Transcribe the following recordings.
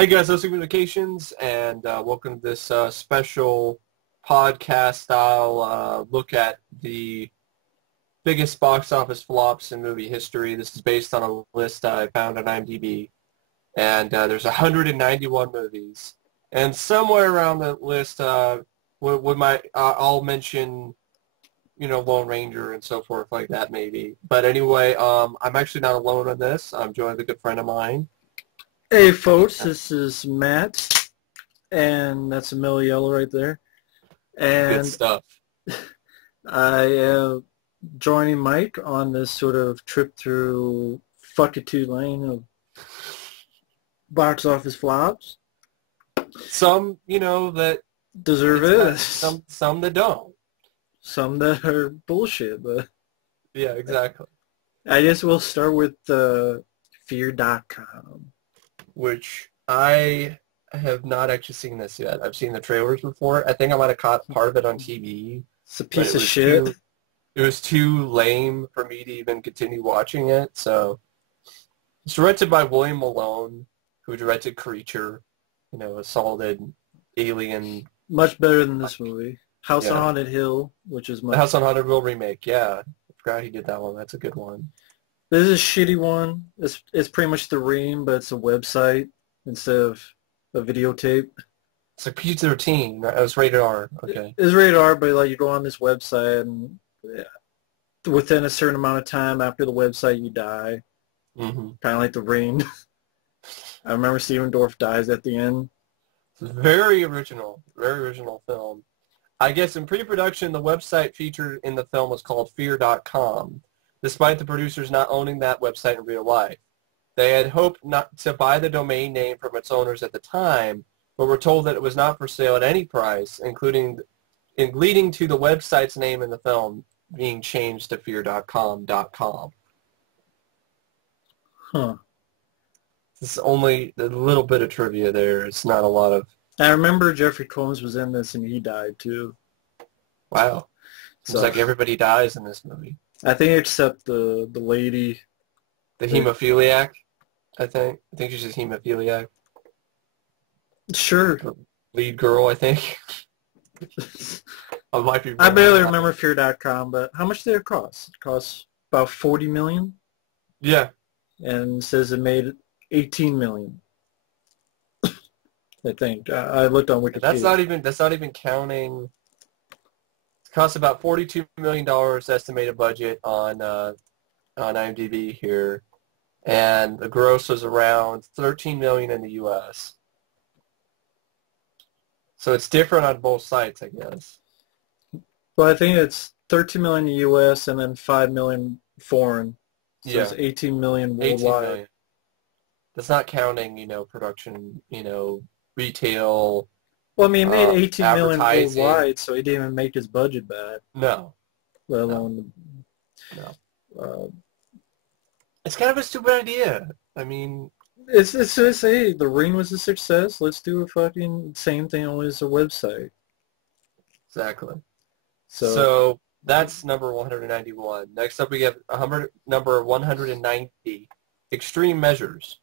Hey guys, Hosting Communications, and welcome to this special podcast-style look at the biggest box office flops in movie history. This is based on a list I found on IMDb, and there's 191 movies. And somewhere around the list, I'll mention, Lone Ranger and so forth like that, maybe. But anyway, I'm actually not alone on this. I'm joined with a good friend of mine. Hey folks, this is Matt, and that's Emilio Yellow right there. And Good stuff. I am joining Mike on this sort of trip through fuckitude lane of box office flops. Some, that deserve it. Some that don't. Some that are bullshit, but yeah, exactly. I guess we'll start with Fear.com. Which I have not actually seen this yet. I've seen the trailers before. I think I might have caught part of it on TV. It's a piece of shit. It was too lame for me to even continue watching it. So it's directed by William Malone, who directed Creature, a solid alien. Much better than this movie. House on Haunted Hill, which is the House on Haunted Hill remake. Yeah, I forgot he did that one. That's a good one. This is a shitty one. It's pretty much The Ream, but it's a website instead of a videotape. It's a PG-13. It was rated R. Okay. It's rated R, but you go on this website, and within a certain amount of time after the website, you die. Mm-hmm. Kind of like The Ream. I remember Steven Dorff dies at the end. It's very original film. I guess in pre-production, the website featured in the film was called Fear.com. Despite the producers not owning that website in real life. They had hoped not to buy the domain name from its owners at the time, but were told that it was not for sale at any price, leading to the website's name in the film being changed to fear.com.com. Huh. It's only a little bit of trivia there. It's not a lot of... I remember Jeffrey Combs was in this, and he died, too. Wow. Seems like everybody dies in this movie. I think except the lady. The hemophiliac, I think. I think she's a hemophiliac. Sure. Lead girl, I think. I barely remember Fear.com, but how much did it cost? It cost about $40 million? Yeah. And it says it made $18 million. I think. I looked on Wikipedia. That's not even counting... Costs about $42 million estimated budget on IMDb here, and the gross was around $13 million in the U.S. So it's different on both sites, I guess. Well, I think it's $13 million in the U.S. and then $5 million foreign. So yeah. It's $18 million worldwide. 18 million. That's not counting, production, retail. Well, I mean, he made $18 million worldwide, so he didn't even make his budget back. No. Let alone... No. It's kind of a stupid idea. I mean... It's just, hey, The Ring was a success. Let's do a fucking same thing, only as a website. Exactly. So that's number 191. Next up we have number 190, Extreme Measures.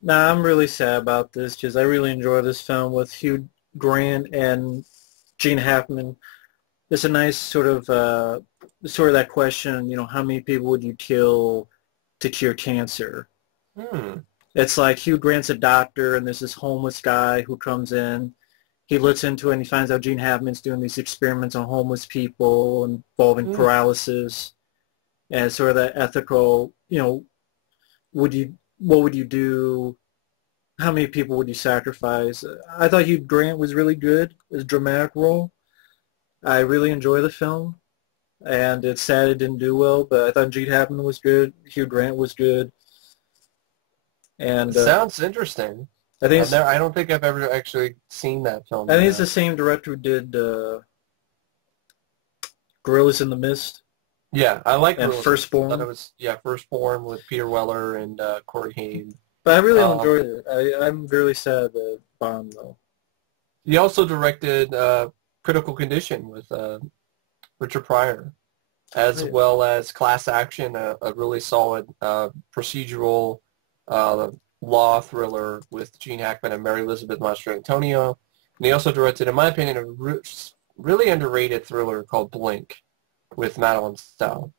Nah, I'm really sad about this, because I really enjoy this film with Hugh Grant and Gene Hackman. It's a nice sort of that question, how many people would you kill to cure cancer? It's like Hugh Grant's a doctor, and there's this homeless guy who comes in. He looks into it, and he finds out Gene Hackman's doing these experiments on homeless people involving paralysis, and it's sort of that ethical, what would you do? How many people would you sacrifice? I thought Hugh Grant was really good, his dramatic role. I really enjoy the film, and it's sad it didn't do well, but I thought Gene Hackman was good, Hugh Grant was good. And sounds interesting. I don't think I've ever actually seen that film. I think it's the same director who did Gorillas in the Mist. Yeah, I like and Firstborn. I thought it was Firstborn with Peter Weller and Corey Haim. But I really enjoyed it. I'm really sad that it bombed, though. He also directed Critical Condition with Richard Pryor, as well as Class Action, a really solid procedural law thriller with Gene Hackman and Mary Elizabeth Mastrantonio. And he also directed, in my opinion, a really underrated thriller called Blink with Madeline Stowe.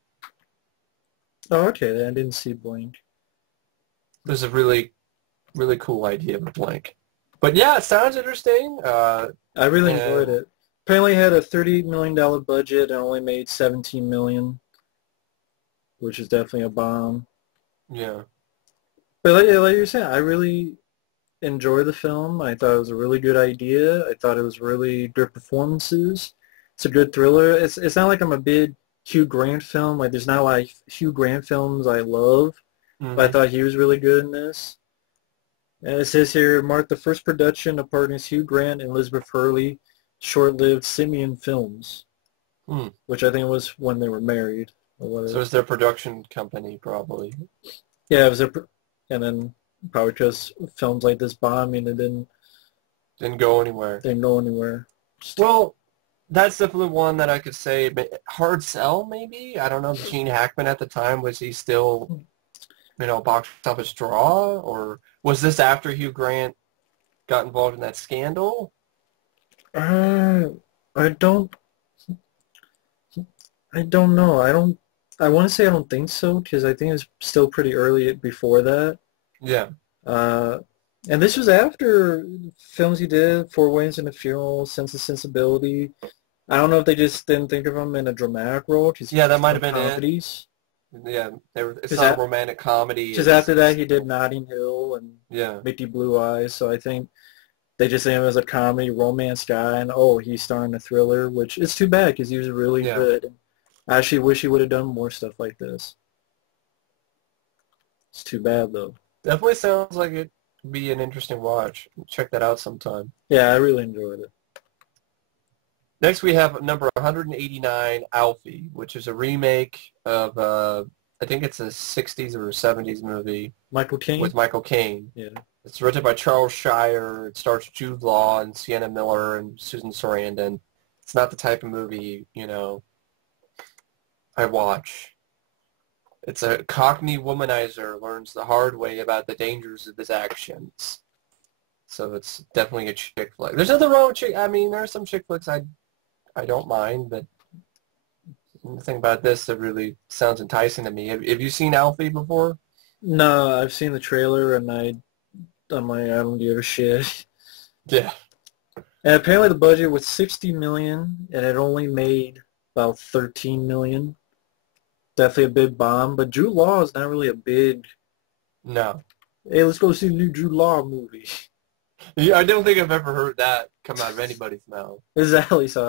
Oh, okay. I didn't see Blink. There's a really, really cool idea of Blink. But yeah, it sounds interesting. I really enjoyed it. Apparently it had a $30 million budget and only made $17 million, which is definitely a bomb. Yeah. But like you're saying, I really enjoyed the film. I thought it was a really good idea. I thought it was really good performances. It's a good thriller. It's not like I'm a big Hugh Grant film. Like, there's not like Hugh Grant films I love. Mm-hmm. But I thought he was really good in this. And it says here, marked the first production of partners Hugh Grant and Elizabeth Hurley, short-lived Simeon Films, which I think was when they were married. Or whatever. So it was their production company, probably. Yeah, it was and then probably because films like this bombing, it didn't go anywhere. Didn't go anywhere. Well, that's definitely one that I could say. Hard sell, maybe? I don't know. Gene Hackman at the time, was he still, box office draw? Or was this after Hugh Grant got involved in that scandal? I don't know. I want to say I don't think so, because I think it's still pretty early before that. Yeah. And this was after films he did, Four Weddings and a Funeral, Sense and Sensibility. I don't know if they just didn't think of him in a dramatic role. Yeah, that might have been comedies. Yeah, it's not a romantic comedy. Because after that, he did Notting Hill and Mickey Blue Eyes, so I think they just think of him as a comedy romance guy, and he's starring a thriller, which is too bad because he was really good. I actually wish he would have done more stuff like this. It's too bad, though. Definitely sounds like it'd be an interesting watch. Check that out sometime. Yeah, I really enjoyed it. Next, we have number 189, Alfie, which is a remake of, I think it's a 60s or 70s movie. Michael Caine? With Michael Caine. Yeah. It's written by Charles Shire. It stars Jude Law and Sienna Miller and Susan Sarandon. It's not the type of movie, I watch. It's a Cockney womanizer learns the hard way about the dangers of his actions. So it's definitely a chick flick. There's nothing wrong with chick. I mean, there are some chick flicks I don't mind, but the thing about this that really sounds enticing to me. Have you seen Alfie before? No, I've seen the trailer, and I'm like, I don't give a shit. Yeah. And apparently the budget was $60 million, and it only made about $13 million. Definitely a big bomb, but Jude Law is not really a big... No. Hey, let's go see the new Jude Law movie. Yeah, I don't think I've ever heard that come out of anybody's mouth. Exactly, so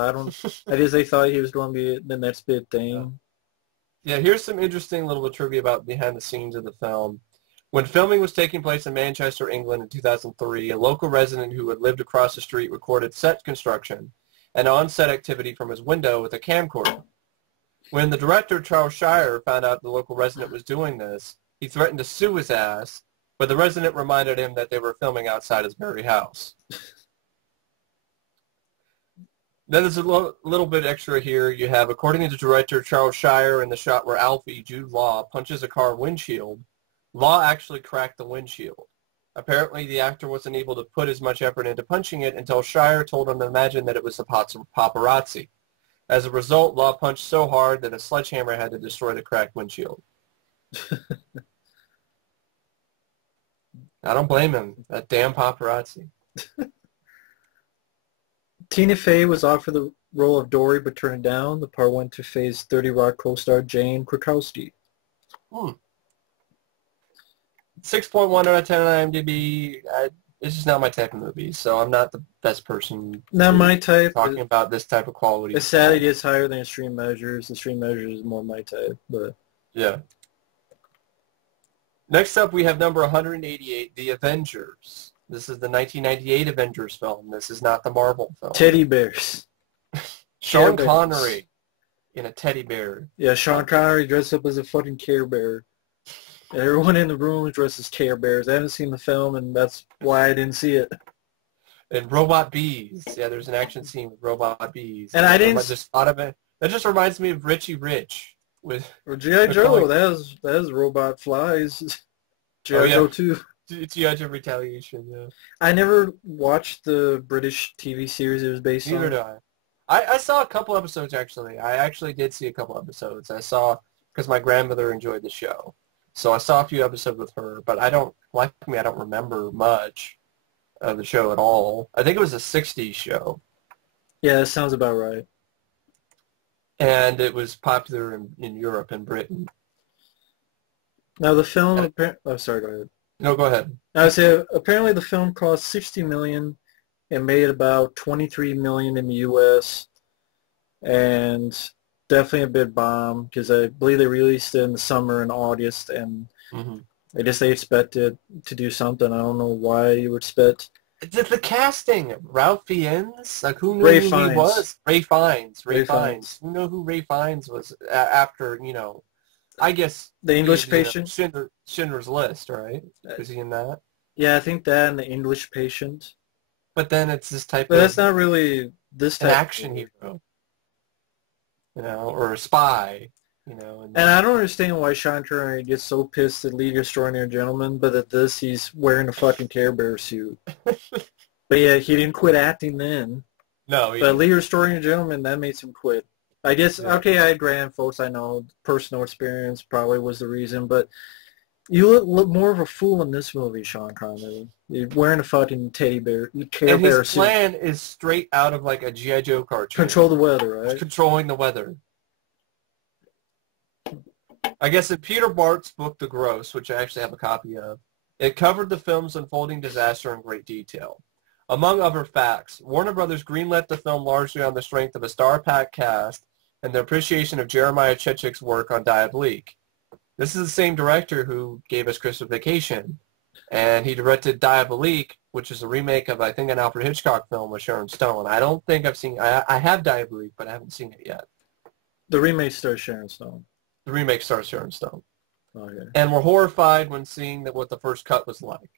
I guess they thought he was going to be the next big thing. Yeah, here's some interesting little trivia about behind the scenes of the film. When filming was taking place in Manchester, England in 2003, a local resident who had lived across the street recorded set construction and on-set activity from his window with a camcorder. When the director, Charles Shire, found out the local resident was doing this, he threatened to sue his ass, but the resident reminded him that they were filming outside his very house. Then there's a little bit extra here. You have, according to director Charles Shire, in the shot where Alfie, Jude Law, punches a car windshield, Law actually cracked the windshield. Apparently, the actor wasn't able to put as much effort into punching it until Shire told him to imagine that it was the paparazzi. As a result, Law punched so hard that a sledgehammer had to destroy the cracked windshield. I don't blame him. That damn paparazzi. Tina Fey was offered the role of Dory but turned it down. The part went to Fey's 30 Rock co-star Jane Krakowski. 6.1 out of 10 on IMDb. It's just not my type of movie, so I'm not the best person. Not my type. Talking about this type of quality. It's sad it is higher than Extreme Measures. Extreme Measures is more my type, but yeah. Next up, we have number 188, The Avengers. This is the 1998 Avengers film. This is not the Marvel film. Teddy bears. Sean Connery in a teddy bear. Yeah, Sean Connery dressed up as a fucking Care Bear. And everyone in the room was dressed as Care Bears. I haven't seen the film, and that's why I didn't see it. And robot bees. Yeah, there's an action scene with robot bees. And I just thought of it. That just reminds me of Richie Rich. Or G.I. Joe, that has robot flies. G.I. Joe 2. Giorgio Retaliation, yeah. I never watched the British TV series it was based Neither on. do I saw a couple episodes, actually. I actually did see a couple episodes. I saw, because my grandmother enjoyed the show. So I saw a few episodes with her, but I don't remember much of the show at all. I think it was a 60s show. Yeah, that sounds about right. And it was popular in Europe and Britain. Now the film, oh sorry, go ahead. No, go ahead. I would say apparently the film cost $60 million and made about $23 million in the U.S. and definitely a big bomb because I believe they released it in the summer in August, and I guess they expected to do something. I don't know why you would expect. The casting, Ralph Fiennes, like who knew Ray who Fiennes. he was? Ray Fiennes. Ray Fiennes. Who knew who Ray Fiennes was after, I guess... The English Patient? Schindler's List, right? Was he in that? Yeah, I think that and The English Patient. But then it's this type But of... that's not really this an type action hero. Or a spy, And I don't understand why Sean Connery gets so pissed at League of Extraordinary Gentlemen, but at this he's wearing a fucking Care Bear suit. But yeah, he didn't quit acting then. No, But League of Extraordinary Gentlemen, that makes him quit. I guess, okay, I grant, folks, I know personal experience probably was the reason, but you look more of a fool in this movie, Sean Connery. You're wearing a fucking teddy bear, Care and Bear his suit. plan is straight out of like a G.I. Joe cartoon. Control the weather, right? Controlling the weather. I guess in Peter Bart's book, The Gross, which I actually have a copy of, it covered the film's unfolding disaster in great detail. Among other facts, Warner Brothers greenlit the film largely on the strength of a star-packed cast and the appreciation of Jeremiah Chechik's work on Diabolique. This is the same director who gave us Christmas Vacation, and he directed Diabolique, which is a remake of, I think, an Alfred Hitchcock film with Sharon Stone. I don't think I've seen... I have Diabolique, but I haven't seen it yet. The remake stars Sharon Stone. The remake stars Sharon Stone. Okay. And were horrified when seeing what the first cut was like.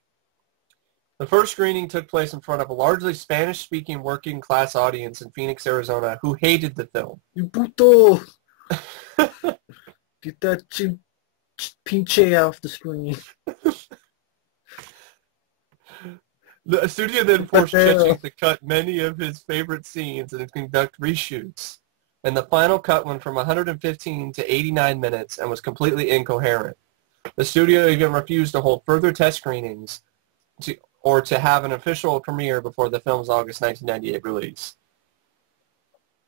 The first screening took place in front of a largely Spanish-speaking working-class audience in Phoenix, Arizona, who hated the film. You puto! Get that pinche off the screen. The studio then forced Chechik to cut many of his favorite scenes and conduct reshoots. And the final cut went from 115 to 89 minutes and was completely incoherent. The studio even refused to hold further test screenings or to have an official premiere before the film's August 1998 release.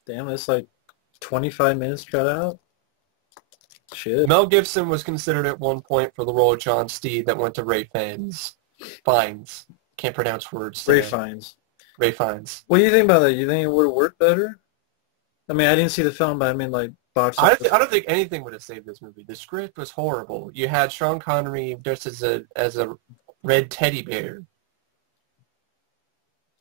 Damn, that's like 25 minutes cut out? Shit. Mel Gibson was considered at one point for the role of John Steed that went to Ray Fiennes. Fiennes. Can't pronounce words. Ray Fiennes. Ray Fiennes. What do you think about that? You think it would have worked better? I mean, I didn't see the film, but I mean, like, box office. I don't think anything would have saved this movie. The script was horrible. You had Sean Connery dressed as a red teddy bear.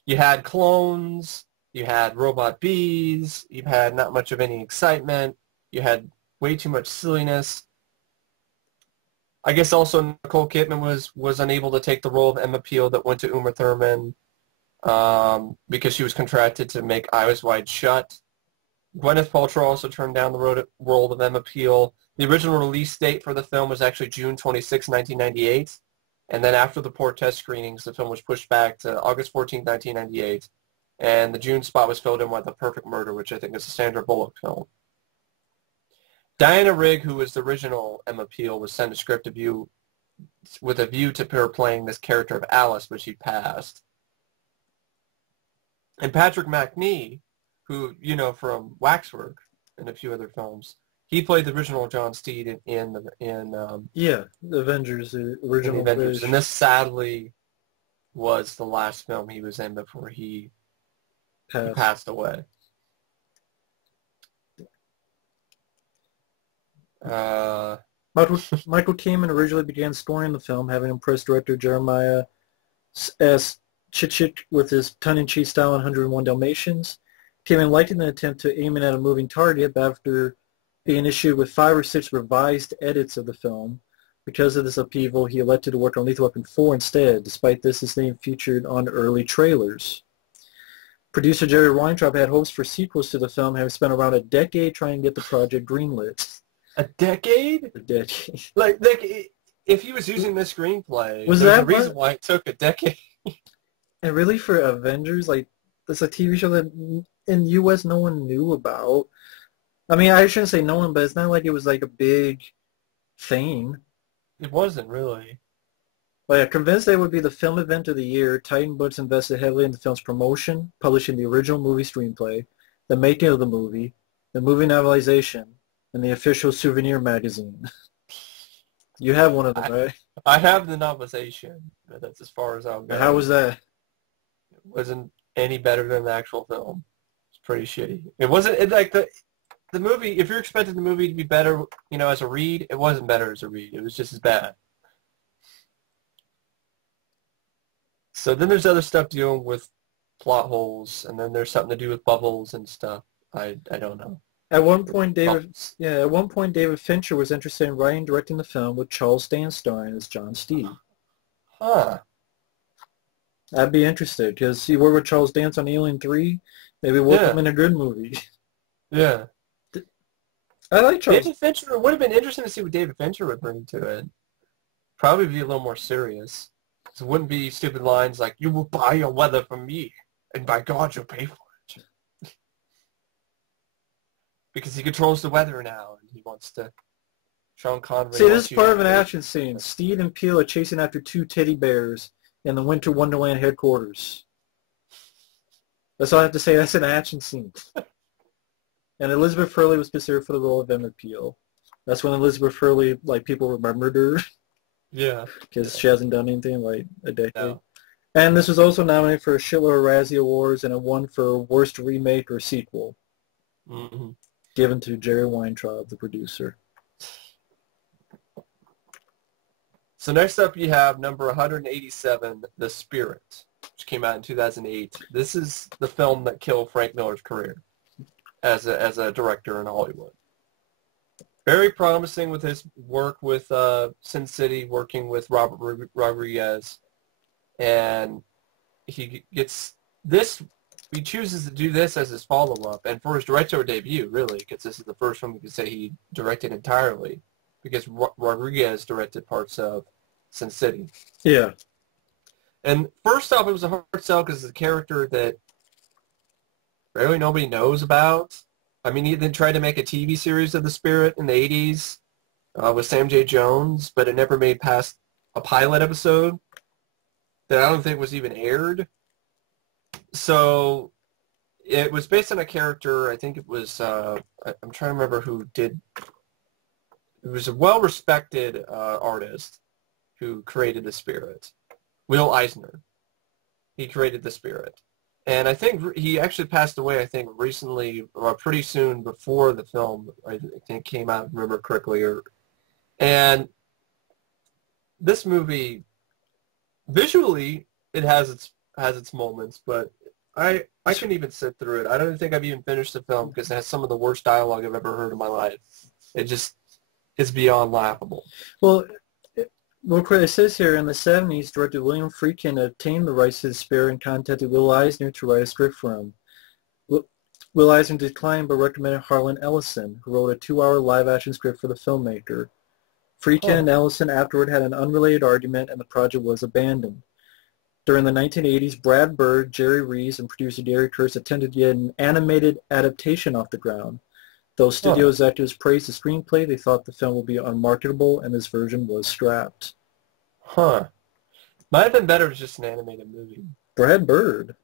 You had clones. You had robot bees. You had not much of any excitement. You had way too much silliness. I guess also Nicole Kidman was unable to take the role of Emma Peel that went to Uma Thurman because she was contracted to make Eyes Wide Shut. Gwyneth Paltrow also turned down the role of Emma Peel. The original release date for the film was actually June 26, 1998. And then after the poor test screenings, the film was pushed back to August 14, 1998. And the June spot was filled in with The Perfect Murder, which I think is a Sandra Bullock film. Diana Rigg, who was the original Emma Peel, was sent a script with a view to her playing this character of Alice, but she passed. And Patrick Macnee, who, from Waxwork and a few other films, he played the original John Steed in the Avengers, the original Avengers. And this, sadly, was the last film he was in before he passed away. Michael Kamen originally began scoring the film, having impressed director Jeremiah S. Chechik with his tongue-in-cheek style in 101 Dalmatians. Kamen liked an attempt to aim it at a moving target, but after being issued with 5 or 6 revised edits of the film, because of this upheaval, he elected to work on Lethal Weapon 4 instead. Despite this, his name featured on early trailers. Producer Jerry Weintraub had hopes for sequels to the film, having spent around a decade trying to get the project greenlit. A decade? A decade. Like if he was using this screenplay, Was there's a that reason what- why it took a decade. And really for Avengers, like, it's a TV show that in U.S. no one knew about. I mean, I shouldn't say no one, but it's not like it was like a big thing. It wasn't really. But yeah, convinced they would be the film event of the year, Titan Books invested heavily in the film's promotion, publishing the original movie screenplay, the making of the movie novelization, and the official souvenir magazine. You have one of them, right? I have the novelization, but that's as far as I'll go. How was that? It wasn't any better than the actual film. It's pretty shitty. It wasn't like the movie. If you're expecting the movie to be better, as a read, it wasn't better as a read. It was just as bad. So then there's other stuff dealing with plot holes, and then there's something to do with bubbles and stuff. I don't know. At one point, David Fincher was interested in writing and directing the film, with Charles Dance starring as John Steed. Huh. I'd be interested, because he worked with Charles Dance on Alien 3. Maybe work him in a good movie. Yeah. I like Charles. David Fincher. It would have been interesting to see what David Fincher would bring to it. Probably be a little more serious. It wouldn't be stupid lines like, "You will buy your weather from me, and by God, you'll pay for it." Because he controls the weather now, and he wants to... Sean Connery... See, this is part of an action scene. Steed and Peel are chasing after two teddy bears in the Winter Wonderland headquarters. That's all I have to say. That's an action scene. And Elizabeth Hurley was considered for the role of Ember Peel. That's when Elizabeth Hurley, people remembered her. Yeah. Because she hasn't done anything in, a decade. No. And this was also nominated for a shitload of Razzie Awards, and it won for Worst Remake or Sequel. Mm-hmm. Given to Jerry Weintraub, the producer. So next up you have number 187, The Spirit, which came out in 2008. This is the film that killed Frank Miller's career as a director in Hollywood. Very promising with his work with Sin City, working with Robert Rodriguez. And he gets this... He chooses to do this as his follow-up, and for his directorial debut, really, because this is the first film you could say he directed entirely, because Rodriguez directed parts of Sin City. Yeah. And first off, it was a hard sell because it's a character that really nobody knows about. I mean, he then tried to make a TV series of The Spirit in the 80s with Sam J. Jones, but it never made past a pilot episode that I don't think was even aired. So it was based on a character, I think it was, I'm trying to remember who did, it was a well-respected artist who created The Spirit, Will Eisner. He created The Spirit. And I think he actually passed away, I think, recently, or pretty soon before the film, I think, came out, if I remember correctly. And this movie, visually, it has its moments, but I couldn't even sit through it. I don't think I've even finished the film because it has some of the worst dialogue I've ever heard in my life. It's beyond laughable. Well, it says here, in the 70s, director William Friedkin obtained the rights to The Spirit and contacted Will Eisner to write a script for him. Will Eisner declined but recommended Harlan Ellison, who wrote a 2-hour live-action script for the filmmaker. Friedkin and Ellison afterward had an unrelated argument, and the project was abandoned. During the 1980s, Brad Bird, Jerry Rees, and producer Gary Kurtz attempted to get an animated adaptation off the ground. Though studio executives praised the screenplay, they thought the film would be unmarketable, and this version was scrapped. Huh. Might have been better as just an animated movie. Brad Bird.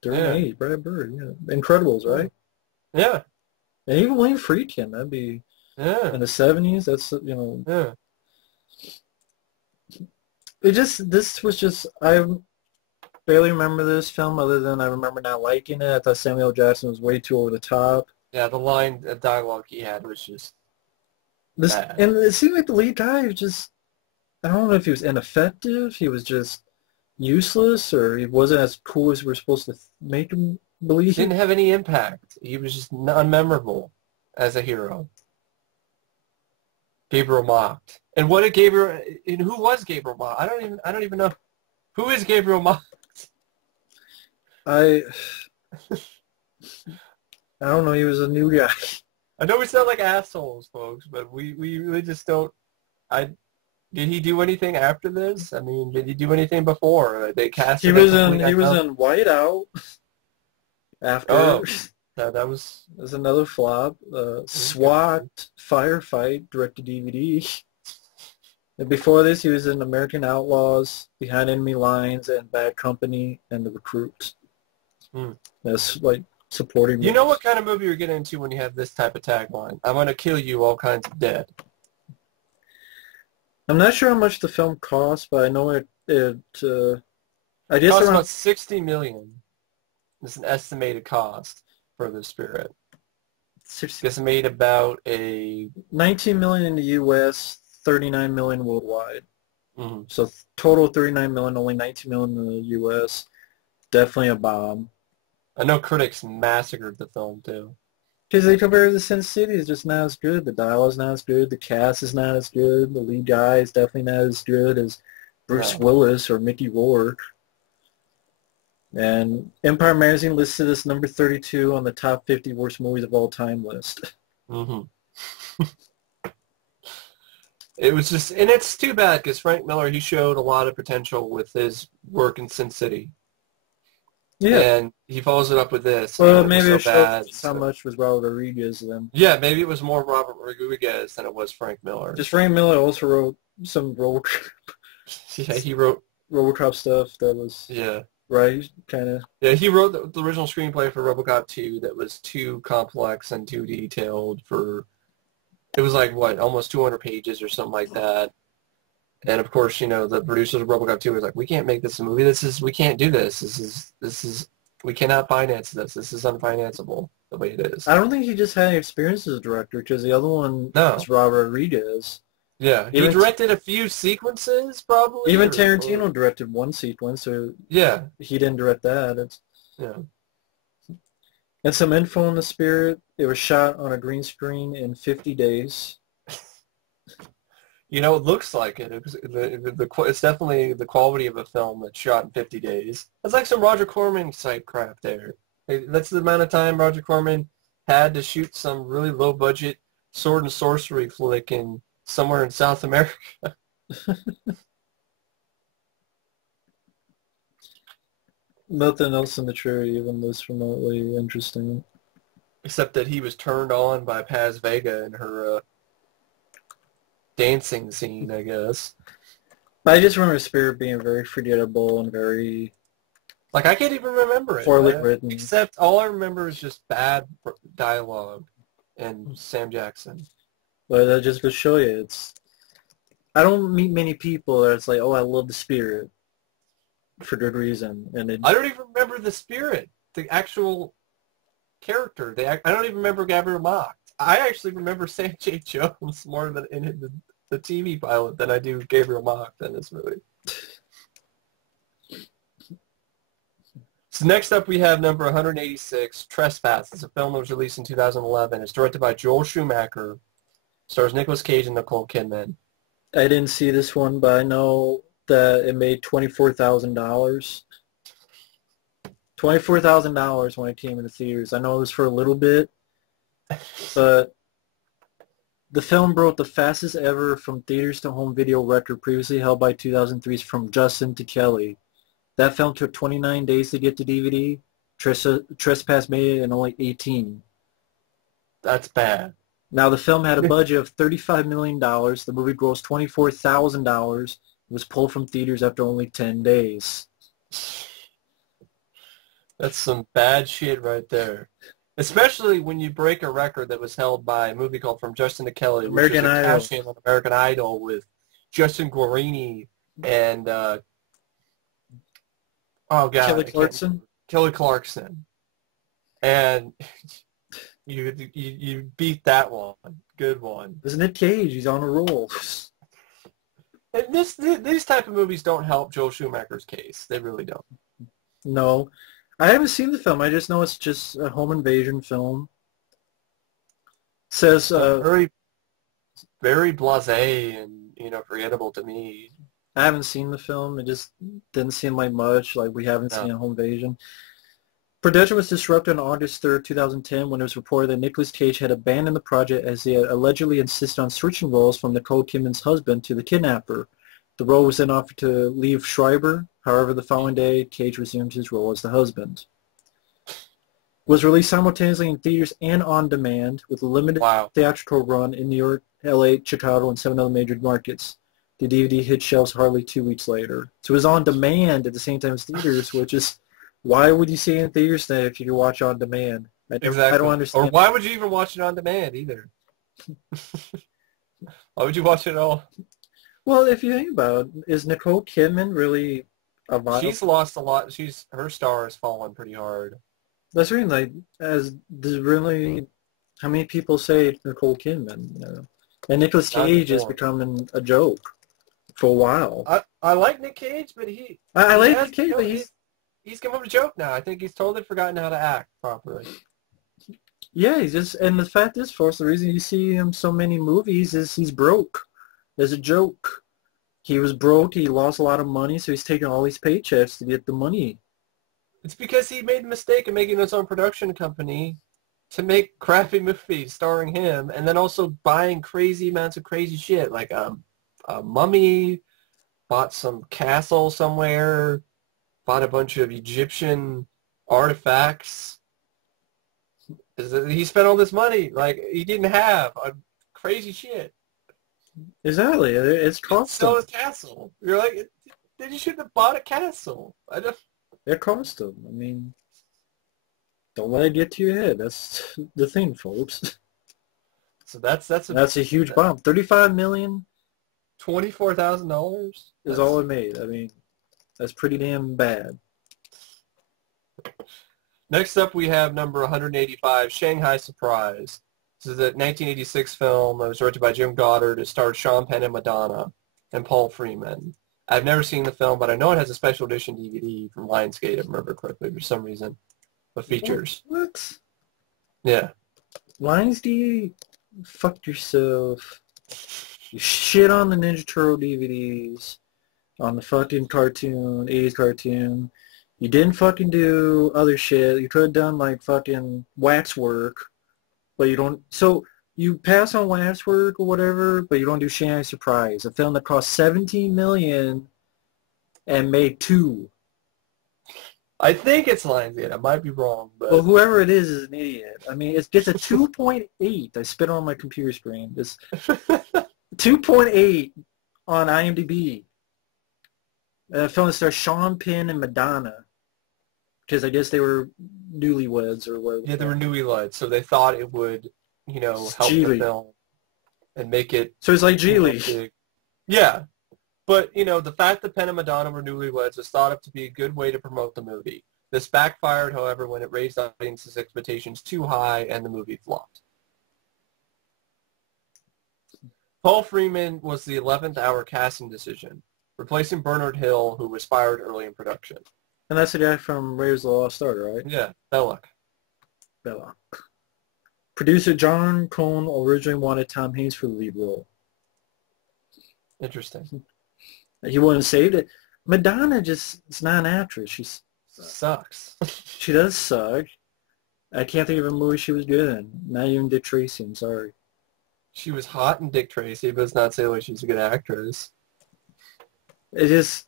During the 80s, Brad Bird, yeah. Incredibles, right? Yeah. And even William Friedkin, that'd be... Yeah. In the 70s, that's, Yeah. This was just... I barely remember this film other than I remember not liking it. I thought Samuel L. Jackson was way too over the top. Yeah, the dialogue he had was just bad. And it seemed like the lead guy was just, I don't know if he was ineffective, he was just useless, or he wasn't as cool as we were supposed to make him believe. He didn't have any impact. He was just unmemorable as a hero. Gabriel Macht. And what did Gabriel, and who was Gabriel Macht? I don't even know. Who is Gabriel Macht? I don't know, he was a new guy. I know we sound like assholes, folks, but we really just don't. Did he do anything after this? I mean, did he do anything before? They cast He him was as in Whiteout after. Oh, that was There's another flop. SWAT Firefight direct to DVD. And before this, he was in American Outlaws, Behind Enemy Lines, and Bad Company, and The Recruit. That's like supporting. You know what kind of movie you're getting into when you have this type of tagline? I'm gonna kill you, all kinds of dead. I'm not sure how much the film cost, but I know I guess Cost around about $60 million. It's an estimated cost for the Spirit. It's made about a 19 million in the U.S., 39 million worldwide. Mm-hmm. So total 39 million, only 19 million in the U.S. Definitely a bomb. I know critics massacred the film too. Because they compare it to Sin City, it's just not as good. The dialogue is not as good. The cast is not as good. The lead guy is definitely not as good as Bruce Willis or Mickey Rourke. And Empire Magazine listed this number 32 on the top 50 worst movies of all time list. Mm-hmm. It was just, and it's too bad because Frank Miller, he showed a lot of potential with his work in Sin City. Yeah. And he follows it up with this. Well, maybe it shows how much was Robert Rodriguez then. Yeah, maybe it was more Robert Rodriguez than it was Frank Miller. Just Frank Miller also wrote some RoboCop. Yeah, he wrote RoboCop stuff that was... Yeah. Right, kind of. Yeah, he wrote the original screenplay for RoboCop 2 that was too complex and too detailed for... It was like, what, almost 200 pages or something like that. And of course, you know, the producers of RoboCop 2 was like, we can't make this a movie. We can't do this. This is, we cannot finance this. This is unfinanceable the way it is. I don't think he just had any experience as a director because the other one was Robert Rodriguez. Yeah, he directed a few sequences, probably. Even Tarantino directed one sequence, so yeah, he didn't direct that. Yeah. And some info on the Spirit. It was shot on a green screen in 50 days. You know, it looks like it. It's definitely the quality of a film that's shot in 50 days. It's like some Roger Corman type crap there. That's the amount of time Roger Corman had to shoot some really low-budget sword and sorcery flick in somewhere in South America. Nothing else in the trailer even looks remotely interesting. Except that he was turned on by Paz Vega in her dancing scene, I guess. I just remember Spirit being very forgettable and very... Like, I can't even remember it. Poorly written. Except all I remember is just bad dialogue and Sam Jackson. But that just goes to show you, I don't meet many people that it's like, oh, I love the Spirit for good reason. And I don't even remember the Spirit, the actual character. I don't even remember Gabriel Macht. I actually remember Sam J. Jones more than in the TV pilot than I do Gabriel Macht in this movie. So next up we have number 186, Trespass. It's a film that was released in 2011. It's directed by Joel Schumacher. Stars Nicolas Cage and Nicole Kidman. I didn't see this one, but I know that it made $24,000. $24,000 when it came into theaters. I know it was for a little bit, but the film broke the fastest ever from theaters to home video record previously held by 2003's From Justin to Kelly. That film took 29 days to get to DVD. Trespass made it in only 18. That's bad. Now, the film had a budget of $35 million. The movie grossed $24,000. It was pulled from theaters after only 10 days. That's some bad shit right there. Especially when you break a record that was held by a movie called From Justin to Kelly, which is a cash in on American Idol with Justin Guarini and Kelly Clarkson. And you beat that one. Good one. Isn't it Cage? He's on a roll. And these type of movies don't help Joel Schumacher's case. They really don't. No. I haven't seen the film. I just know it's just a home invasion film. It says very, very blasé and forgettable to me. I haven't seen the film. It just didn't seem like much. Like we haven't seen a home invasion. Production was disrupted on August 3rd, 2010, when it was reported that Nicolas Cage had abandoned the project as he had allegedly insisted on switching roles from Nicole Kidman's husband to the kidnapper. The role was then offered to Liev Schreiber. However, the following day, Cage resumed his role as the husband. Was released simultaneously in theaters and on demand, with a limited theatrical run in New York, LA, Chicago, and 7 other major markets. The DVD hit shelves hardly 2 weeks later. So it was on demand at the same time as theaters, which is, why would you see it in theaters then if you could watch on demand? Exactly. I don't understand. Or why would you even watch it on demand either? Why would you watch it at all? Well, if you think about it, is Nicole Kidman really a viable? She's lost a lot. Her star has fallen pretty hard. That's the reason, like, how many people say Nicole Kidman, you know? And Nicolas Cage is becoming a joke for a while. I like Nick Cage, but I like Nick Cage, but he's come up a joke now. I think he's totally forgotten how to act properly. Yeah, and the fact is, folks, the reason you see him so many movies is he's broke. There's a joke. He was broke, he lost a lot of money, so he's taking all these paychecks to get the money. It's because he made the mistake of making his own production company to make crappy movies starring him, and then also buying crazy amounts of crazy shit, like a mummy, bought some castle somewhere, bought a bunch of Egyptian artifacts. He spent all this money like he didn't have on crazy shit. Exactly, it's cost sell his castle. You're like, then you shouldn't have bought a castle. It cost him. I mean, don't let it get to your head. That's the thing, folks. So that's a huge bomb. $35 million, $24,000 is all it made. I mean, that's pretty damn bad. Next up, we have number 185, Shanghai Surprise. This is a 1986 film that was directed by Jim Goddard. It starred Sean Penn and Madonna and Paul Freeman. I've never seen the film, but I know it has a special edition DVD from Lionsgate, if I remember correctly, for some reason, with features. What? Yeah. Lionsgate? Fuck yourself. You shit on the Ninja Turtle DVDs, on the fucking cartoon, 80s cartoon. You didn't fucking do other shit. You could have done, like, fucking waxwork, but you don't. So you pass on waxwork or whatever, but you don't do Shanghai Surprise, a film that cost $17 million and made 2. I think it's Lionsgate. I might be wrong, but well, whoever it is an idiot. I mean, it gets a 2.8. I spit on my computer screen. It's 2.8 on IMDb. A film that stars Sean Penn and Madonna, because I guess they were newlyweds or whatever. Yeah, they were newlyweds, so they thought it would, help the film and make it. So it's like Geely. Yeah, but the fact that Penn and Madonna were newlyweds was thought of to be a good way to promote the movie. This backfired, however, when it raised audiences' expectations too high and the movie flopped. Paul Freeman was the 11th hour casting decision, replacing Bernard Hill, who was fired early in production. And that's the guy from Raiders of the Lost Ark, right? Yeah, Belloc. Producer John Cohn originally wanted Tom Hanks for the lead role. Interesting. He wouldn't have saved it. Madonna is not an actress. She sucks. She does suck. I can't think of a movie she was good in. Not even Dick Tracy, I'm sorry. She was hot in Dick Tracy, but it's not saying like she's a good actress. It is...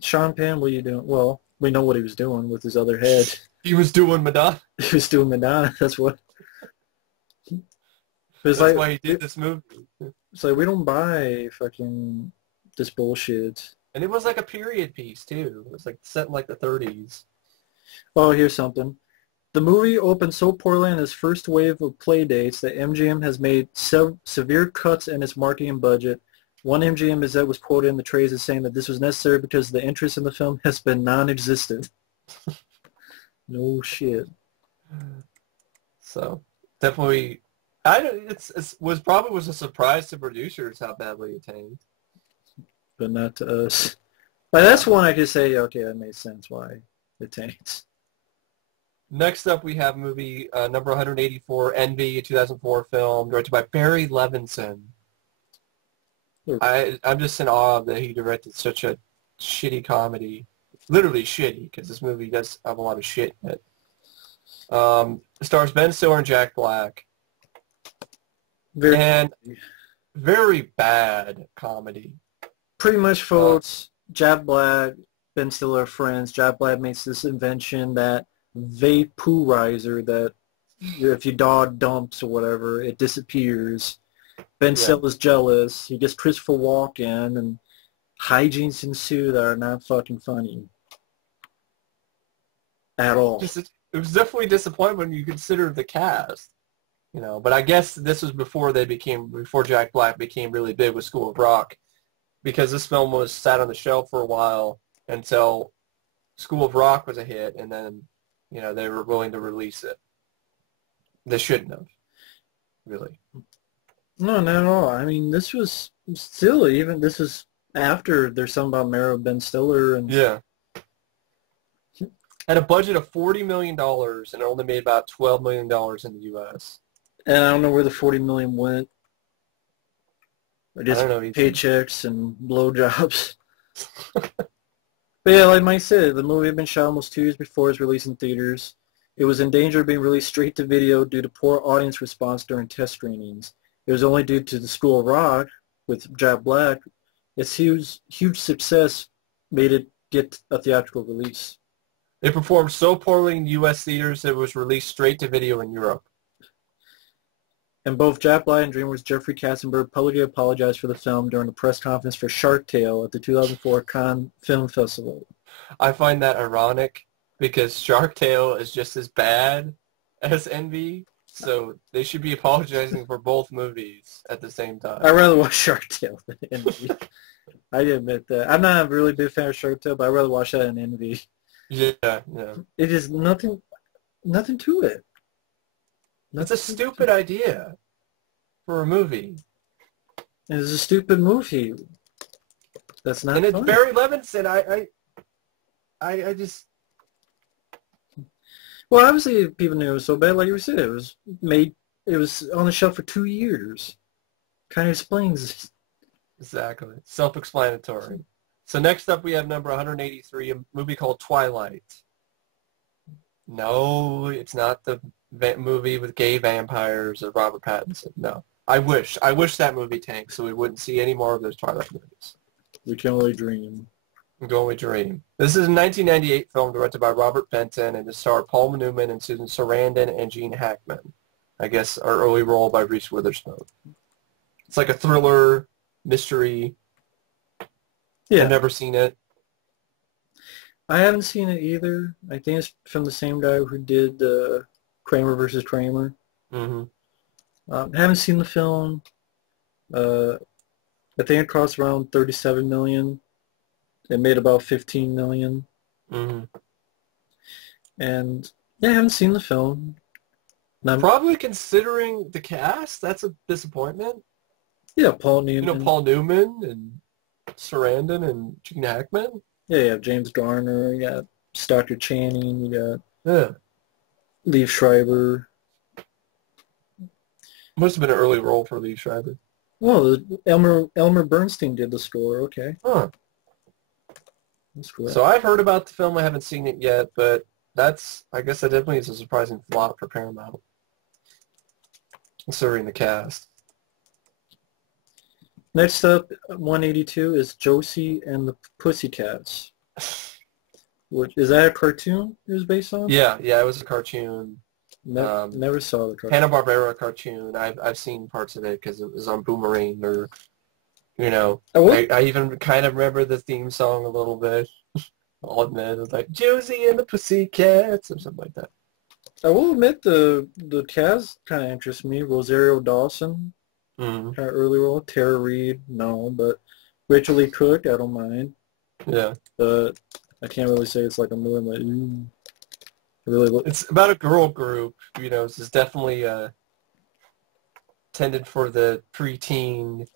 Sean Penn, what are you doing? Well, we know what he was doing with his other head. He was doing Madonna. He was doing Madonna. That's what... That's like, why he did this movie. It's like, we don't buy fucking this bullshit. And it was like a period piece, too. It was like set in like the 30s. Oh, here's something. The movie opened so poorly in its first wave of play dates that MGM has made severe cuts in its marketing budget. One MGM exec was quoted in the trades as saying that this was necessary because the interest in the film has been non-existent. No shit. So, definitely... It was a surprise to producers how badly it tanked. But not to us. Like, that's one I could say, okay, that makes sense why it tanked. Next up, we have movie number 184, Envy, a 2004 film directed by Barry Levinson. I'm just in awe that he directed such a shitty comedy. Literally shitty, because this movie does have a lot of shit in it. Stars Ben Stiller and Jack Black. Very, And very bad comedy. pretty much, folks. Jack Black, Ben Stiller are friends. Jack Black makes this invention, that vaporizer, that if your dog dumps or whatever, it disappears. Ben Stiller's jealous. He gets Christopher Walken, and hijinks ensue that are not fucking funny at all. It was definitely disappointing when you consider the cast. You know, but I guess this was before Jack Black became really big with School of Rock, because this film was sat on the shelf for a while until School of Rock was a hit, and then, you know, they were willing to release it. They shouldn't have, really. No, not at all. I mean, this was still, this was after There's Something About Mary with Ben Stiller. And yeah. Had a budget of $40 million, and it only made about $12 million in the U.S. And I don't know where the $40 million went. I just don't know paychecks and blowjobs. But yeah, like Mike said, the movie had been shot almost 2 years before its release in theaters. It was in danger of being released straight to video due to poor audience response during test screenings. It was only due to the School of Rock with Jack Black. Its huge success made it get a theatrical release. It performed so poorly in U.S. theaters that it was released straight to video in Europe. And both Jack Black and DreamWorks' Jeffrey Katzenberg publicly apologized for the film during a press conference for Shark Tale at the 2004 Cannes Film Festival. I find that ironic because Shark Tale is just as bad as Envy, so they should be apologizing for both movies at the same time. I'd rather watch Shark Tale than Envy. I admit that. I'm not a really big fan of Shark Tale, but I'd rather watch that than Envy. Yeah. It is nothing to it. That's a stupid idea for a movie. It's a stupid movie. That's not. And it's fun. Barry Levinson. I just. Well, obviously people knew it was so bad. Like you said, it was made. It was on the shelf for 2 years. Kind of explains. Exactly. Self-explanatory. So next up we have number 183, a movie called Twilight. No, it's not the movie with gay vampires or Robert Pattinson. No. I wish that movie tanked so we wouldn't see any more of those Twilight movies. We can only dream. We can only dream. This is a 1998 film directed by Robert Benton and it starred Paul Newman and Susan Sarandon and Gene Hackman. I guess our early role by Reese Witherspoon. It's like a thriller, mystery. Yeah. I've never seen it. I haven't seen it either. I think it's from the same guy who did Kramer versus Kramer. Mm-hmm. Haven't seen the film. I think it cost around $37 million. It made about $15 million. Mm-hmm. And yeah, I haven't seen the film. Probably considering the cast, that's a disappointment. Yeah, Paul Newman. You know, Paul Newman and Sarandon and Gene Hackman. Yeah, you have James Garner. You got Stockard Channing. You Yeah. got Liev Schreiber. Must have been an early role for Liev Schreiber. Well, Elmer Bernstein did the score. Okay. Huh. That's cool. So I've heard about the film. I haven't seen it yet, but I guess that definitely is a surprising flop for Paramount, considering the cast. Next up, 182 is Josie and the Pussycats. Is that a cartoon it was based on? Yeah, it was a cartoon. Never saw the cartoon. Hanna-Barbera cartoon. I've seen parts of it because it was on Boomerang or, you know. I even kind of remember the theme song a little bit. I'll admit it was like Josie and the Pussycats or something like that. I will admit the cast kind of interests me. Rosario Dawson, kind of early role. Tara Reid, no, but Rachel Lee Cook, I don't mind. Yeah. But I can't really say it's like a movie like, ooh. It's about a girl group, you know. It's definitely intended for the preteen,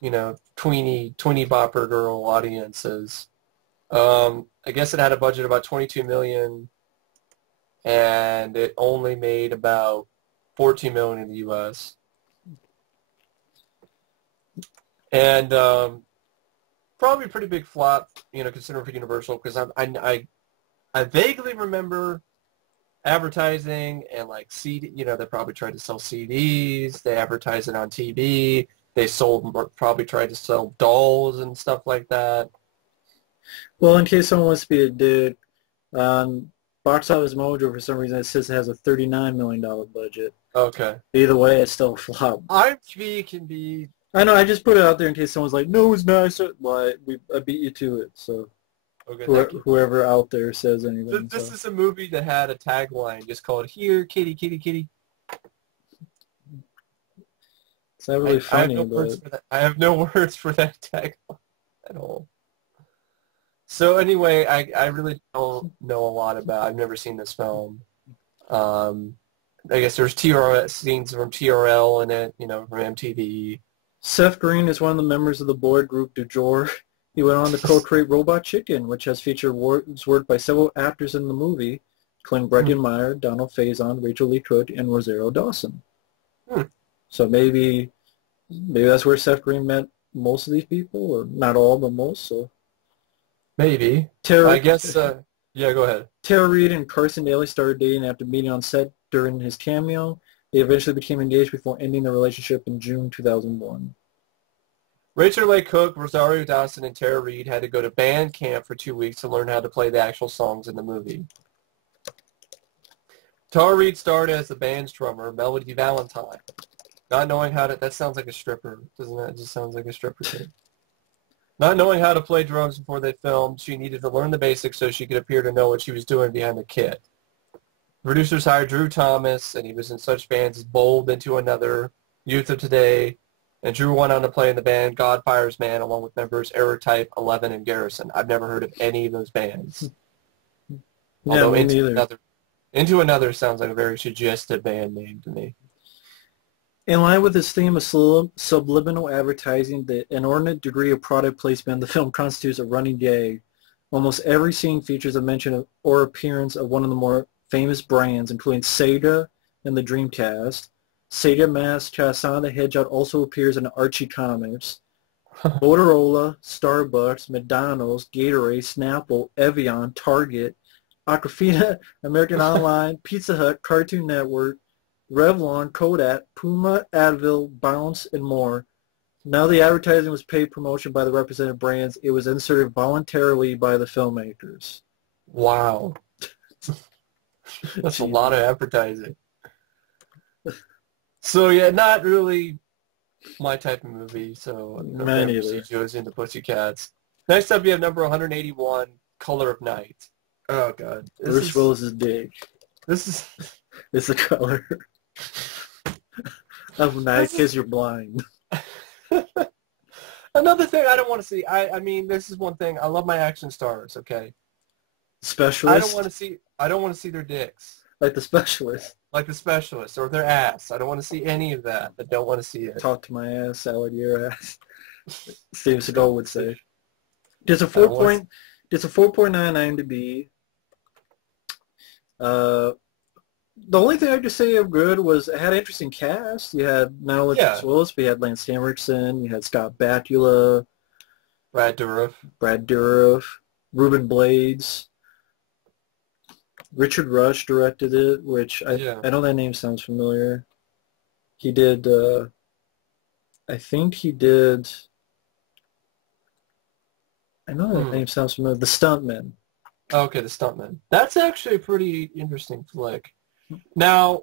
you know, tweeny bopper girl audiences. I guess it had a budget of about $22 million, and it only made about $14 million in the U.S. And probably a pretty big flop, you know, considering for Universal, because I vaguely remember advertising and like CD, they probably tried to sell CDs. They advertised it on TV. They probably tried to sell dolls and stuff like that. Well, in case someone wants to be a dick, Box Office Mojo, for some reason, it says it has a $39 million budget. Okay. Either way, it's still a flop. IMDb can be... I know, I just put it out there in case someone's like, no, it's not. Well, I beat you to it, so Okay, whoever out there says anything. This is a movie that had a tagline just called, "Here, kitty, kitty, kitty." It's not really funny, I have no words for that tagline at all. So anyway, I really don't know a lot about. I've never seen this film. I guess there's scenes from TRL in it, from MTV. Seth Green is one of the members of the board group Du Jour. He went on to co-create Robot Chicken, which has featured work by several actors in the movie, including Brendan Meyer, Donald Faison, Rachel Lee Cook, and Rosario Dawson. So maybe that's where Seth Green met most of these people, or not all, but most. So maybe. I guess. Yeah, go ahead. Tara Reid and Carson Daly started dating after meeting on set during his cameo. They eventually became engaged before ending their relationship in June 2001. Rachel Lee Cook, Rosario Dawson, and Tara Reid had to go to band camp for 2 weeks to learn how to play the actual songs in the movie. Tara Reid starred as the band's drummer, Melody Valentine. Not knowing how to... That sounds like a stripper. Doesn't that? It just sounds like a stripper kid. Not knowing how to play drums before they filmed, she needed to learn the basics so she could appear to know what she was doing behind the kit. Producers hired Drew Thomas, and he was in such bands as Bold, Into Another, Youth of Today, and Drew went on to play in the band Godfire's Man along with members Error Type, 11, and Garrison. I've never heard of any of those bands. No, me neither. Into Another sounds like a very suggestive band name to me. In line with its theme of subliminal advertising, the inordinate degree of product placement in the film constitutes a running gag. Almost every scene features a mention or appearance of one of the more famous brands, including Sega and the Dreamcast. Sega mascot Sonic the Hedgehog also appears in Archie comics. Motorola, Starbucks, McDonald's, Gatorade, Snapple, Evian, Target, Aquafina, American Online, Pizza Hut, Cartoon Network, Revlon, Kodak, Puma, Advil, Bounce, and more. Now the advertising was paid promotion by the represented brands. It was inserted voluntarily by the filmmakers. Wow. That's a lot of advertising. So yeah, not really my type of movie. So I'm going to see Josie and the Pussycats. Next up, you have number 181, Color of Night. Oh God, Bruce Willis's dick. This is it's the color of night because you're blind. Another thing I don't want to see. I mean, this is one thing. I love my action stars. Okay. Specialist. I don't want to see their dicks. Like the Specialist. Like the Specialist or their ass. I don't want to see any of that. I don't want to see it. Talk to my ass, salad your ass. Steven Seagal would say. There's a 4.9 IMDb. The only thing I could say of good was it had an interesting cast. You had not only Bruce Willis, but you had Lance Henriksen, you had Scott Bakula, Brad Dourif, Ruben Blades. Richard Rush directed it, which I know that name sounds familiar. He did, I think he did, I know that name sounds familiar, The Stuntman. Okay, The Stuntman. That's actually a pretty interesting flick. Now,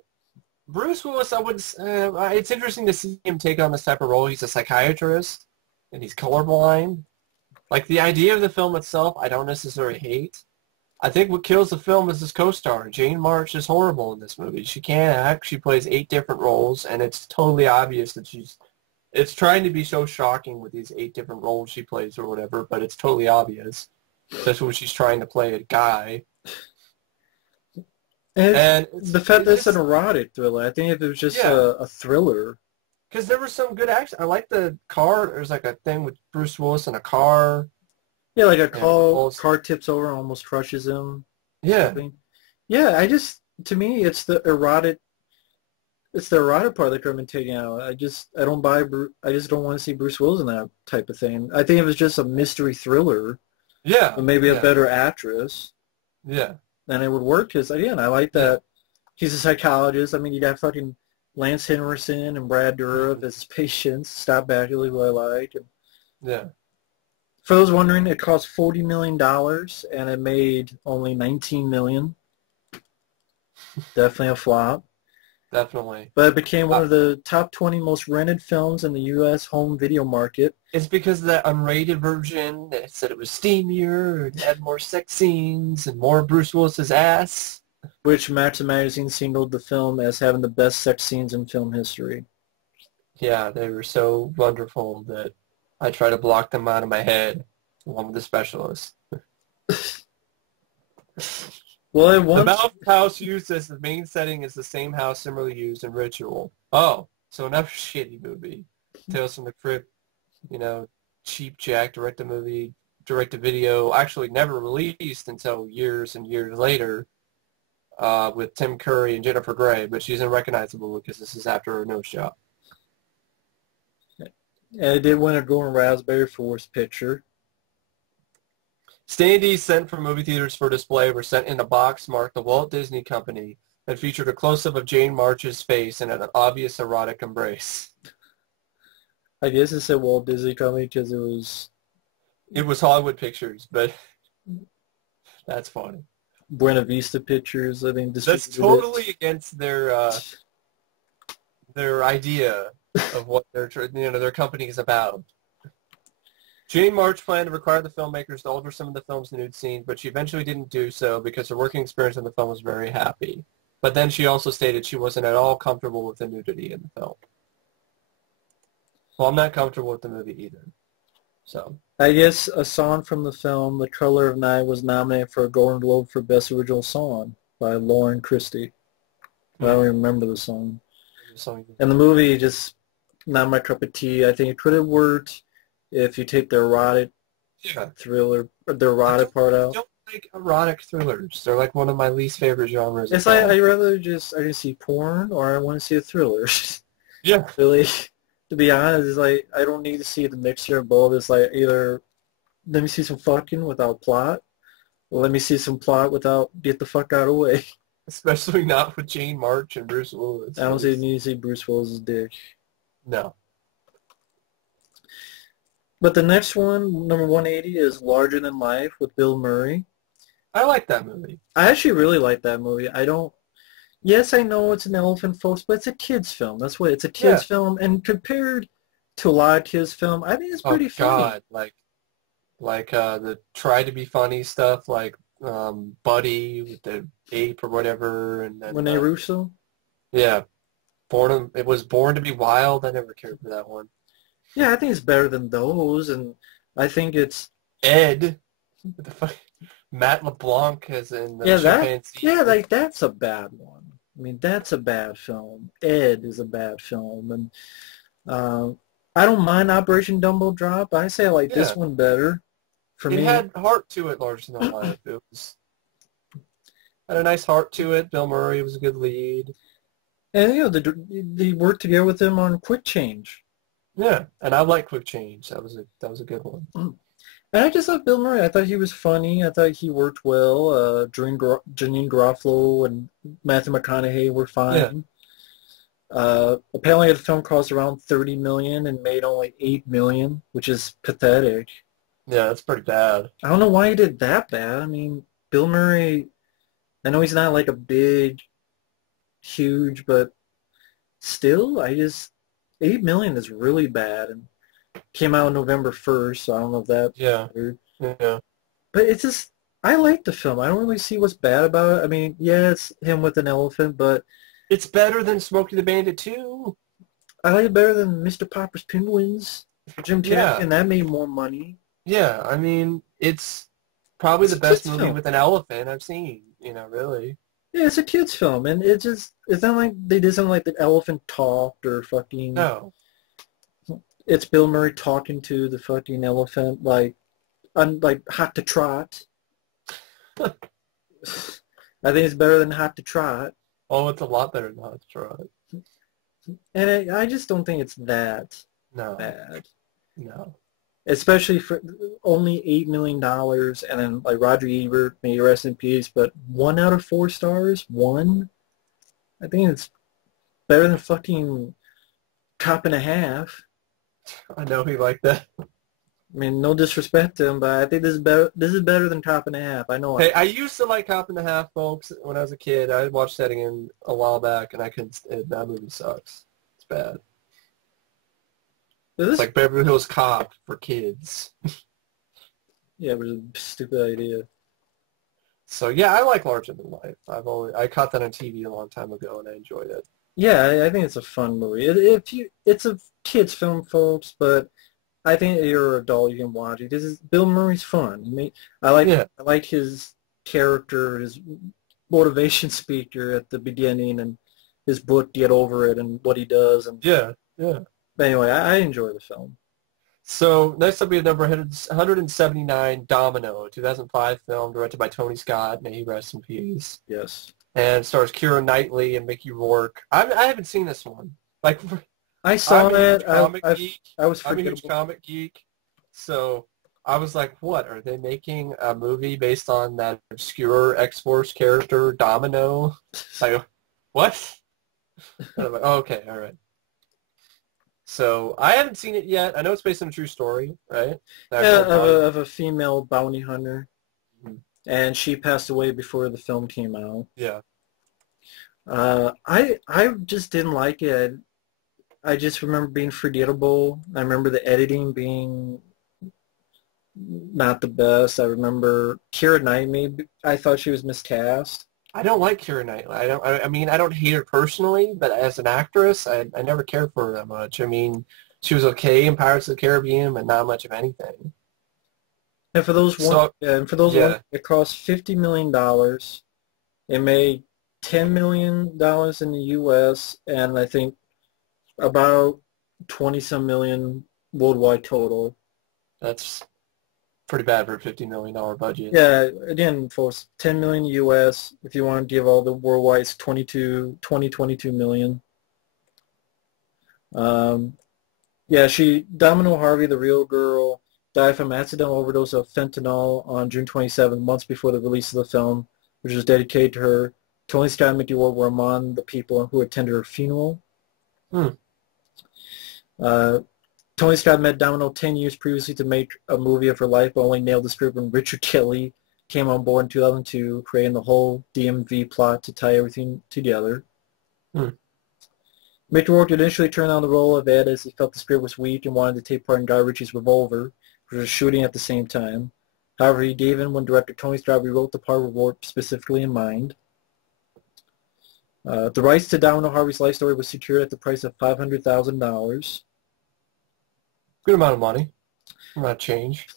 Bruce Willis, I wouldn't. It's interesting to see him take on this type of role. He's a psychiatrist, and he's colorblind. Like, the idea of the film itself, I don't necessarily hate. I think what kills the film is his co-star. Jane March is horrible in this movie. She can't act. She plays 8 different roles, and it's totally obvious that it's trying to be so shocking with these 8 different roles she plays or whatever, but it's totally obvious. That's what she's trying to play, a guy. And the fact that it's an erotic thriller. I think if it was just a thriller. Because there was some good action. I like the car. There's like a thing with Bruce Willis in a car. Yeah, like a car tips over and almost crushes him. Yeah. Yeah, to me, it's the erotic part that could have been taken out. I just don't want to see Bruce Willis in that type of thing. I think it was just a mystery thriller. Yeah. But maybe a better actress. Yeah. Then it would work because, again, I like that He's a psychologist. I mean, you got fucking Lance Henriksen and Brad Dourif as patients. Scott Bakula, who I like. And Yeah. for those wondering, it cost $40 million, and it made only $19 million. Definitely a flop. Definitely. But it became one of the top 20 most rented films in the U.S. home video market. It's because of that unrated version that said it was steamier, it had more sex scenes, and more Bruce Willis's ass. Which Maxim Magazine singled the film as having the best sex scenes in film history. Yeah, they were so wonderful that I try to block them out of my head, along with the specialist. Well, it The once... Mouth house used as the main setting is the same house similarly used in Ritual. Oh, so another shitty movie. Tales from the Crypt, you know, cheap jack direct-to-video, actually never released until years and years later with Tim Curry and Jennifer Grey, but she's unrecognizable because this is after her nose job. And it did win a Golden Raspberry for Worst Picture. Standees sent from movie theaters for display were sent in a box marked the Walt Disney Company and featured a close-up of Jane March's face in an obvious erotic embrace. I guess it said Walt Disney Company because it was... It was Hollywood Pictures, but that's funny. Buena Vista Pictures, I think. That's totally against their idea of what their company is about. Jane March planned to require the filmmakers to alter some of the film's nude scenes, but she eventually didn't do so because her working experience in the film was very happy. But then she also stated she wasn't at all comfortable with the nudity in the film. Well, I'm not comfortable with the movie either. So I guess a song from the film, The Color of Night, was nominated for a Golden Globe for Best Original Song by Lauren Christie. I don't even remember the song. And the movie, just not my cup of tea. I think it could have worked if you take the erotic thriller, or the erotic part out. I don't like erotic thrillers. They're like one of my least favorite genres. It's like I rather just see porn or I want to see a thriller. Yeah. Really, to be honest, it's like I don't need to see the mixture of both. It's like either let me see some fucking without plot, or let me see some plot without get the fuck out of the way. Especially not with Jane March and Bruce Willis. I don't need to see Bruce Willis's dick. No. But the next one, number 180, is Larger Than Life with Bill Murray. I like that movie. I actually really like that movie. Yes, I know it's an elephant, folks, but it's a kid's film. That's what it's a kid's film, and compared to a lot of kids' film, I think it's pretty funny. God, like the try to be funny stuff, like Buddy with the ape or whatever, and then Rene Russo. Yeah, it was Born to Be Wild. I never cared for that one. Yeah, I think it's better than those, and I think it's Ed. Matt LeBlanc is in the chimpanzee. Like that's a bad one. I mean, that's a bad film. Ed is a bad film, and I don't mind Operation Dumbo Drop. I say I like this one better. For me, it had heart to it, Larger Than Life. It had a nice heart to it. Bill Murray was a good lead, and they worked together with him on Quick Change. Yeah, and I like Quick Change. That was a good one. And I just love Bill Murray. I thought he was funny. I thought he worked well. Janine Garofalo and Matthew McConaughey were fine. Yeah. Apparently, the film cost around $30 million and made only $8 million, which is pathetic. Yeah, that's pretty bad. I don't know why he did that bad. I mean, Bill Murray, I know he's not like a big, huge, but still, $8 million is really bad, and came out November 1st, so I don't know if that... Yeah. But it's just... I like the film. I don't really see what's bad about it. I mean, yeah, it's him with an elephant, but... It's better than Smokey the Bandit 2. I like it better than Mr. Popper's Penguins. Jim Carrey, and that made more money. Yeah, I mean, it's probably the best movie with an elephant I've seen, really. Yeah, it's a kid's film, and it's not like they did something like the elephant talked or fucking... No. It's Bill Murray talking to the fucking elephant like Hot to Trot. I think it's better than Hot to Trot. Oh, it's a lot better than Hot to Trot. And I just don't think it's that bad. No. Especially for only $8 million, and then like Roger Ebert, may he rest in peace, but 1 out of 4 stars? 1? I think it's better than fucking Cop and a Half. I know he liked that. I mean, no disrespect to him, but I think this is better. This is better than Cop and a Half. I know. Hey, I used to like Cop and a Half, folks, when I was a kid. I watched that again a while back, and I couldn't. That movie sucks. It's bad. It's like Beverly Hills Cop for kids. Yeah, it was a stupid idea. So yeah, I like Larger Than Life. I caught that on TV a long time ago, and I enjoyed it. Yeah, I think it's a fun movie. It's a kids film, folks, but I think if you're an adult, you can watch it. This is Bill Murray's fun. I like his character, his motivation speaker at the beginning, and his book Get Over It, and what he does. And yeah. But anyway, I enjoy the film. So next up we have number 179, Domino, a 2005 film directed by Tony Scott. May he rest in peace. Yes. And stars Keira Knightley and Mickey Rourke. I haven't seen this one. Like, I saw it. I was I'm a huge comic geek, so I was like, what? Are they making a movie based on that obscure X-Force character, Domino? Like, what? And I'm like, oh, okay, all right. So I haven't seen it yet. I know it's based on a true story, right? Yeah, of a female bounty hunter. Mm-hmm. And she passed away before the film came out. Yeah. I just didn't like it. I just remember being forgettable. I remember the editing being not the best. I remember Keira Knightley. I thought she was miscast. I don't like Keira Knightley. I mean, I don't hate her personally, but as an actress, I never cared for her that much. I mean, she was okay in Pirates of the Caribbean, but not much of anything. And for those ones, it cost $50 million. It made $10 million in the U.S. and I think about 20-some million worldwide total. That's pretty bad for a $50 million budget. Yeah, again, folks, $10 million U.S. If you want to give all the worldwide, it's 22 million. Yeah, Domino Harvey, the real girl, died from accidental overdose of fentanyl on June 27, months before the release of the film, which was dedicated to her. Tony Scott and Meteor were among the people who attended her funeral. Tony Scott met Domino 10 years previously to make a movie of her life, but only nailed the script when Richard Kelly came on board in 2002, creating the whole DMV plot to tie everything together. Meteor initially turned down the role of Ed as he felt the script was weak and wanted to take part in Guy Ritchie's Revolver, which was shooting at the same time. However, he gave in when director Tony Scott rewrote the part with Rourke specifically in mind. The rights to Domino Harvey's life story was secured at the price of $500,000. Good amount of money. Amount of change.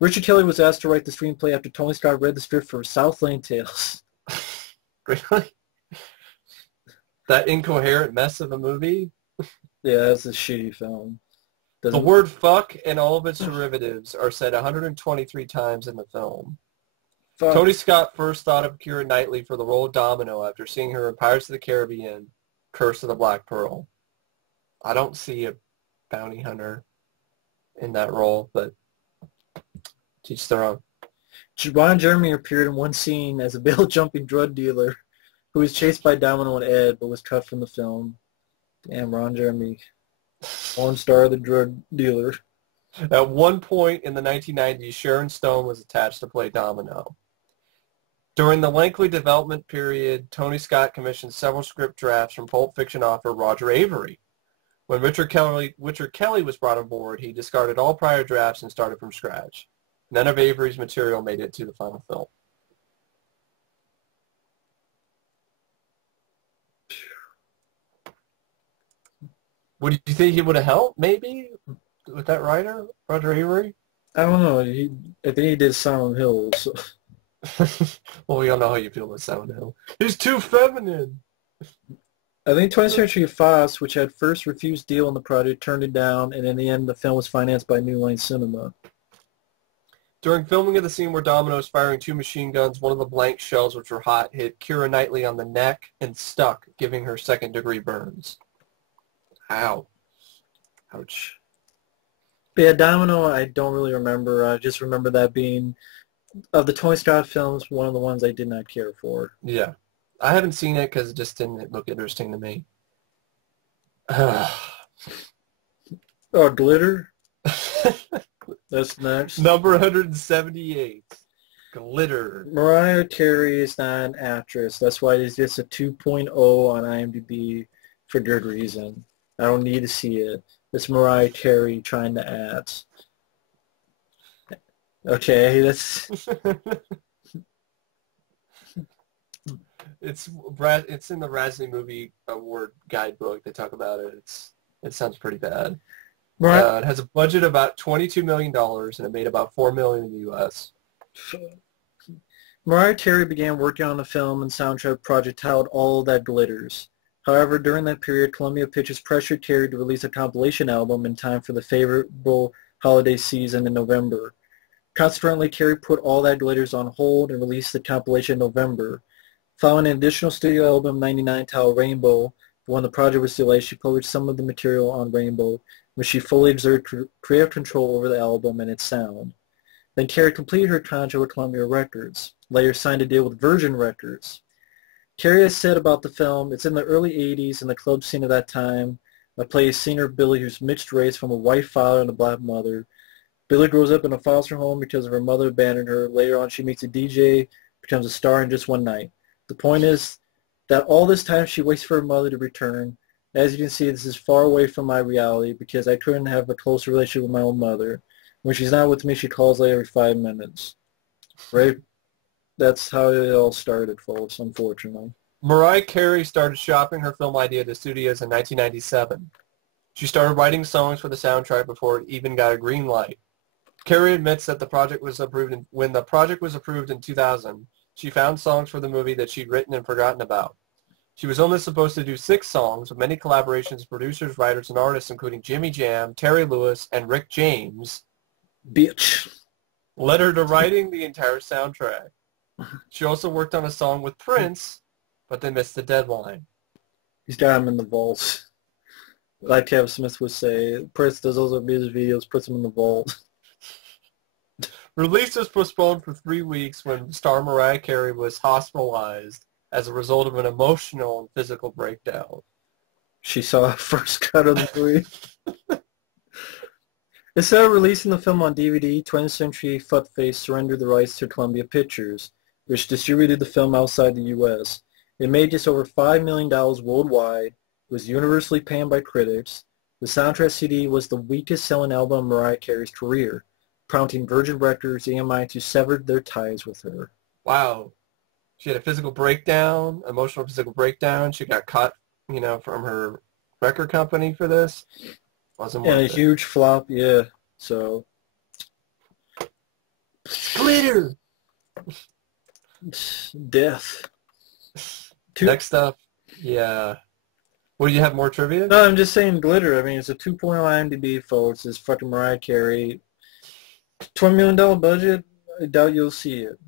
Richard Kelly was asked to write the screenplay after Tony Scott read the script for South Lane Tales. Really? That incoherent mess of a movie? Yeah, that's a shitty film. The word fuck and all of its derivatives are said 123 times in the film. Fuck. Tony Scott first thought of Keira Knightley for the role of Domino after seeing her in Pirates of the Caribbean, Curse of the Black Pearl. I don't see a bounty hunter in that role, but teach their own. Ron Jeremy appeared in one scene as a bail-jumping drug dealer who was chased by Domino and Ed, but was cut from the film. Damn, Ron Jeremy. One star of the drug dealer. At one point in the 1990s, Sharon Stone was attached to play Domino. During the lengthy development period, Tony Scott commissioned several script drafts from Pulp Fiction author Roger Avary. When Richard Kelly was brought on board, he discarded all prior drafts and started from scratch. None of Avery's material made it to the final film. Would you think he would have helped, maybe, with that writer, Roger Avary? I don't know. I think he did Silent Hill. So. Well, we all know how you feel about Silent Hill. He's too feminine. I think 20th Century Fox, which had first refused deal on the project, turned it down, and in the end, the film was financed by New Line Cinema. During filming of the scene where Domino is firing two machine guns, one of the blank shells, which were hot, hit Keira Knightley on the neck and stuck, giving her second-degree burns. Ow. Ouch. But yeah, Domino, I don't really remember. I just remember that being, of the Tony Scott films, one of the ones I did not care for. Yeah. I haven't seen it because it just didn't look interesting to me. Oh, Glitter? That's next. Number 178. Glitter. Mariah Carey is not an actress. That's why it's just a 2.0 on IMDb for good reason. I don't need to see it. It's Mariah Carey trying to act. Okay, that's... It's in the Razzie Movie Award guidebook. They talk about it. It sounds pretty bad. It has a budget of about $22 million, and it made about $4 million in the U.S. Mariah Carey began working on a film and soundtrack project titled All That Glitters. However, during that period, Columbia Pictures pressured Carey to release a compilation album in time for the favorable holiday season in November. Consequently, Carey put All That Glitters on hold and released the compilation in November. Following an additional studio album, 99, titled Rainbow, when the project was delayed, she published some of the material on Rainbow, where she fully exerted creative control over the album and its sound. Then Carey completed her contract with Columbia Records, later signed a deal with Virgin Records. Carey has said about the film, it's in the early 80s in the club scene of that time. I play a singer, Billy, who's mixed race from a white father and a black mother. Billy grows up in a foster home because of her mother abandoned her. Later on, she meets a DJ, becomes a star in just one night. The point is that all this time she waits for her mother to return. As you can see, this is far away from my reality because I couldn't have a close relationship with my own mother. When she's not with me, she calls like every 5 minutes. Right? That's how it all started, folks, unfortunately. Mariah Carey started shopping her film idea to studios in 1997. She started writing songs for the soundtrack before it even got a green light. Carey admits that when the project was approved in 2000, she found songs for the movie that she'd written and forgotten about. She was only supposed to do 6 songs, with many collaborations with producers, writers, and artists, including Jimmy Jam, Terry Lewis, and Rick James. Bitch. Led her to writing the entire soundtrack. She also worked on a song with Prince, but they missed the deadline. He's got him in the vault. Like Kevin Smith would say, Prince does all the music videos, puts him in the vault. Release was postponed for 3 weeks when star Mariah Carey was hospitalized as a result of an emotional and physical breakdown. She saw a first cut of the movie. Instead of releasing the film on DVD, 20th Century Footface surrendered the rights to Columbia Pictures, which distributed the film outside the U.S. It made just over $5 million worldwide, was universally panned by critics. The soundtrack CD was the weakest-selling album of Mariah Carey's career, prompting Virgin Records EMI to sever their ties with her. Wow. She had a physical breakdown, emotional physical breakdown. She got cut, from her record company for this. Wasn't worth it. Huge flop, yeah. So. Glitter! Death. Next up, yeah. Well, you have more trivia? No, I'm just saying Glitter. I mean, it's a 2.0 IMDb, folks. It's fucking Mariah Carey. $20 million budget, I doubt you'll see it.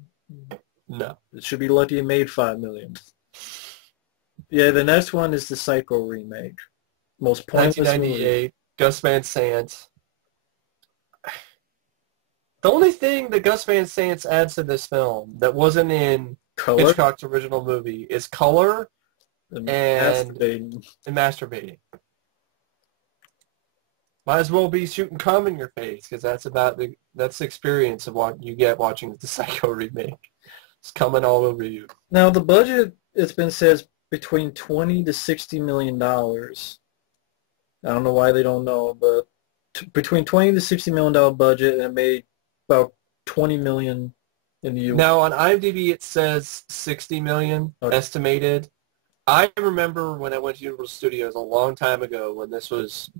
No. It should be lucky it made $5 million. Yeah, the next one is the Psycho remake. Most pointless 1998, movie. Gus Van Sant. The only thing that Gus Van Sant adds to this film that wasn't in Color? Hitchcock's original movie is color and masturbating. Might as well be shooting cum in your face, because that's the experience of what you get watching the Psycho remake. It's coming all over you. Now the budget, it's been said, is between $20 to $60 million. I don't know why they don't know, but between $20 to $60 million budget, and it made about $20 million in the U.S. Now on IMDb it says $60 million estimated. I remember when I went to Universal Studios a long time ago when this was,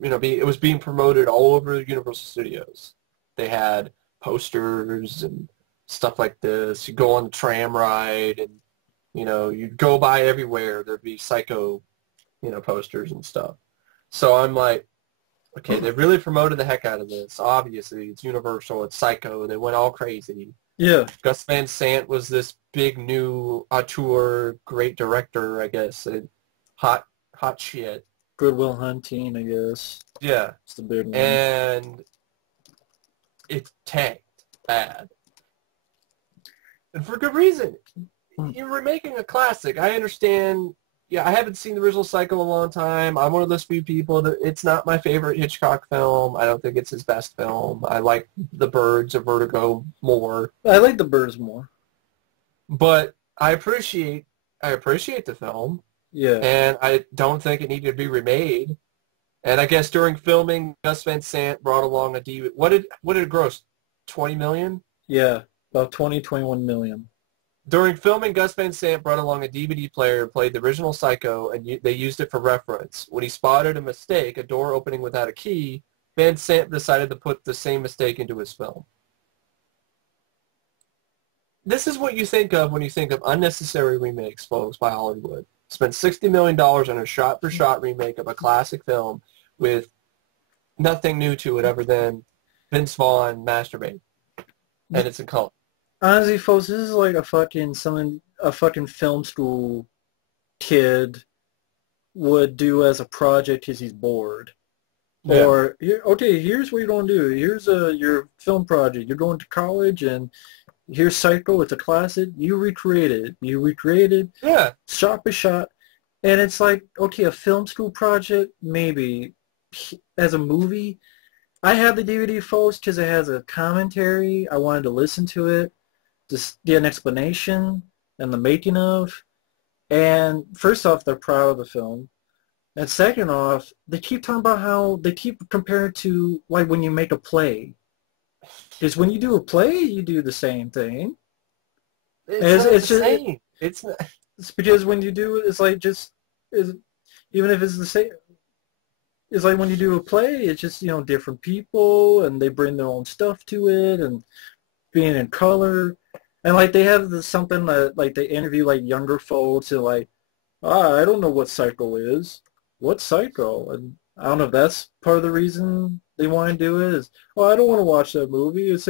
it was being promoted all over Universal Studios. They had posters and stuff like this. You go on the tram ride and, you'd go by everywhere. There'd be Psycho, posters and stuff. So I'm like, okay, they really promoted the heck out of this. Obviously, it's Universal, it's Psycho. They went all crazy. Yeah. Gus Van Sant was this big new auteur, great director, I guess. Hot shit. Good Will Hunting, I guess. Yeah. It's the big one. And it tanked bad. And for good reason. you're remaking a classic. I understand. Yeah, I haven't seen the original Psycho in a long time. I'm one of those few people that it's not my favorite Hitchcock film. I don't think it's his best film. I like The Birds of Vertigo more. I like The Birds more. But I appreciate the film. Yeah. And I don't think it needed to be remade. And I guess during filming, Gus Van Sant brought along a DVD. What did it gross? 20 million? Yeah, about 21 million. During filming, Gus Van Sant brought along a DVD player and played the original Psycho, and they used it for reference. When he spotted a mistake, a door opening without a key, Van Sant decided to put the same mistake into his film. This is what you think of when you think of unnecessary remakes, folks, by Hollywood. Spent $60 million on a shot-for-shot remake of a classic film with nothing new to it other than Vince Vaughn masturbate. And it's in color. Honestly, folks, this is like a fucking film school kid would do as a project because he's bored. Yeah. Or, okay, here's what you're going to do. Here's your film project. You're going to college, and here's Psycho. It's a classic. You recreate it. Yeah. Shot by shot. And it's like, okay, a film school project, maybe. As a movie, I have the DVD, folks, because it has a commentary. I wanted to listen to it. Just get an explanation and the making of. And first off, they're proud of the film. And second off, they keep talking about how they keep comparing to like when you make a play. Because when you do a play, you do the same thing. It's the same. It's not. It's because when you do it, it's like just even if it's the same. It's like when you do a play, it's just, you know, different people, and they bring their own stuff to it, and being in color. And, like, they have something that, like, they interview, like, younger folks, and, like, I don't know what Psycho is. What's Psycho? And I don't know if that's part of the reason they want to do it is, I don't want to watch that movie. It's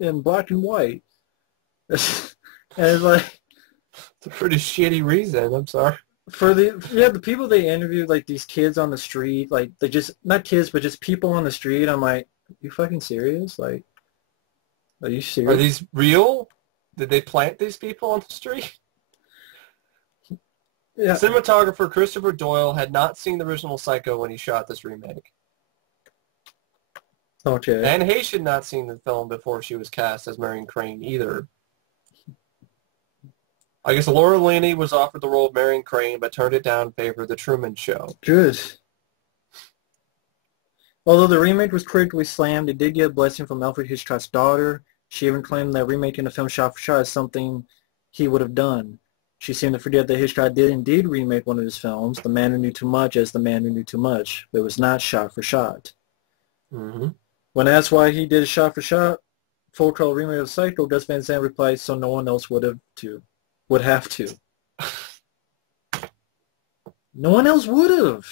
in black and white. And it's like... It's a pretty shitty reason, I'm sorry. For the people they interviewed, like these kids on the street, like they just, not kids, but just people on the street, I'm like, you fucking serious? Like, are you serious? Are these real? Did they plant these people on the street? Yeah. Cinematographer Christopher Doyle had not seen the original Psycho when he shot this remake. Okay. Anne Hayes had not seen the film before she was cast as Marion Crane either. I guess Laura Linney was offered the role of Marion Crane, but turned it down in favor of The Truman Show. Good. Although the remake was critically slammed, it did get a blessing from Alfred Hitchcock's daughter. She even claimed that remaking the film shot for shot is something he would have done. She seemed to forget that Hitchcock did indeed remake one of his films, The Man Who Knew Too Much, as The Man Who Knew Too Much, but it was not shot for shot. Mm-hmm. When asked why he did a shot for shot, full-color remake of Psycho, Gus Van Sant replied, so no one else would have to. No one else would have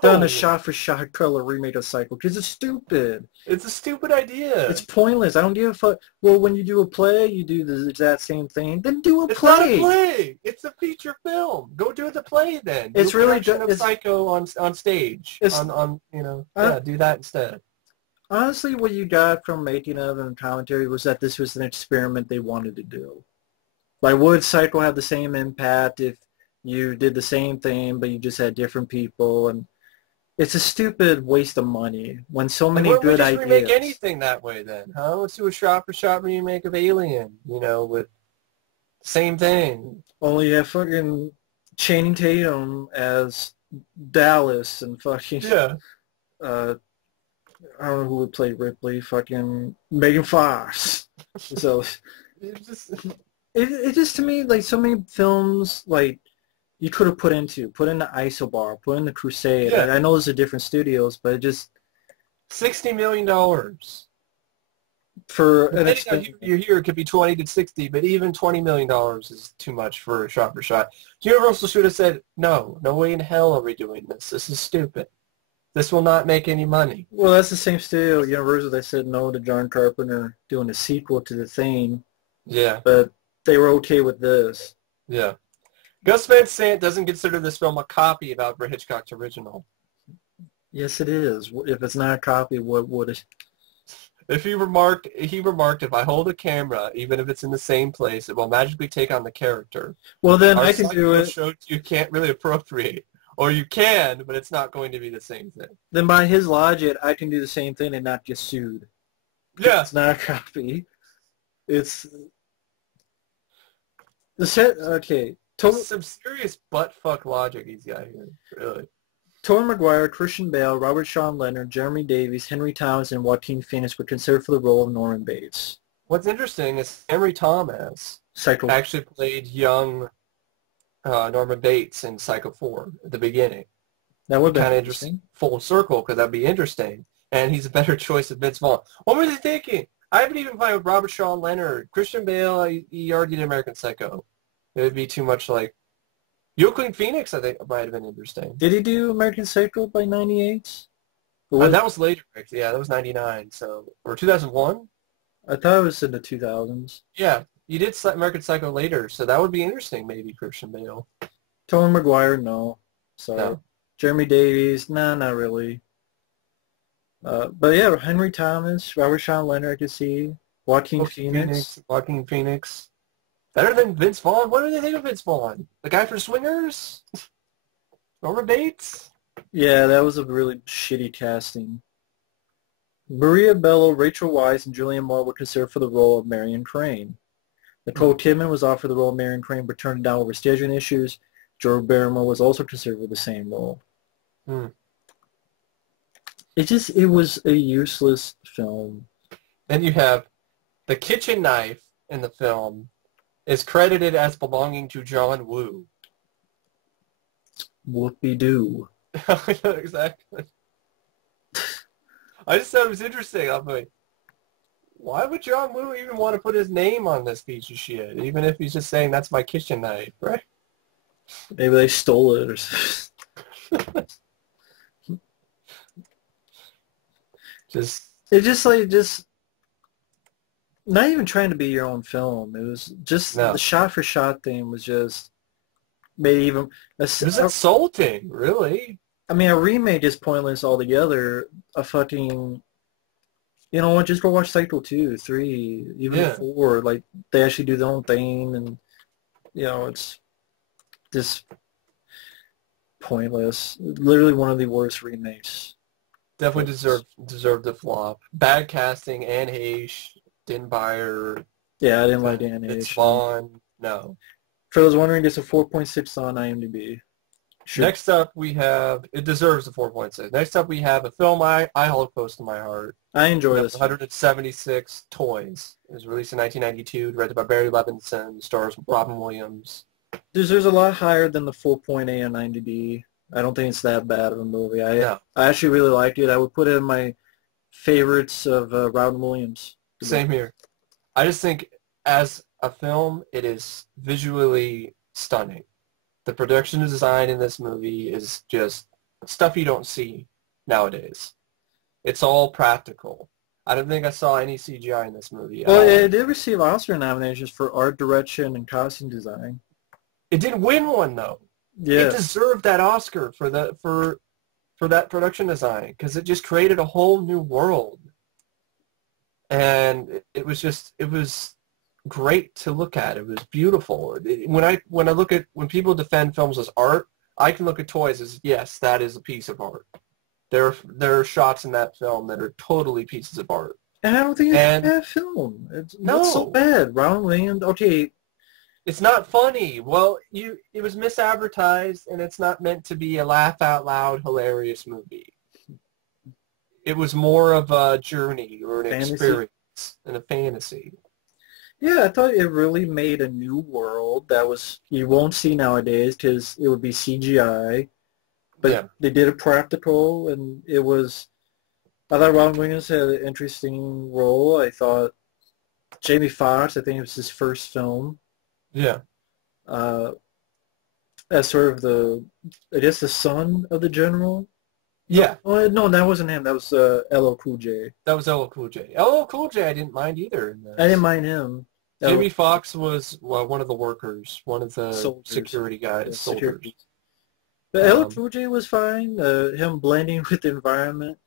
done a shot-for-shot color remake of Psycho because it's stupid. It's a stupid idea. It's pointless. I don't give a fuck. Well, when you do a play, you do the exact same thing. Then do a play. It's not a play. It's a feature film. Go do the play then. It's really just Psycho on stage. Do that instead. Honestly, what you got from making of and commentary was that this was an experiment they wanted to do. Like, would Psycho have the same impact if you did the same thing, but you just had different people? And it's a stupid waste of money when so many good ideas. Why don't we just remake anything that way then? Huh? Let's do a shot-for-shot remake of Alien, with same thing. Only you have fucking Channing Tatum as Dallas and fucking... Yeah. I don't know who would play Ripley. Fucking Megan Fox. So... It just, to me, like, so many films, like, you could have put in the Isobar, put in the Crusade. Yeah. I know those are different studios, but it just... $60 million. For you hear it could be 20 to 60, but even $20 million is too much for a shot-for-shot. Universal should have said, no way in hell are we doing this. This is stupid. This will not make any money. Well, that's the same studio, Universal, that said no to John Carpenter doing a sequel to The Thing. Yeah. But they were okay with this. Yeah. Gus Van Sant doesn't consider this film a copy of Alfred Hitchcock's original. Yes, it is. If it's not a copy, what would it? he remarked, if I hold a camera, even if it's in the same place, it will magically take on the character. Well, then Our I can do it. shows you can't really appropriate. Or you can, but it's not going to be the same thing. Then by his logic, I can do the same thing and not get sued. Yeah. It's not a copy. It's the set. Okay. Some serious butt-fuck logic he's got here, really. Tobey Maguire, Christian Bale, Robert Sean Leonard, Jeremy Davies, Henry Thomas, and Joaquin Phoenix were considered for the role of Norman Bates. What's interesting is Henry Thomas actually played young Norman Bates in Psycho 4 at the beginning. That would be kind of interesting. Full circle, because that'd be interesting. And he's a better choice than Vince Vaughn. What were they thinking? I haven't even played with Robert Sean Leonard. Christian Bale, he already did American Psycho. It would be too much like... Joaquin Phoenix, I think, might have been interesting. Did he do American Psycho by 98? That was later. Yeah, that was 99. So, or 2001? I thought it was in the 2000s. Yeah, you did American Psycho later, so that would be interesting, maybe, Christian Bale. Tobey Maguire, no. Sorry. No. Jeremy Davies, nah, not really. But yeah, Henry Thomas, Robert Sean Leonard, I could see. Joaquin Phoenix. Joaquin Phoenix. Better than Vince Vaughn? What do they think of Vince Vaughn? The guy from Swingers? Norman Bates? Yeah, that was a really shitty casting. Maria Bello, Rachel Weisz, and Julianne Moore were considered for the role of Marion Crane. Nicole Kidman was offered the role of Marion Crane, but turned it down over scheduling issues. Drew Barrymore was also considered for the same role. It was a useless film. Then you have the kitchen knife in the film is credited as belonging to John Woo. Whoopie-doo. Exactly. I just thought it was interesting. I'm like, why would John Woo even want to put his name on this piece of shit, even if he's just saying that's my kitchen knife, right? Maybe they stole it or something. just not even trying to be your own film. It was just the shot-for-shot thing was just maybe even... It was insulting, really. I mean, a remake is pointless altogether. A fucking... You know what? Just go watch Cycle 2, 3, even 4. Like, they actually do their own thing, and, you know, it's just pointless. Literally one of the worst remakes. Definitely deserved the flop. Bad casting, Anne Heche, didn't buy her. Yeah, I didn't like Anne Heche. It's Vaughn, no. For those wondering, it's a 4.6 on IMDb. Sure. Next up, we have, it deserves a 4.6. Next up, we have a film I hold close to my heart. I enjoy this. 176 Toys. It was released in 1992, directed by Barry Levinson, stars Robin Williams. There's a lot higher than the 4.8 on IMDb. I don't think it's that bad of a movie. I actually really liked it. I would put it in my favorites of Robin Williams. Same here. I just think as a film, it is visually stunning. The production design in this movie is just stuff you don't see nowadays. It's all practical. I don't think I saw any CGI in this movie. Well, it did receive Oscar nominations for art direction and costume design. It didn't win one, though. Yeah. It deserved that Oscar for that production design because it just created a whole new world. And it was great to look at. It was beautiful. When people defend films as art, I can look at Toys as, yes, that is a piece of art. There are shots in that film that are totally pieces of art. And I don't think it's a bad film. It's not so bad. Robin Williams, okay. It's not funny. Well, it was misadvertised, and it's not meant to be a laugh-out-loud, hilarious movie. It was more of a journey or an experience and a fantasy. Yeah, I thought it really made a new world that you won't see nowadays because it would be CGI. But they did it practical, and I thought Robin Williams had an interesting role. I thought Jamie Foxx, I think it was his first film. Yeah. As sort of the son of the general. Yeah. Oh, no, that wasn't him. That was LL Cool J. That was LL Cool J. LL Cool J I didn't mind either. I didn't mind him. Jamie Foxx was one of the workers, one of the security guys, soldiers. But LL Cool J was fine. Him blending with the environment.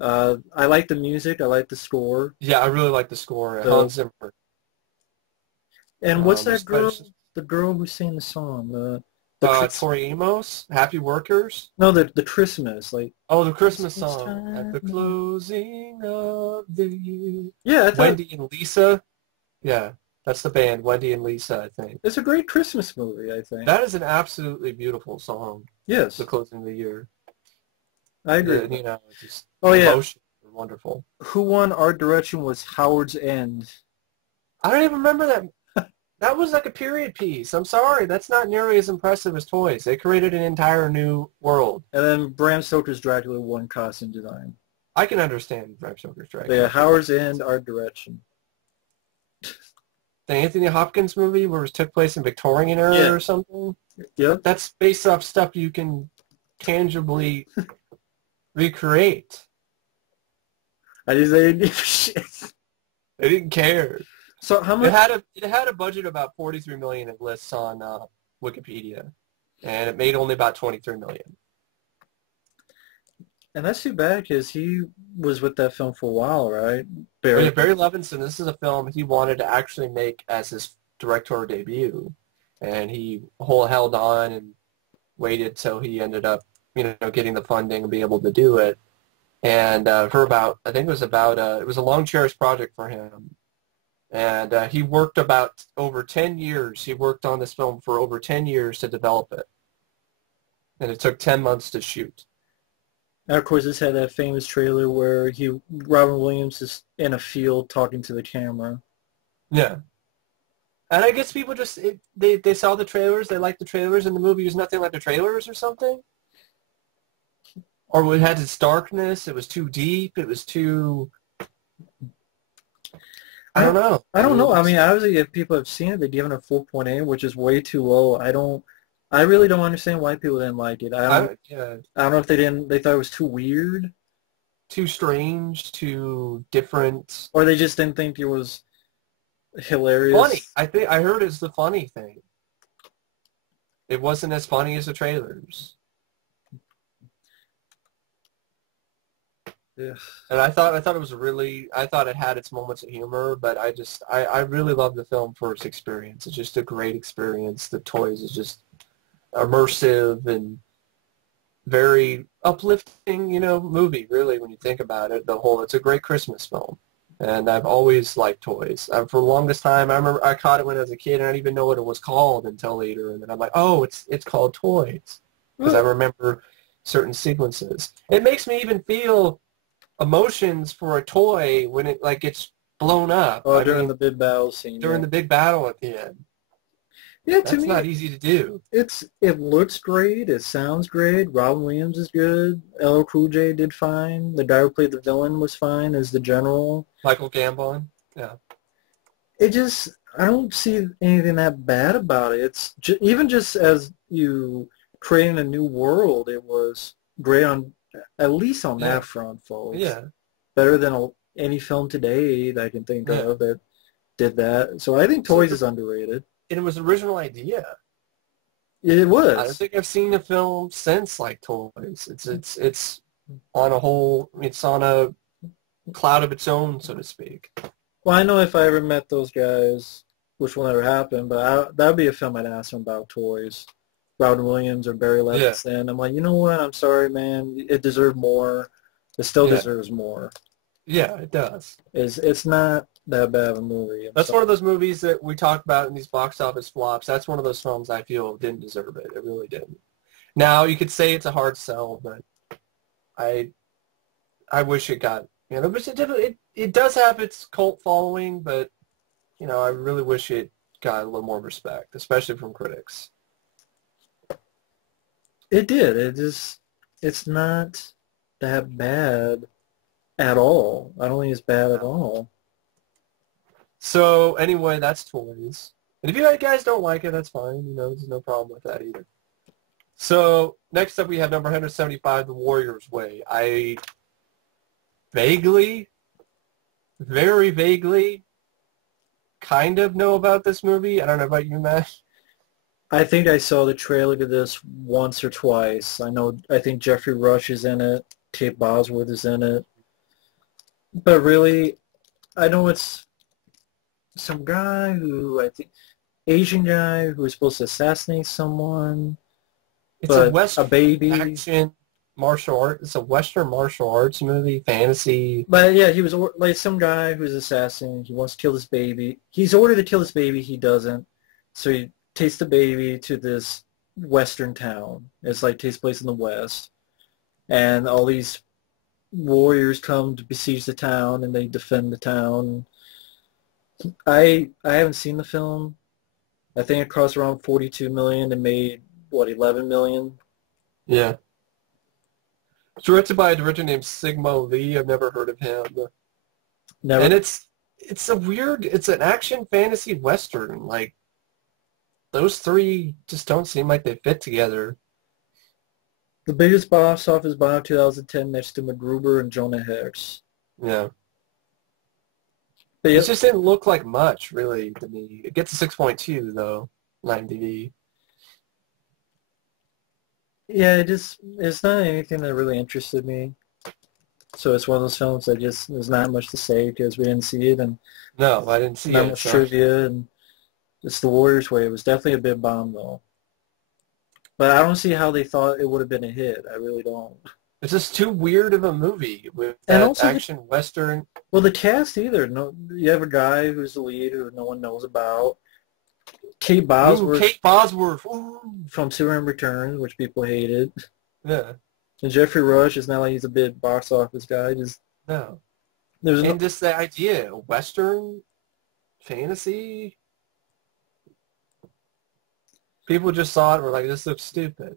I like the music. I like the score. Yeah, I really like the score. The, Hans Zimmer. and what's that girl? Especially, The girl who sang the song. The Chris, Tori Amos, Happy Workers. no, the Christmas like. Oh, the Christmas Christmas song. At the time. closing of the year. Yeah, I thought Wendy and Lisa. Yeah, that's the band, Wendy and Lisa, I think. it's a great Christmas movie. I think. That is an absolutely beautiful song, Yes, the closing of the year. I agree. And, you know, just Oh yeah. emotions are wonderful. Who won art direction was Howard's End. I don't even remember that. That was like a period piece. I'm sorry. That's not nearly as impressive as Toys. They created an entire new world. And then Bram Stoker's Dracula won costume design. I can understand Bram Stoker's Dracula. Yeah, Howard's End art direction. The Anthony Hopkins movie where it took place in Victorian era or something. Yep. That's based off stuff you can tangibly recreate. I just didn't give a shit. They didn't care. So how much? It had a budget of about $43 million. It lists on Wikipedia, and it made only about $23 million. And that's too bad because he was with that film for a while, right? Barry Levinson. This is a film he wanted to actually make as his directorial debut, and he held on and waited till he ended up, getting the funding and be able to do it. And for about, I think it was a long cherished project for him. And he worked about over 10 years. He worked on this film for over 10 years to develop it. And it took 10 months to shoot. And of course, this had that famous trailer where Robin Williams is in a field talking to the camera. Yeah. And I guess people just, they saw the trailers, they liked the trailers, and the movie was nothing like the trailers or something. Or it had its darkness, it was too deep, it was too... I don't know. I don't know. I mean, obviously, if people have seen it, they've given it a 4.8, which is way too low. I really don't understand why people didn't like it. I don't know if they thought it was too weird. Too strange, too different. Or they just didn't think it was hilarious. Funny. I heard it's the funny thing. It wasn't as funny as the trailers. Yeah. And I thought it had its moments of humor, but I really love the film for its experience. It's just a great experience. The Toys is just immersive and very uplifting, movie, really, when you think about it. It's a great Christmas film. And I've always liked Toys. For the longest time, I remember I caught it when I was a kid, and I didn't even know what it was called until later. And then I'm like, oh, it's called Toys. Because I remember certain sequences. It makes me even feel emotions for a toy when it gets blown up. Oh, during the big battle scene. During the big battle at the end. Yeah, That's not easy to do. It looks great. It sounds great. Robin Williams is good. LL Cool J did fine. The guy who played the villain was fine as the general. Michael Gambon. Yeah. I don't see anything that bad about it. It's even just as you creating a new world, it was great at least on that front, folks. Yeah. Better than any film today that I can think of that did that. So I think Toys is underrated. And it was an original idea. It was. I don't think I've seen a film since like Toys. It's on a cloud of its own, so to speak. Well, I know if I ever met those guys, which will never happen, but that would be a film I'd ask them about Toys. Robin Williams or Barry Levinson. Yeah. I'm like, you know what? I'm sorry, man. It deserved more. It still deserves more. Yeah, it does. It's not that bad of a movie. That's one of those movies that we talk about in these box office flops. That's one of those films I feel didn't deserve it. It really didn't. Now, you could say it's a hard sell, but I wish it got, it does have its cult following, but, I really wish it got a little more respect, especially from critics. It did. It's not that bad at all. I don't think it's bad at all. So anyway, that's Toys. And if you guys don't like it, that's fine. There's no problem with that either. So next up we have number 175, The Warrior's Way. I very vaguely kind of know about this movie. I don't know about you, Matt. I think I saw the trailer to this once or twice. I think Jeffrey Rush is in it. Kate Bosworth is in it. But really, I know it's some guy who, I think, Asian guy who was supposed to assassinate someone, It's a but a Western baby. action martial art. It's a Western martial arts movie, fantasy. But yeah, he was like some guy who's an assassin. He wants to kill this baby. He's ordered to kill this baby. He doesn't. So he takes the baby to this Western town. It's like takes place in the West. And all these warriors come to besiege the town and they defend the town. I haven't seen the film. I think it cost around 42 million and made what 11 million. Yeah. It's directed by a director named Sigmo Lee. I've never heard of him. Never. And it's a weird, it's an action fantasy Western. Like, those three just don't seem like they fit together. The biggest box office bomb of 2010 next to MacGruber and Jonah Hex. Yeah. But It just didn't look like much, really, to me. It gets a 6.2, though, on IMDb. yeah, it's not anything that really interested me. So it's one of those films that just there's not much to say because we didn't see it and No, I didn't see not it. much So. trivia and it's the Warriors way. It was definitely a big bomb though. But I don't see how they thought it would have been a hit. I really don't. It's just too weird of a movie with And that also action Western. well, the cast either. No, you have a guy who's the lead who no one knows about. Kate Bosworth Ooh, Kate Bosworth. Ooh. from Superman Returns, which people hated. Yeah, And Jeffrey Rush is not like he's a big box office guy. Just no. there's And just the idea, Western fantasy. People just saw it and were like, this looks stupid.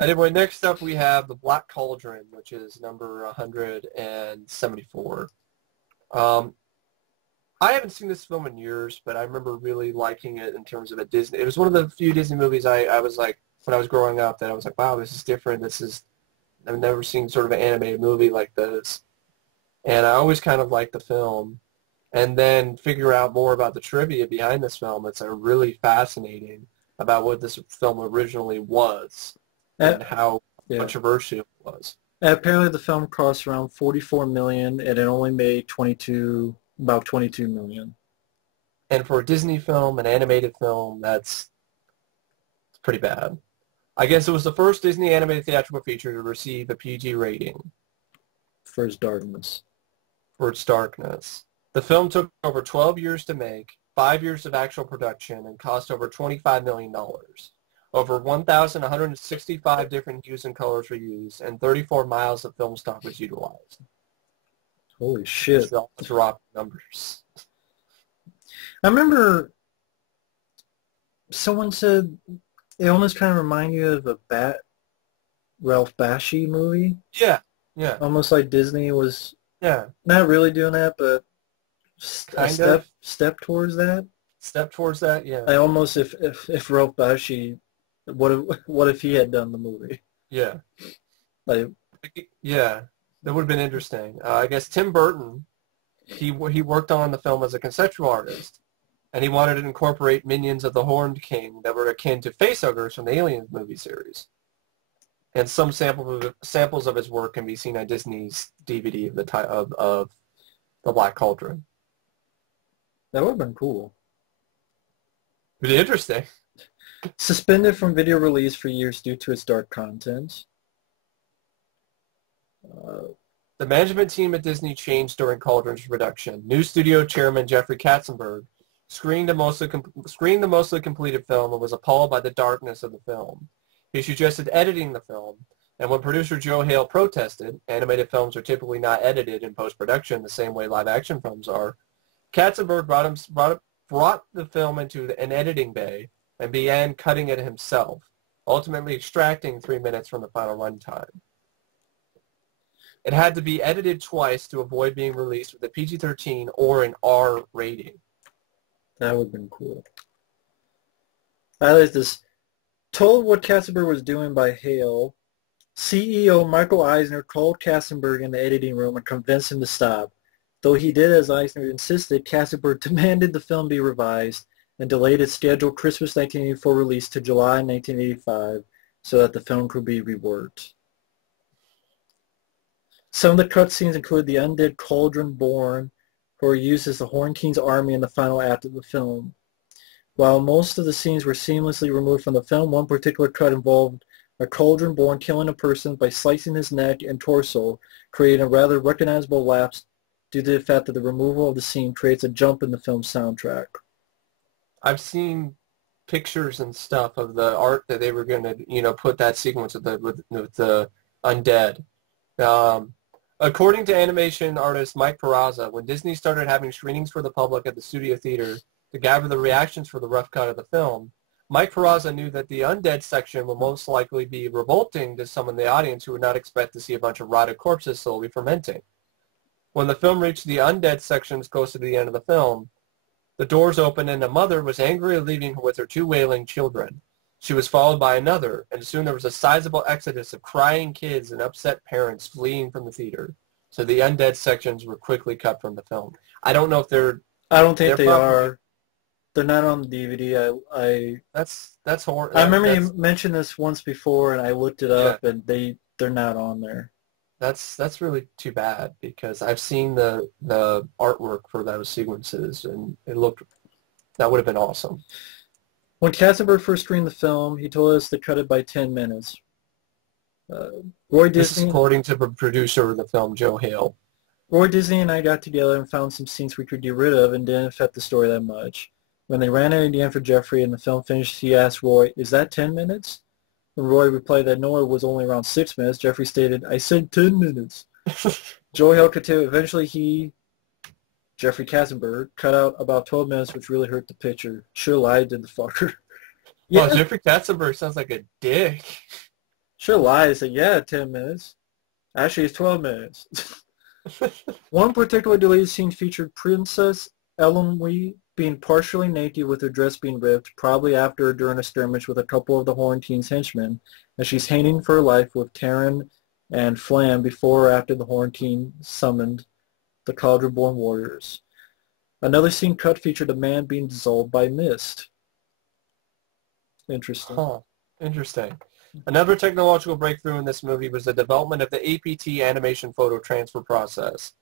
Anyway, next up we have The Black Cauldron, which is number 174. I haven't seen this film in years, but I remember really liking it in terms of a Disney. It was one of the few Disney movies I was like, when I was growing up, that I was like, wow, this is different. I've never seen sort of an animated movie like this. And I always kind of liked the film. And then figure out more about the trivia behind this film. It's really fascinating about what this film originally was and how controversial it was. Apparently the film cost around 44 million and it only made about 22 million. And for a Disney film, an animated film, it's pretty bad. I guess it was the first Disney animated theatrical feature to receive a PG rating. For its darkness. For its darkness. The film took over 12 years to make, 5 years of actual production, and cost over $25 million. Over 1,165 different hues and colors were used, and 34 miles of film stock was utilized. Holy shit. Drop numbers. I remember someone said it almost kind of reminded you of a Ralph Bakshi movie. Yeah, yeah. Almost like Disney was not really doing that, but a step towards that. Step towards that, yeah. I almost, if Ralph Bakshi, what if he had done the movie? Yeah. Like, yeah, that would have been interesting. I guess Tim Burton, he worked on the film as a conceptual artist, and he wanted to incorporate minions of the Horned King that were akin to facehuggers from the Aliens movie series. And some samples of his work can be seen on Disney's DVD of The Black Cauldron. that would have been cool. Pretty interesting. Suspended from video release for years due to its dark content. The management team at Disney changed during Cauldron's production. New studio chairman Jeffrey Katzenberg screened the mostly completed film and was appalled by the darkness of the film. He suggested editing the film, and when producer Joe Hale protested, animated films are typically not edited in post-production the same way live-action films are, Katzenberg brought the film into an editing bay and began cutting it himself, ultimately extracting 3 minutes from the final runtime. It had to be edited twice to avoid being released with a PG-13 or an R rating. That would have been cool. I like this. Told what Katzenberg was doing by Hale, CEO Michael Eisner called Katzenberg in the editing room and convinced him to stop. Though he did as Eisner insisted, Katzenberg demanded the film be revised and delayed its scheduled Christmas 1984 release to July 1985 so that the film could be reworked. Some of the cutscenes include the undead Cauldron born, who are used as the Hornteens' army in the final act of the film. While most of the scenes were seamlessly removed from the film, one particular cut involved a Cauldron born killing a person by slicing his neck and torso, creating a rather recognizable lapse due to the fact that the removal of the scene creates a jump in the film's soundtrack. I've seen pictures and stuff of the art that they were going to, put that sequence with the undead. According to animation artist Mike Peraza, when Disney started having screenings for the public at the studio theater to gather the reactions for the rough cut of the film, Mike Peraza knew that the undead section would most likely be revolting to some in the audience who would not expect to see a bunch of rotted corpses slowly fermenting. When the film reached the undead sections close to the end of the film, the doors opened and a mother was angrily leaving with her 2 wailing children. She was followed by another, and soon there was a sizable exodus of crying kids and upset parents fleeing from the theater. So the undead sections were quickly cut from the film. I don't know if they're... I don't think they are. They're not on the DVD. That's horrible. I remember you mentioned this once before, and I looked it up, and they're not on there. That's really too bad, because I've seen the artwork for those sequences, and that would have been awesome. When Katzenberg first screened the film, he told us to cut it by 10 minutes. Roy Disney, this is according to the producer of the film, Joe Hale. Roy Disney and I got together and found some scenes we could get rid of and didn't affect the story that much. When they ran out of the end for Jeffrey and the film finished, he asked Roy, "Is that 10 minutes?" When Roy replied that no, it was only around 6 minutes, Jeffrey stated, "I said 10 minutes." Joe Hale continued. Eventually Jeffrey Katzenberg, cut out about 12 minutes, which really hurt the picture. Sure lied, did the fucker. Yeah. Well, Jeffrey Katzenberg sounds like a dick. Sure lied. I said, yeah, 10 minutes. Actually, it's 12 minutes. One particular deleted scene featured Princess Eloise being partially naked with her dress being ripped, probably after or during a skirmish with a couple of the Hornteens' henchmen, as she's hanging for her life with Terran and Flam before or after the Hornteen summoned the Cauldron-born warriors. Another scene cut featured a man being dissolved by mist. Interesting. Huh. Interesting. Another technological breakthrough in this movie was the development of the APT animation photo transfer process.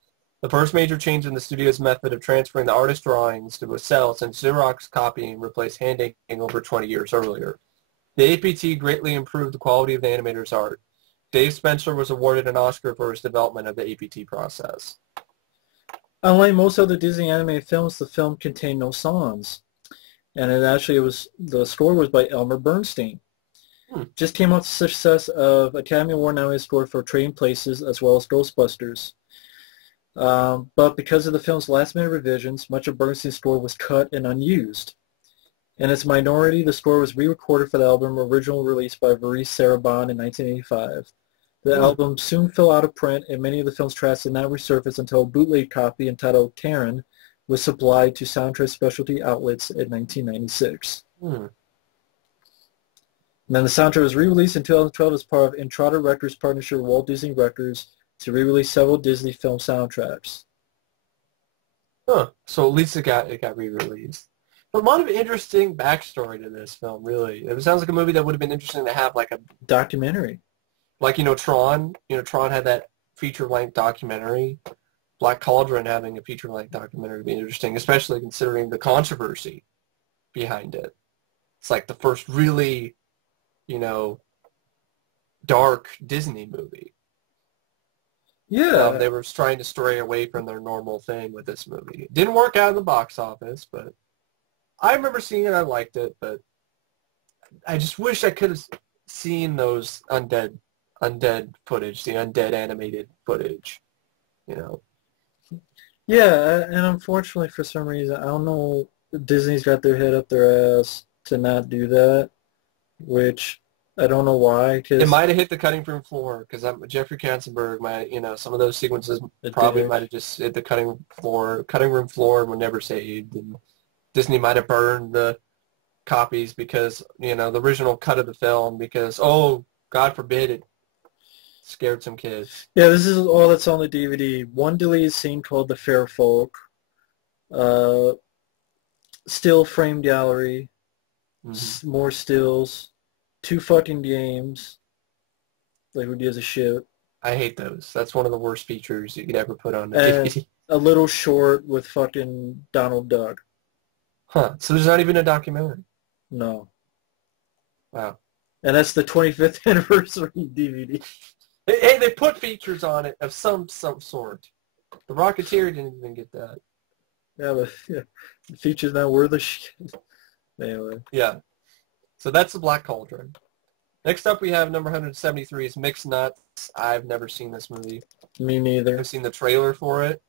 The first major change in the studio's method of transferring the artist's drawings to a cell since Xerox copying replaced hand inking over 20 years earlier. The APT greatly improved the quality of the animator's art. Dave Spencer was awarded an Oscar for his development of the APT process. Unlike most other Disney animated films, the film contained no songs. And the score was by Elmer Bernstein. Just came off the success of Academy Award nominated score for Trading Places as well as Ghostbusters. But because of the film's last-minute revisions, much of Bernstein's score was cut and unused. In its minority, the score was re-recorded for the album originally released by Maurice Sarabon in 1985. The album soon fell out of print, and many of the film's tracks did not resurface until a bootleg copy entitled Terran was supplied to soundtrack specialty outlets in 1996. And then the soundtrack was re-released in 2012 as part of Entrada Records' partnership with Walt Disney Records to re-release several Disney film soundtracks. So at least it got re-released. But a lot of interesting backstory to this film, really. It sounds like a movie that would have been interesting to have, like a documentary. Like, Tron. Tron had that feature-length documentary. Black Cauldron having a feature-length documentary would be interesting, especially considering the controversy behind it. It's like the first really, dark Disney movie. Yeah. They were trying to stray away from their normal thing with this movie. It didn't work out in the box office, but I remember seeing it. I liked it, but I just wish I could have seen those undead footage, the undead animated footage, Yeah, and unfortunately for some reason, I don't know, Disney's got their head up their ass to not do that, which I don't know why. Cause it might have hit the cutting room floor, because Jeffrey Katzenberg some of those sequences probably might have just hit the cutting room floor and were never saved, and Disney might have burned the copies because, the original cut of the film, because, God forbid, it scared some kids. Yeah, this is all that's on the DVD. One deleted scene called The Fair Folk, still frame gallery, more stills, 2 fucking games, like who gives a shit. I hate those. That's one of the worst features you could ever put on the And DVD. a little short with fucking Donald Duck. Huh. So there's not even a documentary. No. Wow. And that's the 25th anniversary DVD. Hey, they put features on it of some sort. The Rocketeer didn't even get that. Yeah, but the feature's not worth a shit. Anyway. Yeah. So that's the Black Cauldron. Next up we have number 173 is Mixed Nuts. I've never seen this movie. Me neither. I've seen the trailer for it.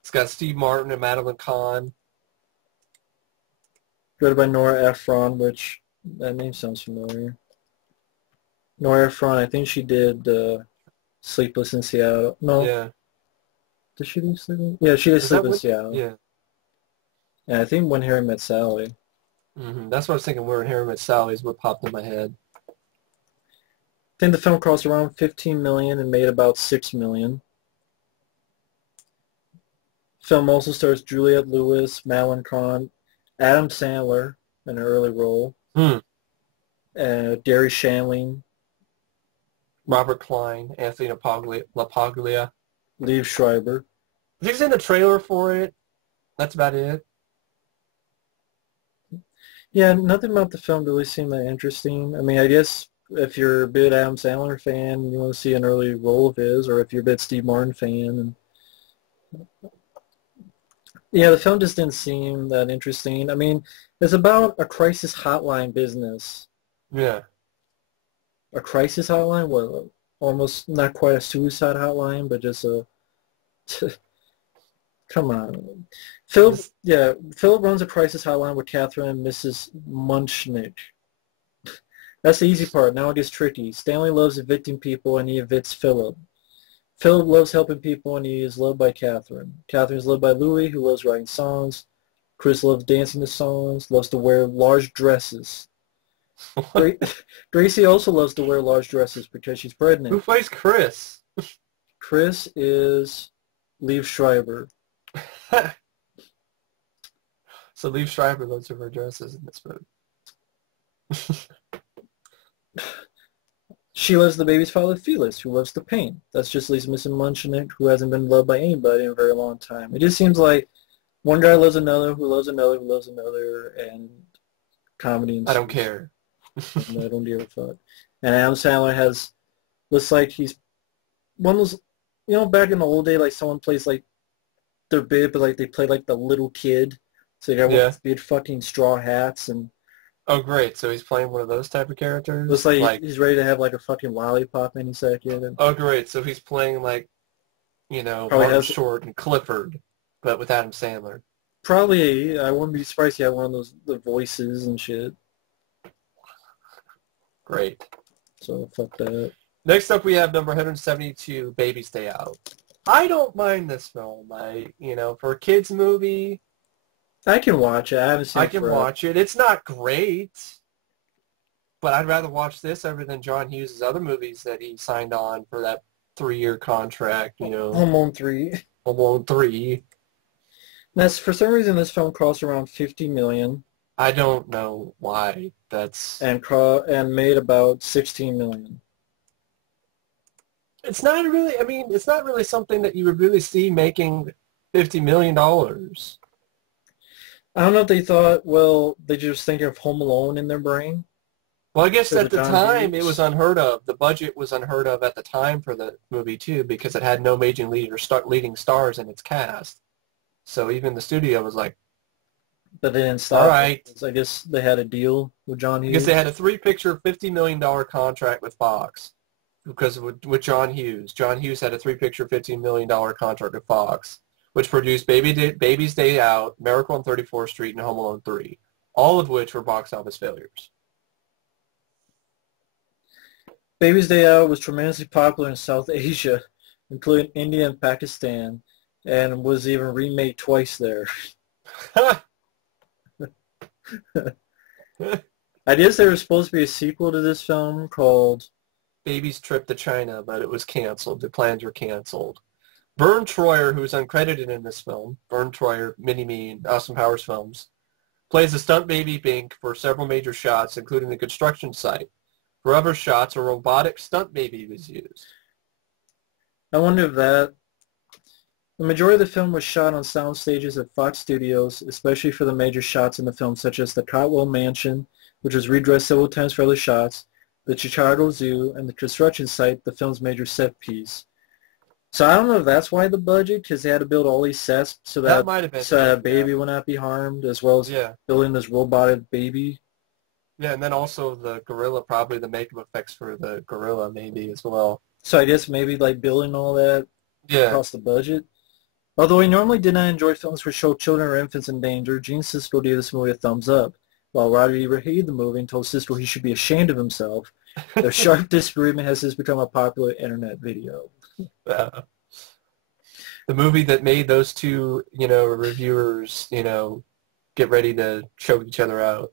It's got Steve Martin and Madeline Kahn. Directed by Nora Ephron, which, that name sounds familiar. Nora Ephron, I think she did Sleepless in Seattle. No. Yeah. Did she do Sleepless? Yeah, she did Sleepless in Seattle. Yeah. And I think When Harry Met Sally. Mm-hmm. That's what I was thinking. When Harry Met Sally is what popped in my head. I think the film cost around $15 million and made about $6 million. Film also stars Juliette Lewis, Madeline Kahn, Adam Sandler in an early role, Derry Shanley, Robert Klein, Anthony LaPaglia. Liev Schreiber. If he's in the trailer for it, that's about it. Yeah, nothing about the film really seemed that interesting. I mean, I guess if you're a big Adam Sandler fan, you want to see an early role of his, or if you're a big Steve Martin fan. Yeah, the film just didn't seem that interesting. I mean, it's about a crisis hotline business. Yeah. A crisis hotline? Well, almost not quite a suicide hotline, but just a... Come on. Philip runs a crisis hotline with Catherine and Mrs. Munchnick. That's the easy part. Now it gets tricky. Stanley loves evicting people, and he evicts Philip. Philip loves helping people, and he is loved by Catherine. Catherine is loved by Louis, who loves writing songs. Chris loves dancing to songs, loves to wear large dresses. Gracie also loves to wear large dresses because she's pregnant. Who plays Chris? Chris is Liev Schreiber. So Liev Schreiber loves to wear dresses in this movie. She loves the baby's father, Felix, who loves to paint. That's just leaves Mrs. Munchnick, who hasn't been loved by anybody in a very long time. It just seems like one guy loves another, who loves another, who loves another, and comedy and I don't care. I don't give a fuck. And Adam Sandler looks like he's one of those, back in the old day, like someone plays like they're big, but like they play like the little kid. So you got one with big fucking straw hats and... Oh, great. So he's playing one of those type of characters? Looks like he's ready to have like a fucking lollipop any second. Oh, great. So he's playing like, Martin Short and Clifford, but with Adam Sandler. Probably. I wouldn't be surprised he had one of those the voices and shit. Great. So fuck that. Next up we have number 172, Baby's Day Out. I don't mind this film. For a kid's movie... I can watch it. I haven't seen it. I can watch it. It's not great, but I'd rather watch this over than John Hughes' other movies that he signed on for that 3-year contract, Home Alone 3. Home Alone 3. For some reason, this film cost around $50 million. I don't know why. And made about $16 million. It's not really something that you would really see making $50 million. I don't know if they thought, they just think of Home Alone in their brain. Well, I guess at the time it was unheard of. The budget was unheard of at the time for the movie, too, because it had no major leading stars in its cast. So even the studio was like... But they didn't stop. All right. I guess they had a deal with John Hughes. Because they had a 3-picture, $50 million contract with Fox. Because with John Hughes. John Hughes had a 3-picture, $15 million contract with Fox, which produced Baby's Day Out, Miracle on 34th Street, and Home Alone 3, all of which were box office failures. Baby's Day Out was tremendously popular in South Asia, including India and Pakistan, and was even remade twice there. I guess there was supposed to be a sequel to this film called Baby's Trip to China, but it was canceled. The plans were canceled. Vern Troyer, who's uncredited in this film, Vern Troyer, Mini-Me, and Austin Powers films, plays a stunt baby Bink for several major shots, including the construction site. For other shots, a robotic stunt baby was used. I wonder if that... The majority of the film was shot on sound stages at Fox Studios, especially for the major shots in the film, such as the Cotwell Mansion, which was redressed several times for other shots, the Chicago Zoo, and the construction site, the film's major set piece. So I don't know if that's why the budget, because they had to build all these sets so that might have been that baby would not be harmed, as well as building this roboted baby. Yeah, and then also the gorilla, probably the makeup effects for the gorilla maybe as well. So I guess maybe like building all that cost the budget. Although he normally did not enjoy films which show children or infants in danger, Gene Siskel gave this movie a thumbs up, while Roger Ebert hated the movie and told Siskel he should be ashamed of himself. Their sharp disagreement has since become a popular internet video. The movie that made those two, reviewers, get ready to choke each other out.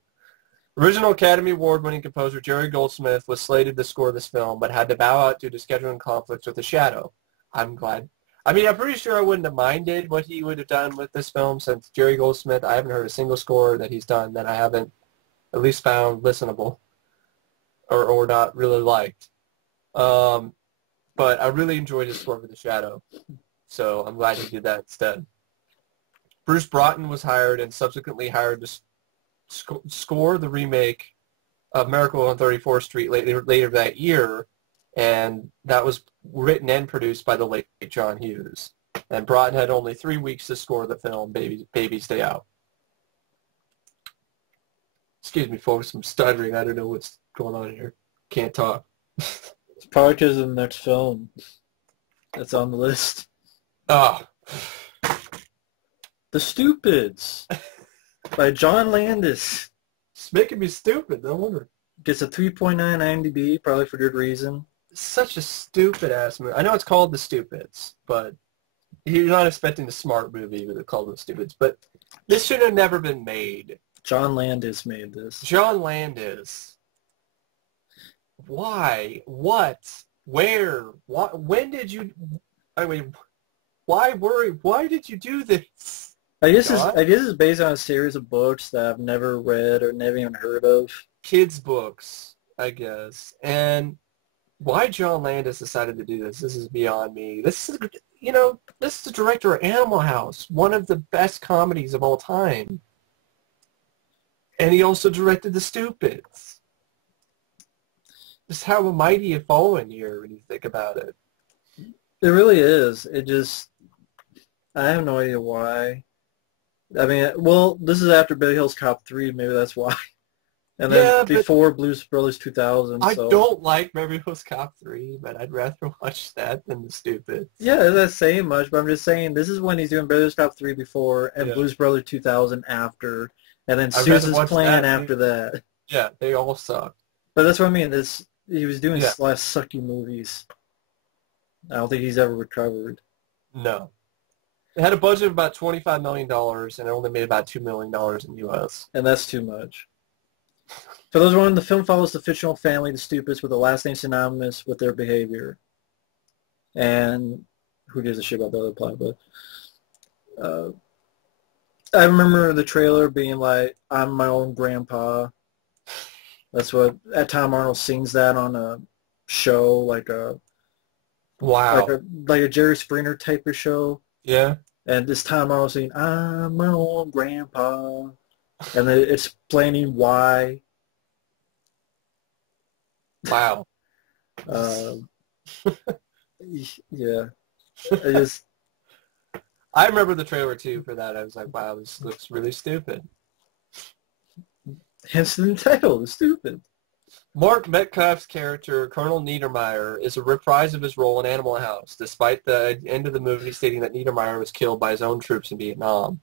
Original Academy Award-winning composer Jerry Goldsmith was slated to score this film, but had to bow out due to scheduling conflicts with The Shadow. I'm glad. I mean, I'm pretty sure I wouldn't have minded what he would have done with this film, since Jerry Goldsmith, I haven't heard a single score that he's done that I haven't at least found listenable or not really liked. But I really enjoyed his score for The Shadow, so I'm glad he did that instead. Bruce Broughton was hired and subsequently hired to score the remake of Miracle on 34th Street later that year, and that was written and produced by the late John Hughes. And Broughton had only 3 weeks to score the film Baby Stay Out. Excuse me, folks, I'm stuttering. I don't know what's going on here. Can't talk. It's probably because of the next film that's on the list. Oh. The Stupids by John Landis. It's making me stupid, no wonder. Gets a 3.9 IMDb, probably for good reason. Such a stupid-ass movie. I know it's called The Stupids, but you're not expecting a smart movie with it called The Stupids. But this should have never been made. John Landis made this. John Landis. Why? What? Where? What? When did you... I mean, why worry? Why did you do this? I guess it's based on a series of books that I've never read or never even heard of. Kids' books, I guess. And why John Landis decided to do this is beyond me. This is the director of Animal House, one of the best comedies of all time. And he also directed The Stupids. Just how mighty a fallen here when you think about it. It really is. I have no idea why. I mean, well, this is after Beverly Hills Cop 3, maybe that's why. And then before Blues Brothers 2000. I don't like Beverly Hills Cop 3, but I'd rather watch that than The Stupids. Yeah, I'm not saying much, but I'm just saying this is when he's doing Beverly Hills Cop 3 before and Blues Brothers 2000 after, and then Susan's Plan after that. Yeah, they all suck. But that's what I mean. He was doing last sucky movies. I don't think he's ever recovered. No. It had a budget of about $25 million, and it only made about $2 million in the U.S. And that's too much. For those wondering, the film follows the fictional family, the Stupids, with a last name synonymous with their behavior. And who gives a shit about the other plot? But I remember the trailer being like, "I'm my own grandpa." That's what Tom Arnold sings that on a show, like a Jerry Springer type of show. Yeah. And this Tom Arnold saying, "I'm my own grandpa," and then explaining why. Wow. Yeah. I remember the trailer too for that. I was like, wow, this looks really stupid. Hence the title, The Stupid. Mark Metcalf's character, Colonel Niedermeyer, is a reprise of his role in Animal House, despite the end of the movie stating that Niedermeyer was killed by his own troops in Vietnam.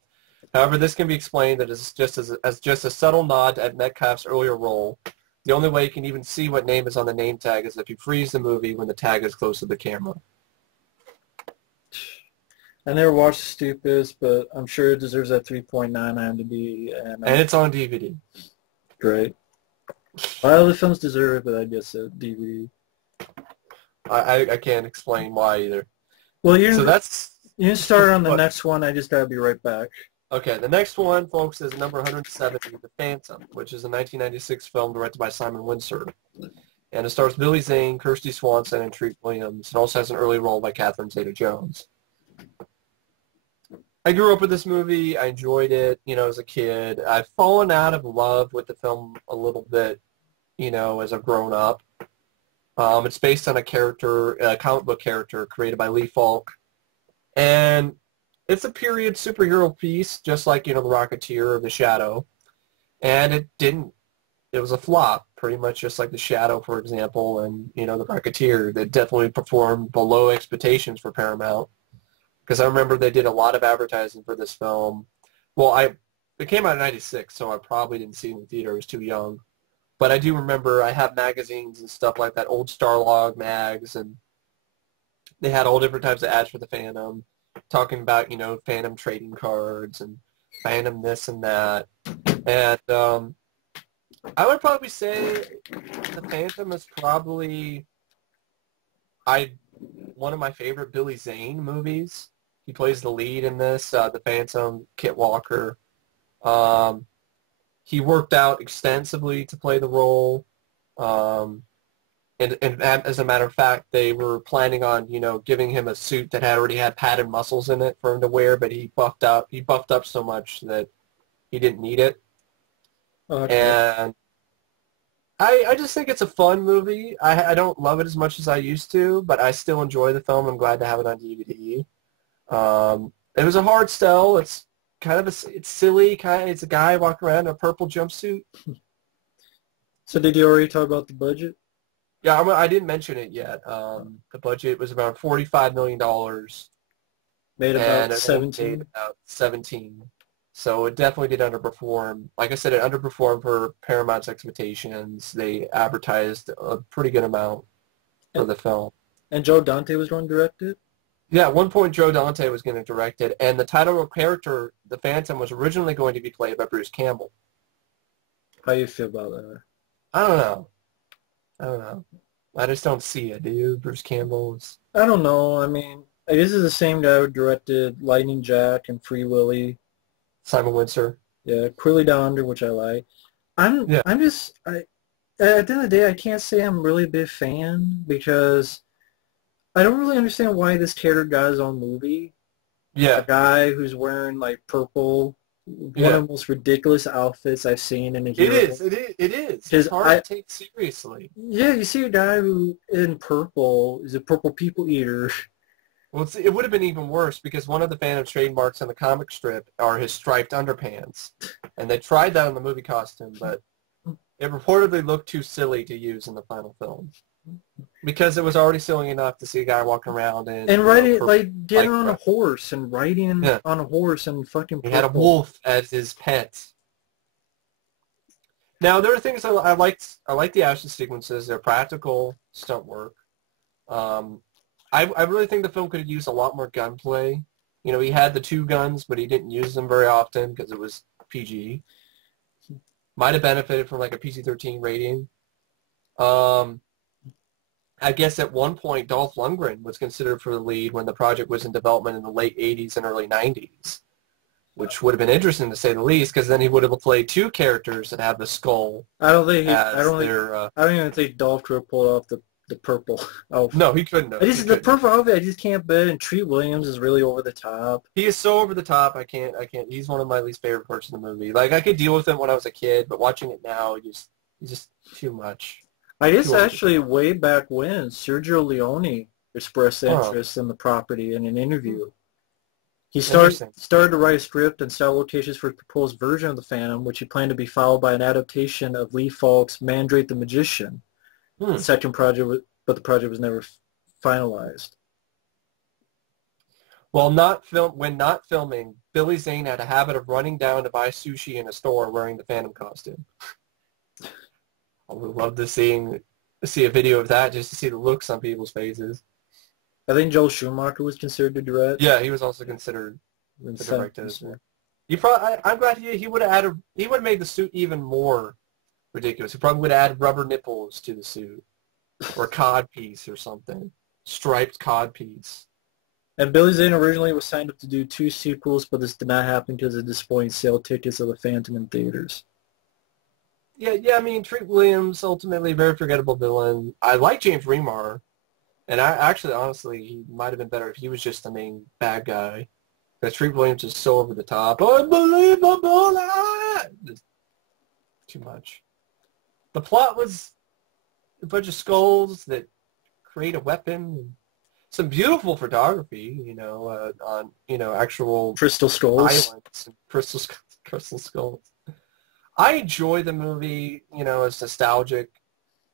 However, this can be explained that it's just a subtle nod at Metcalf's earlier role. The only way you can even see what name is on the name tag is if you freeze the movie when the tag is close to the camera. I never watched Stupids, but I'm sure it deserves that 3.9 IMDb. And it's on DVD. Great. A lot of the films deserve it, but I guess a DVD. I can't explain why either. Well, you can start on the next one. I just gotta be right back. Okay, the next one, folks, is number 170, The Phantom, which is a 1996 film directed by Simon Windsor. And it stars Billy Zane, Kirsty Swanson, and Treat Williams. It also has an early role by Catherine Zeta-Jones. I grew up with this movie. I enjoyed it, as a kid. I've fallen out of love with the film a little bit, as I've grown up. It's based on a comic book character created by Lee Falk. And it's a period superhero piece, just like, The Rocketeer or The Shadow. And it was a flop, pretty much just like The Shadow, for example, and, The Rocketeer. They definitely performed below expectations for Paramount. Because I remember they did a lot of advertising for this film. Well, it came out in 96, so I probably didn't see it in the theater. I was too young. But I do remember I have magazines and stuff like that, old Starlog mags, and they had all different types of ads for the Phantom, talking about, Phantom trading cards and Phantom this and that. And I would probably say the Phantom is probably one of my favorite Billy Zane movies. He plays the lead in this, the Phantom, Kit Walker. He worked out extensively to play the role. And as a matter of fact, they were planning on, giving him a suit that already had padded muscles in it for him to wear, but he buffed up so much that he didn't need it. Okay. And I just think it's a fun movie. I don't love it as much as I used to, but I still enjoy the film. I'm glad to have it on DVD. It was a hard sell. It's kind of it's silly. It's a guy walking around in a purple jumpsuit. So did you already talk about the budget? Yeah, I didn't mention it yet. The budget was about $45 million. Made about 17. Made about 17. So it definitely did underperform. Like I said, it underperformed for Paramount's expectations. They advertised a pretty good amount for the film. And Joe Dante was going to direct it? Yeah, at one point Joe Dante was going to direct it, and the title character, the Phantom, was originally going to be played by Bruce Campbell. How do you feel about that? I don't know. I just don't see it. Do you? Bruce Campbell? I don't know. I mean, this is the same guy who directed Lightning Jack and Free Willy. Simon Windsor. Yeah, Cruelly Down Under, which I like. At the end of the day, I can't say I'm really a big fan because I don't really understand why this character got his own movie. Yeah. A guy who's wearing, like, purple, one of the most ridiculous outfits I've seen in a hero. It is. It's hard to take seriously. Yeah, you see a guy who, in purple, is a purple people eater. Well, it would have been even worse because one of the Phantom's trademarks on the comic strip are his striped underpants. And they tried that on the movie costume, but it reportedly looked too silly to use in the final film. Because it was already silly enough to see a guy walking around and getting on a horse and riding on a horse and fucking purple. He had a wolf as his pet. Now there are things I liked. I like the action sequences. They're practical stunt work. I really think the film could have used a lot more gunplay. He had the two guns, but he didn't use them very often because it was PG. Might have benefited from like a PG-13 rating. I guess at one point Dolph Lundgren was considered for the lead when the project was in development in the late 80s and early 90s, which would have been interesting to say the least, because then he would have played two characters that have the skull. I don't even think Dolph could have pulled off the purple outfit. No, he couldn't have. The purple outfit I just can't bet, and Treat Williams is really over the top. He is so over the top. I can't. He's one of my least favorite parts of the movie. Like, I could deal with him when I was a kid, but watching it now, he's just too much. I guess actually way back when, Sergio Leone expressed interest in the property in an interview. He started to write a script and sell locations for a proposed version of the Phantom, which he planned to be followed by an adaptation of Lee Falk's Mandrake the Magician. The second project, but the project was never finalized. When not filming, Billy Zane had a habit of running down to buy sushi in a store wearing the Phantom costume. I would love to see a video of that just to see the looks on people's faces. I think Joel Schumacher was considered to direct. Yeah, he was also considered to direct it. I'm glad he would have made the suit even more ridiculous. He probably would have added rubber nipples to the suit, or codpiece or something, striped codpiece. And Billy Zane originally was signed up to do 2 sequels, but this did not happen because of disappointing sale tickets of the Phantom in theaters. Yeah. I mean, Treat Williams ultimately a very forgettable villain. I like James Remar, and I actually, honestly, he might have been better if he was just the main bad guy. Because Treat Williams is so over the top. Unbelievable! Just too much. The plot was a bunch of skulls that create a weapon. Some beautiful photography, on actual Crystal Skulls. islands and crystal skulls. I enjoy the movie. It's nostalgic,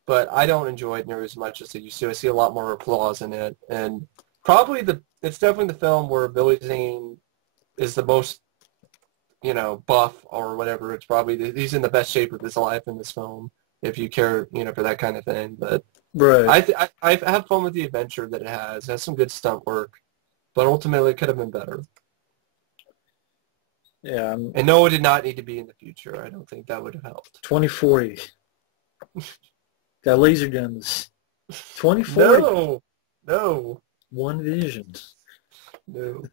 but I don't enjoy it near as much as I used to. I see a lot more flaws in it, and probably it's definitely the film where Billy Zane is the most, buff or whatever. It's probably he's in the best shape of his life in this film, if you care, for that kind of thing. But Right. I have fun with the adventure that it has. It has some good stunt work, but ultimately it could have been better. Yeah. And no, it did not need to be in the future. I don't think that would have helped. 2040. Got laser guns. 2040. No. One vision. No.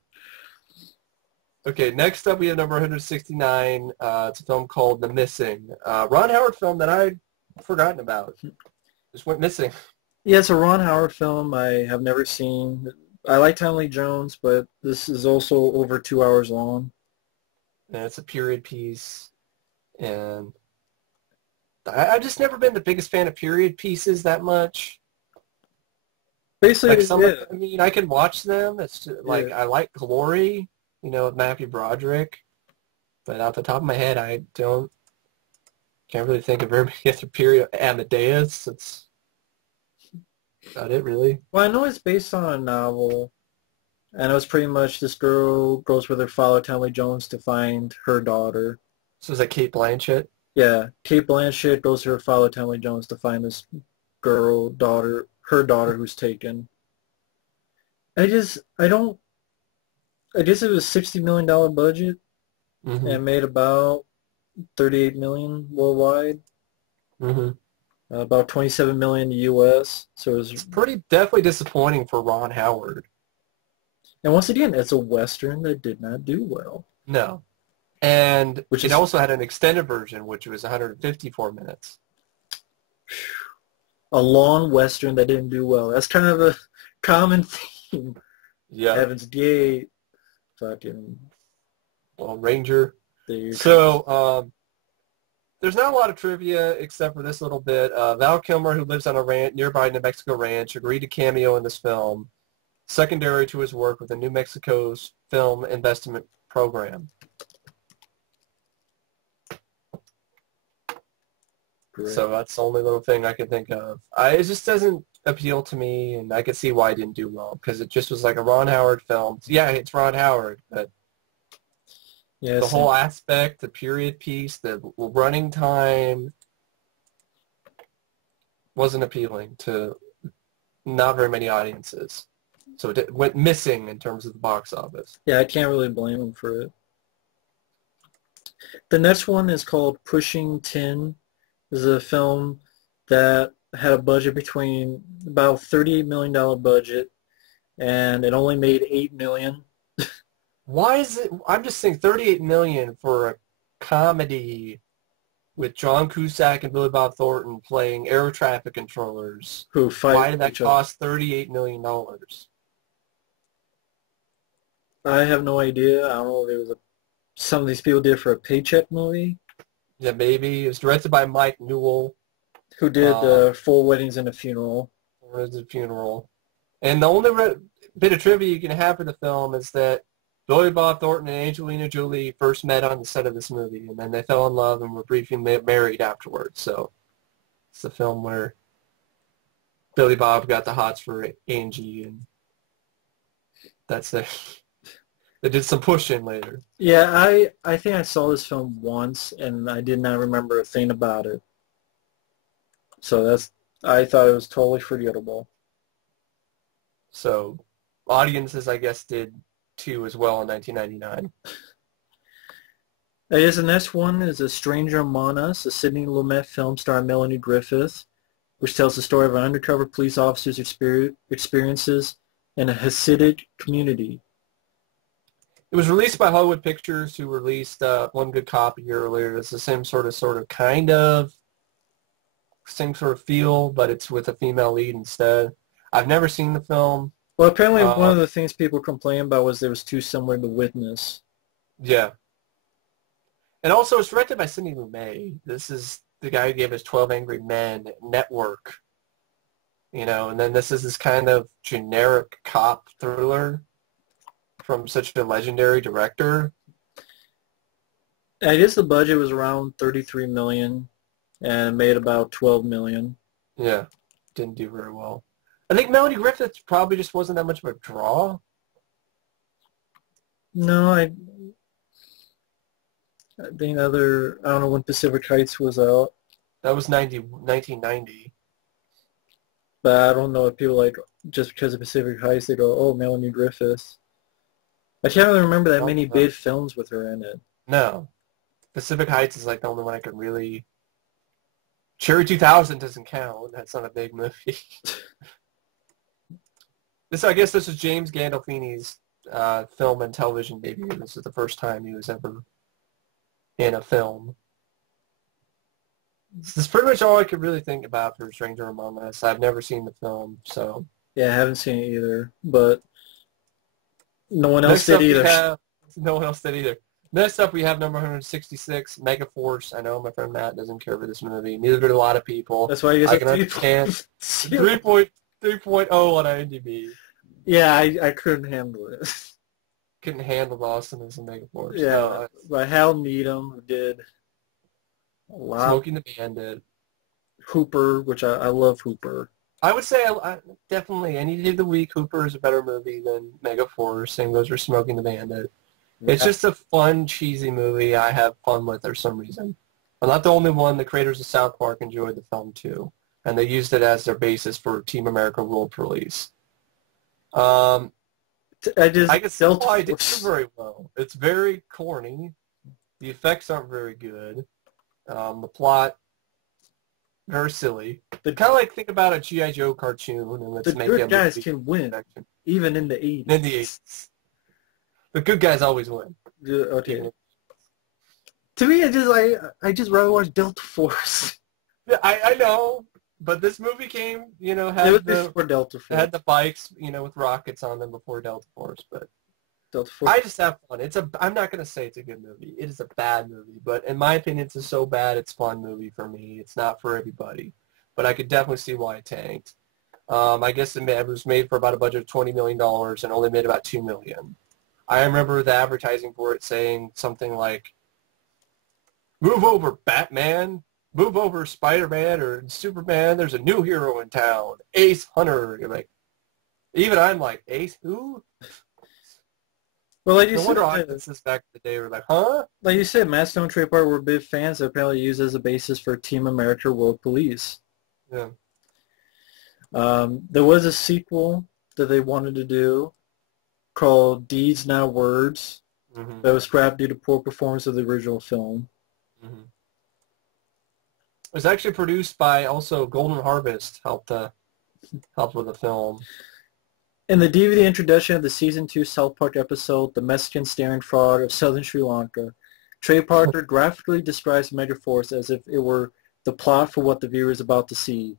Okay, next up we have number 169. It's a film called The Missing. Ron Howard film that I'd forgotten about. Just went missing. Yeah, it's a Ron Howard film I have never seen. I like Tommy Lee Jones, but this is also over 2 hours long. And it's a period piece. And I've just never been the biggest fan of period pieces that much. Basically, I can watch them. It's just, I like Glory, with Matthew Broderick. But off the top of my head, I can't really think of very many other period. Amadeus, it's about it, really. Well, I know it's based on a novel, and it was pretty much this girl goes with her father, Tommy Lee Jones, to find her daughter. So is that Kate Blanchett? Yeah, Kate Blanchett goes to her father, Tommy Lee Jones, to find this her daughter who's taken. I guess it was $60 million budget, Mm-hmm. and made about $38 million worldwide. Mm-hmm. About $27 million in the U.S. So it's definitely disappointing for Ron Howard. And once again, it's a Western that did not do well. No. And it also had an extended version, which was 154 minutes. A long Western that didn't do well. That's kind of a common theme. Yeah. Heaven's Gate, fucking... Well, Ranger. So, there's not a lot of trivia except for this little bit. Val Kilmer, who lives on a nearby New Mexico ranch, agreed to cameo in this film, secondary to his work with the New Mexico's film investment program. Great. So that's the only little thing I can think of. It just doesn't appeal to me, and I can see why it didn't do well, because it just was like a Ron Howard film. Yeah, it's Ron Howard, but the whole aspect, the period piece, the running time wasn't appealing to not very many audiences. So it went missing in terms of the box office. Yeah, I can't really blame him for it. The next one is called Pushing 10. This is a film that had a budget between about $38 million budget, and it only made $8 million. Why is it? I'm just saying $38 million for a comedy with John Cusack and Billy Bob Thornton playing air traffic controllers. Who fight? Why did that cost $38 million? I have no idea. I don't know if it was some of these people did for a paycheck movie. Yeah, maybe. It was directed by Mike Newell. Who did 4 Weddings and a Funeral. And the only bit of trivia you can have for the film is that Billy Bob Thornton and Angelina Jolie first met on the set of this movie, and then they fell in love and were briefly married afterwards. So it's the film where Billy Bob got the hots for Angie, and that's it. They did some pushing later. Yeah, I think I saw this film once, and I did not remember a thing about it. So I thought it was totally forgettable. So audiences, I guess, did too as well in 1999. I guess the next one is A Stranger Among Us, a Sidney Lumet film starring Melanie Griffith, which tells the story of an undercover police officer's experiences in a Hasidic community. It was released by Hollywood Pictures, who released One Good Cop a year earlier. It's the same sort of kind of same sort of feel, but it's with a female lead instead. I've never seen the film. Well, apparently one of the things people complained about was it was too similar to Witness. Yeah. And also, it's directed by Sidney Lumet. This is the guy who gave us 12 Angry Men, Network. You know, and then this is this kind of generic cop thriller from such a legendary director. I guess the budget was around $33 million and made about $12 million. Yeah, didn't do very well. I think Melanie Griffith probably just wasn't that much of a draw. No, I think I don't know when Pacific Heights was out. That was 1990. But I don't know if people like, just because of Pacific Heights, they go, oh, Melanie Griffith. I can't really remember that many big films with her in it. No. Pacific Heights is like the only one I can really... Cherry 2000 doesn't count. That's not a big movie. I guess this is James Gandolfini's film and television debut. This is the first time he was ever in a film. This is pretty much all I could really think about for Stranger Among Us. I've never seen the film, so... Yeah, I haven't seen it either, but no one else did either. No one else did either. Next up, we have number 166, Megaforce. I know my friend Matt doesn't care for this movie. Neither do a lot of people. That's why you I can understand. 3.0 on IMDb. Yeah, I couldn't handle it. Couldn't handle Austin as a Megaforce. Yeah, but Hal Needham did a lot. Smoking the Bandit. Hooper, which I love Hooper. I would say I definitely any day of the week, Hooper is a better movie than Megaforce. Same goes for Smoking the Bandit. Yeah. It's just a fun, cheesy movie I have fun with for some reason. I'm not the only one. The creators of South Park enjoyed the film too, and they used it as their basis for Team America World Police. I can see why it didn't do very well. It's very corny. The effects aren't very good. The plot, very silly. But kind of like think about a G.I. Joe cartoon and let's make good guys can win, even in the 80s. In the 80s. The good guys always win. Okay. To me, I just rather watch Delta Force. Yeah, I know, but this movie came, had before Delta Force. Had the bikes, with rockets on them before Delta Force, but Delta Force. I just have fun. I'm not gonna say it's a good movie. It is a bad movie, but in my opinion, it's a so bad it's fun movie for me. It's not for everybody, but I could definitely see why it tanked. I guess it was made for about a budget of $20 million and only made about $2 million. I remember the advertising for it saying something like, "Move over, Batman. Move over, Spider-Man or Superman. There's a new hero in town, Ace Hunter." You're like, even I'm like, Ace who? Well, like you no said, wonder audiences back in the day were like, huh? Like you said, Matt Stone and Trey Parker were big fans that apparently used as a basis for Team America World Police. Yeah. There was a sequel that they wanted to do called Deeds Not Words. Mm-hmm. That was scrapped due to poor performance of the original film. Mm-hmm. It was actually produced by also Golden Harvest helped with the film. In the DVD introduction of the Season 2 South Park episode, The Mexican Staring Frog of Southern Sri Lanka, Trey Parker graphically describes Megaforce as if it were the plot for what the viewer is about to see.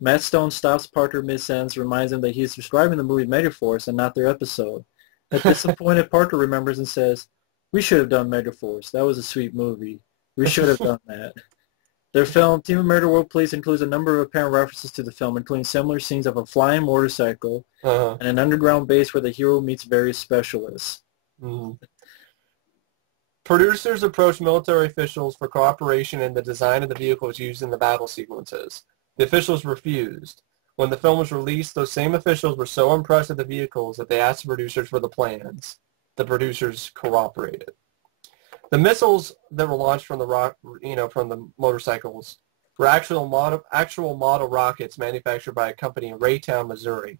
Matt Stone stops Parker mid-sentence, reminds him that he is describing the movie Megaforce and not their episode. A disappointed Parker remembers and says, "We should have done Megaforce. That was a sweet movie. We should have done that." Their film, Team America World Police, includes a number of apparent references to the film, including similar scenes of a flying motorcycle and an underground base where the hero meets various specialists. Mm-hmm. Producers approached military officials for cooperation in the design of the vehicles used in the battle sequences. The officials refused. When the film was released, those same officials were so impressed with the vehicles that they asked the producers for the plans. The producers cooperated. The missiles that were launched from from the motorcycles were actual model rockets manufactured by a company in Raytown, Missouri.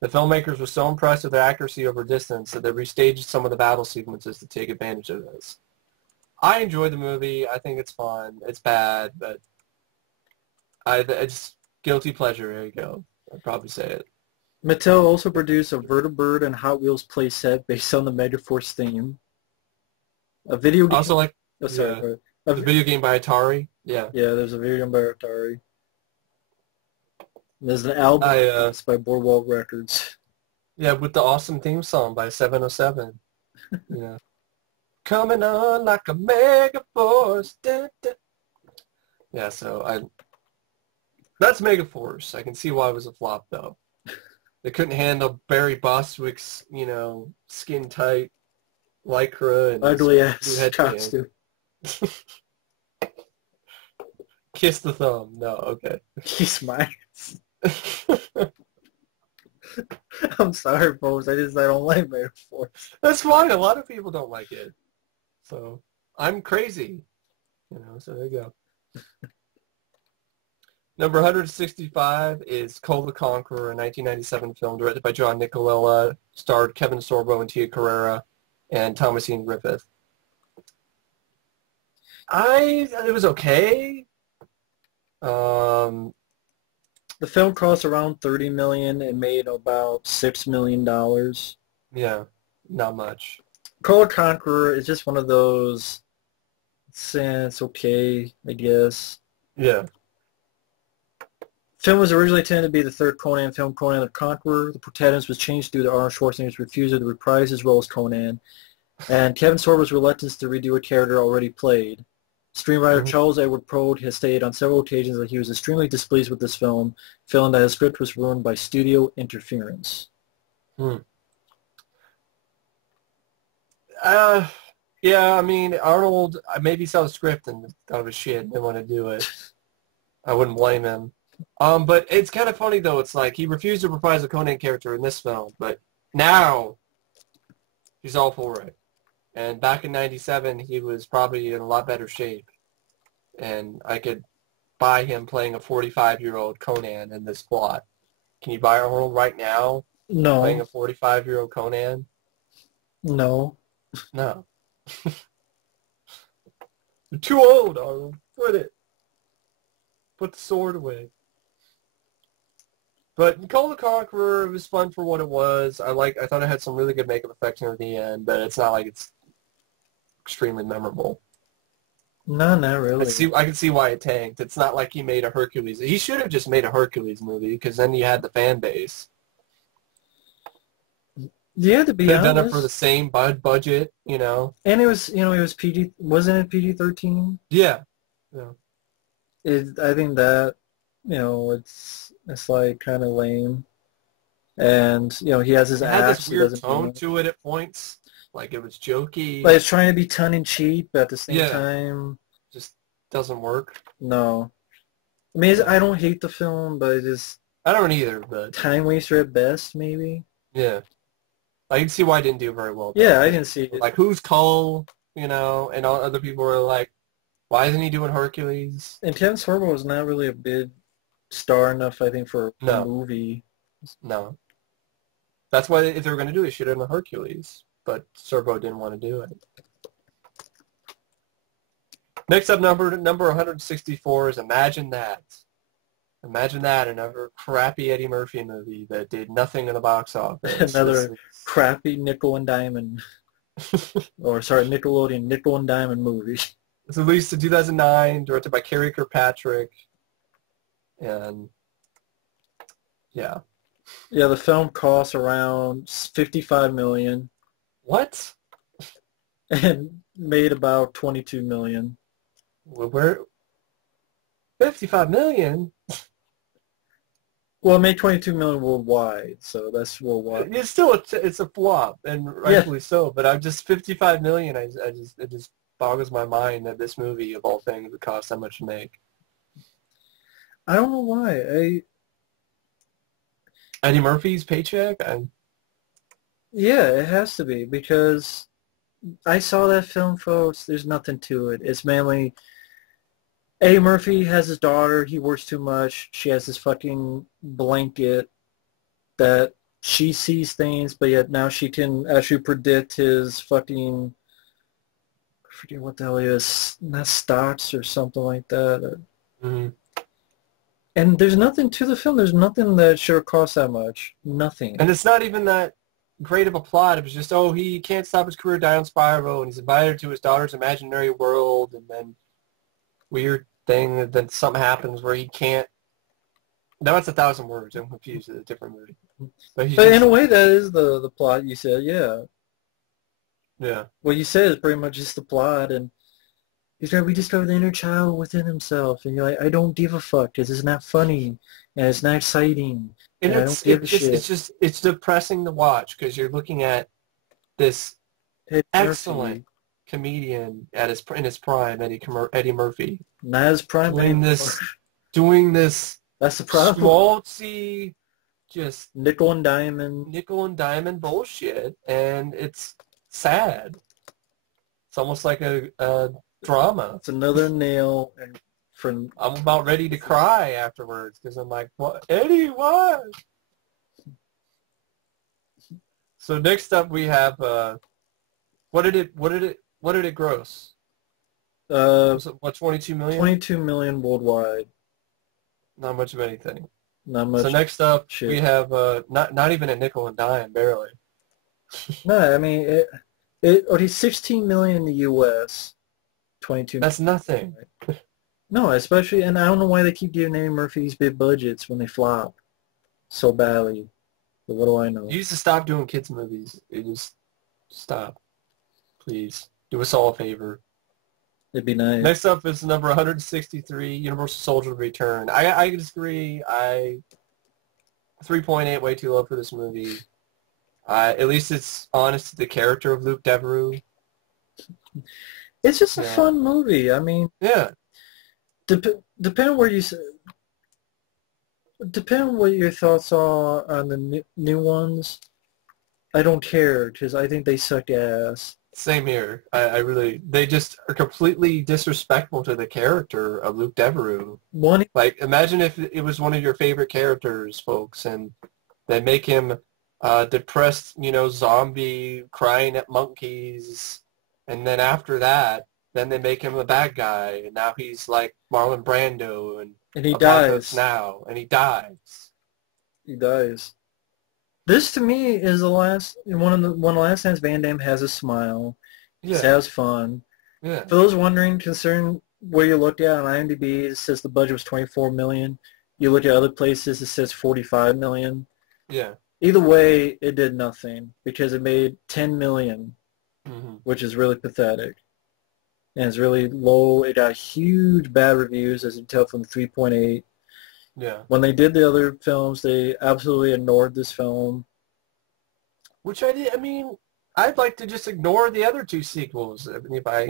The filmmakers were so impressed with their accuracy over distance that they restaged some of the battle sequences to take advantage of this. I enjoyed the movie. I think it's fun. It's bad, but it's guilty pleasure. There you go. I'd probably say it. Mattel also produced a Vertibird and Hot Wheels playset based on the Megaforce theme. A video game. Also, like the video game by Atari. Yeah. Yeah, there's a video game by Atari. There's an album I it's by Boardwalk Records. Yeah, with the awesome theme song by 707. Yeah. Coming on like a Megaforce. Da, da. Yeah, that's Megaforce. I can see why it was a flop, though. They couldn't handle Barry Bostwick's, skin tight lycra and Ugly his ass head costume. Kiss the thumb. No, okay. Kiss my I'm sorry, folks. I don't like Megaforce. That's fine. A lot of people don't like it. So I'm crazy. So there you go. Number 165 is Kull the Conqueror, a 1997 film directed by John Nicolella, starred Kevin Sorbo and Tia Carrera, and Thomasine Griffith. It was okay. The film cost around $30 million and made about $6 million. Yeah, not much. Kull the Conqueror is just one of those. It's okay, I guess. Yeah. Film was originally intended to be the third Conan film, Conan the Conqueror. The protagonist was changed due to Arnold Schwarzenegger's refusal to reprise his role as Conan, and Kevin Sorbo's reluctance to redo a character already played. Screenwriter Charles Edward Prode has stated on several occasions that he was extremely displeased with this film, feeling that his script was ruined by studio interference. Yeah, I mean, Arnold maybe saw the script and thought it was shit, didn't want to do it. I wouldn't blame him. But it's kind of funny, though. It's like he refused to reprise the Conan character in this film, but now he's all for it. And back in 97, he was probably in a lot better shape. And I could buy him playing a 45-year-old Conan in this plot. Can you buy Arnold right now? No. Playing a 45-year-old Conan? No. No. You're too old, Arnold. Quit it. Put the sword away. But Kull the Conqueror, it was fun for what it was. I thought it had some really good makeup effects near the end, but it's not like it's extremely memorable. No, not really. I can see why it tanked. It's not like he made a Hercules. He should have just made a Hercules movie, because then you had the fan base. Yeah, to be honest. Done it for the same budget, And it was, it was PG. Wasn't it PG-13? Yeah. I think that, it's like kind of lame. And, he has his ass. It had this weird tone to it at points. Like it was jokey. But it's trying to be tongue-in-cheek, but at the same time. Just doesn't work. No. I mean, I don't hate the film, but it is. I don't either, but. Time waster at best, maybe. Yeah. I can see why it didn't do very well. Yeah, I can see it. Like, who's Kull, and all other people were like, why isn't he doing Hercules? And Kevin Sorbo was not really a big star enough, I think, for a movie. No. That's why if they were going to do it, they should have done Hercules. But Sorbo didn't want to do it. Next up, number 164 is Imagine That. Imagine that, another crappy Eddie Murphy movie that did nothing in the box office. Another crappy nickel and diamond, Nickelodeon nickel and diamond movie. It's released in 2009, directed by Carrie Kirkpatrick, and yeah. Yeah, the film costs around $55 million. What? And made about $22 million. Where? $55 million? Well, it made $22 million worldwide, so that's worldwide. It's still it's a flop, and rightfully so. But I'm just $55 million. It just boggles my mind that this movie of all things would cost that much to make. I don't know why. Eddie Murphy's paycheck. Yeah, it has to be because I saw that film, folks. There's nothing to it. It's mainly Eddie Murphy has his daughter. He works too much. She has this fucking blanket that she sees things, but yet now she can actually predict his fucking, I forget what the hell he is, not stocks or something like that. Mm-hmm. And there's nothing to the film. There's nothing that should have cost that much. Nothing. And it's not even that great of a plot. It was just, he can't stop his career down spiral, and he's invited to his daughter's imaginary world, and then weird thing, then something happens where he can't Now it's 1,000 words. I'm confused. It's a different movie. But in a way, that is the plot you said, yeah. Yeah. What you said is pretty much just the plot, and he's like, we discover the inner child within himself, and you're like, I don't give a fuck, because it's not funny, and it's not exciting, and I don't give a shit. It's depressing to watch, because you're looking at this excellent comedian in his prime, Eddie Murphy. Not his prime. Doing this That's the problem. schmaltzy, just nickel and diamond bullshit, and it's sad. It's almost like a drama. It's another nail, and I'm about ready to cry afterwards because I'm like, what, Eddie? What? So next up we have what did it gross? What, 22 million? 22 million worldwide. Not much of anything. Not much. So next up we have not even a nickel and dime, barely. No, I mean okay, 16 million in the U.S. 22. That's nothing. No, especially, and I don't know why they keep giving Eddie Murphy these big budgets when they flop so badly. But what do I know? You used to stop doing kids movies. You just stop. Please. Do us all a favor. It'd be nice. Next up is number 163, Universal Soldier Return. I disagree. 3.8, way too low for this movie. At least it's honest to the character of Luke Devereaux. It's just a fun movie. I mean, yeah. Depending what your thoughts are on the new ones, I don't care because I think they suck ass. Same here. They just are completely disrespectful to the character of Luke Devereaux. Like, imagine if it was one of your favorite characters, folks, and they make him depressed, zombie crying at monkeys, and then after that, then they make him a bad guy, and now he's like Marlon Brando, and he dies now, and he dies. He dies. This to me is the last one of the last times Van Damme has a smile. He has fun. Yeah. For those wondering, concerning where you look at on IMDb, it says the budget was 24 million. You look at other places, it says 45 million. Yeah. Either way, it did nothing because it made 10 million, which is really pathetic. And it's really low. It got huge bad reviews, as you can tell from the 3.8. Yeah. When they did the other films, they absolutely ignored this film. Which I mean, I'd like to just ignore the other two sequels if I.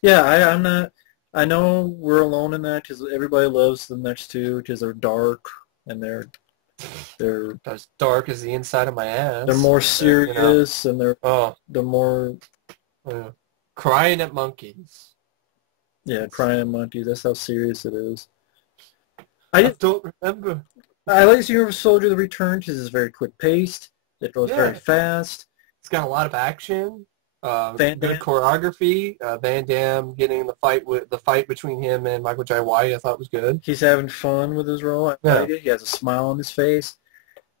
Yeah, I'm not. I know we're alone in that because everybody loves the next two because they're dark and they're as dark as the inside of my ass. They're more serious and they're more crying at monkeys. Yeah, crying at monkeys. That's how serious it is. I don't remember. I like Universal Soldier: The Return because it's very quick paced. It goes very fast. It's got a lot of action. Good choreography. Van Damme getting the fight between him and Michael Jai White, I thought was good. He's having fun with his role. He has a smile on his face.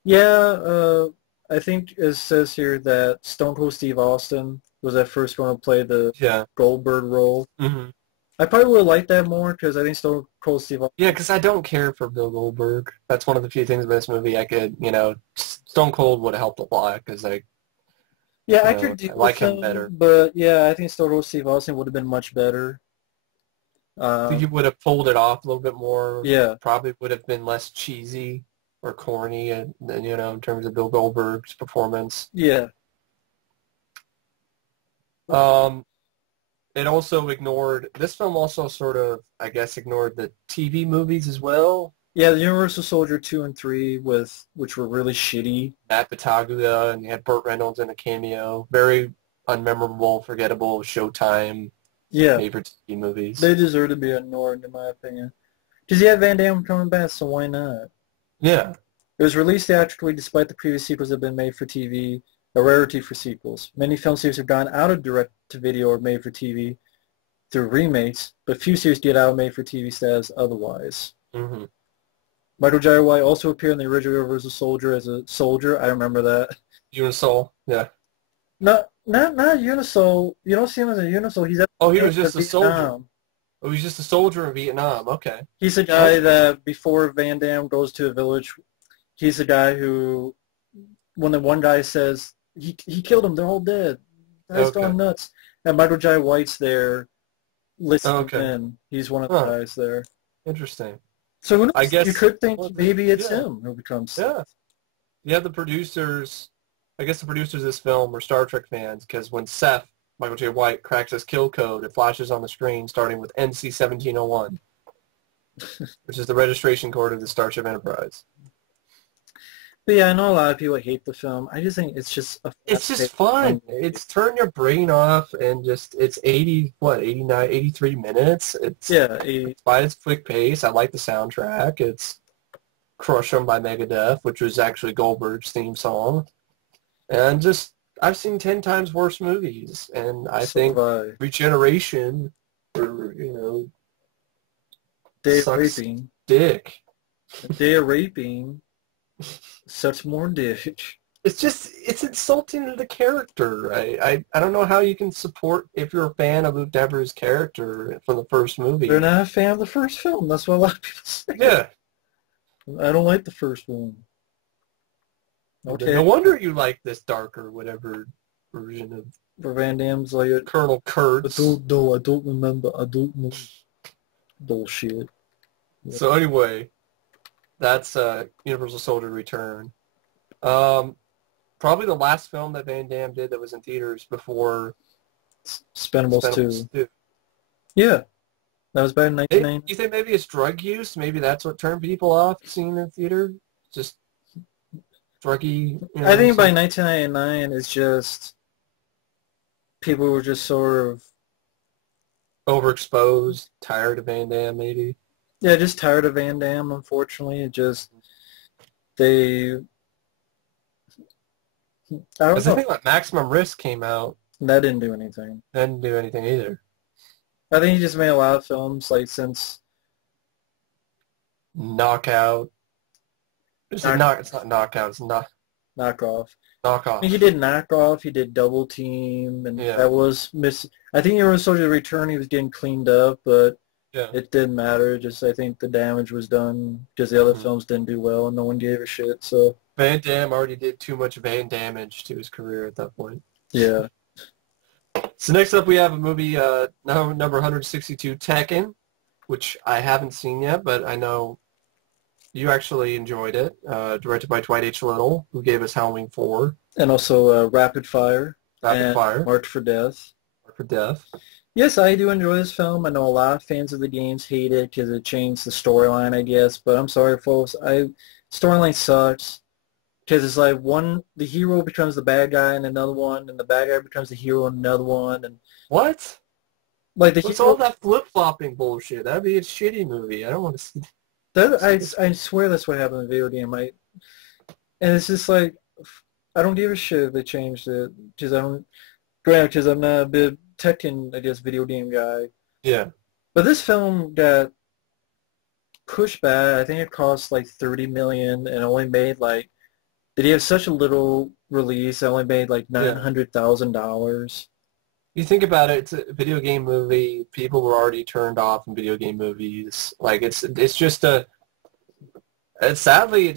Yeah, I think it says here that Stone Cold Steve Austin was at first going to play the Goldberg role. Mm-hmm. I probably would have liked that more because I think Stone Cold Steve Austin... Yeah, because I don't care for Bill Goldberg. That's one of the few things about this movie I could, Stone Cold would have helped a lot because I could like him better. But yeah, I think Stone Cold Steve Austin would have been much better. I think he would have pulled it off a little bit more. Yeah. Probably would have been less cheesy or corny, and in terms of Bill Goldberg's performance. Yeah. It also ignored, this film also sort of, I guess, ignored the TV movies as well. Yeah, the Universal Soldier 2 and 3, which were really shitty. Matt Battaglia, and you had Burt Reynolds in a cameo. Very unmemorable, forgettable Showtime favorite TV movies. They deserve to be ignored, in my opinion. Because you have Van Damme coming back, so why not? Yeah. It was released theatrically despite the previous sequels that have been made for TV, a rarity for sequels. Many film series have gone out of direct-to-video or made-for-TV through remakes, but few series get out of made-for-TV status otherwise. Mm-hmm. Michael Jai White also appeared in the original Universal Soldier as a soldier. I remember that. Unisol, yeah. Not Unisol. You don't see him as a Unisol. He was just a soldier. Oh, he's just a soldier in Vietnam. Okay. He's a guy that before Van Damme goes to a village, he's a guy who, when the one guy says he killed them, they're all dead. Guy's gone nuts. And Michael Jai White's there, listening in. He's one of the guys there. Interesting. So who knows? I guess you could think maybe it's him who becomes. Yeah. Yeah, the producers. I guess the producers of this film were Star Trek fans because when Seth, Michael J. White, cracks his kill code, it flashes on the screen starting with NC-1701, which is the registration code of the Starship Enterprise. But yeah, I know a lot of people hate the film. I just think it's just it's just fun. It's turn your brain off and just it's 83 minutes. It's by its quick pace. I like the soundtrack. It's Crush 'Em by Megadeth, which was actually Goldberg's theme song. And just I've seen 10 times worse movies, and I think Regeneration, or Day of Raping, dick. Day of Raping. Such more dick. It's insulting to the character. I don't know how you can support if you're a fan of Luke Dever's character from the first movie. They're not a fan of the first film. That's what a lot of people say. Yeah. I don't like the first one. Okay. No wonder you like this darker whatever version of Van Damme's like Colonel Kurtz. I don't remember. I don't know. Bullshit. Yeah. So anyway, that's Universal Soldier Return. Probably the last film that Van Damme did that was in theaters before Expendables 2. Yeah. That was back in 1990. You think maybe it's drug use? Maybe that's what turned people off seeing it in theater? Just druggy? I think by 1999 it's just people were just sort of overexposed, tired of Van Damme maybe. Yeah, just tired of Van Damme, unfortunately. It just I don't know. I think like Maximum Risk came out. That didn't do anything. That didn't do anything either. I think he just made a lot of films like since Knockout. It's not Knockout. It's not Knockoff. Knockoff. He did Knockoff. He did Double Team, and that was I think Universal Soldier Return. He was getting cleaned up, but it didn't matter. Just I think the damage was done because the other films didn't do well, and no one gave a shit. So Van Damme already did too much Van damage to his career at that point. Yeah. So next up we have a movie, number 162, Tekken, which I haven't seen yet, but I know you actually enjoyed it. Directed by Dwight H. Little, who gave us Halloween 4. And also Rapid Fire. Rapid Fire. Marked for Death. Marked for Death. Yes, I do enjoy this film. I know a lot of fans of the games hate it because it changed the storyline, I guess. But I'm sorry, folks. Storyline sucks. Because it's like the hero becomes the bad guy in another one, and the bad guy becomes the hero in another one. And what? Like what's all that flip-flopping bullshit? That'd be a shitty movie. I don't want to see that. I swear that's what happened in the video game. And it's just like, I don't give a shit if they changed it. Because I'm not a big Tekken, I guess, video game guy. Yeah. But this film got pushed back. I think it cost like $30 million and only made like, did he have such a little release? It only made like $900,000. You think about it, it's a video game movie. People were already turned off in video game movies. Like it's just sadly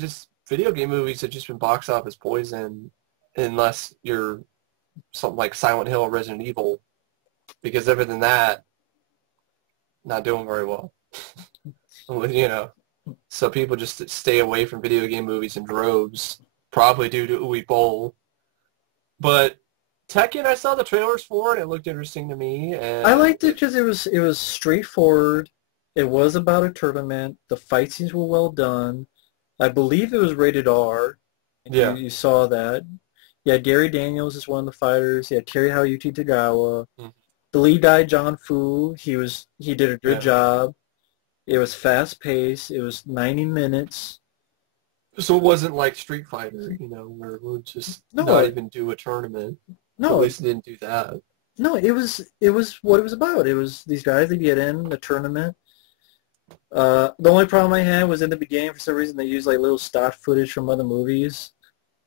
video game movies have just been box office poison unless you're something like Silent Hill or Resident Evil, because other than that, not doing very well. So people just stay away from video game movies in droves. Probably due to Uwe Boll. But Tekken, I saw the trailers for it. It looked interesting to me. And I liked it because it was straightforward. It was about a tournament. The fight scenes were well done. I believe it was rated R. Yeah. You saw that. Yeah, Gary Daniels is one of the fighters. Yeah, Terry Hayuki Tagawa. Mm-hmm. The lead guy, John Fu, he did a good job. It was fast-paced. It was 90 minutes. So it wasn't like Street Fighter, where we'll just not even do a tournament. No. At least it didn't do that. No, it was what it was about. It was these guys that get in the tournament. The only problem I had was in the beginning, for some reason, they used like little stock footage from other movies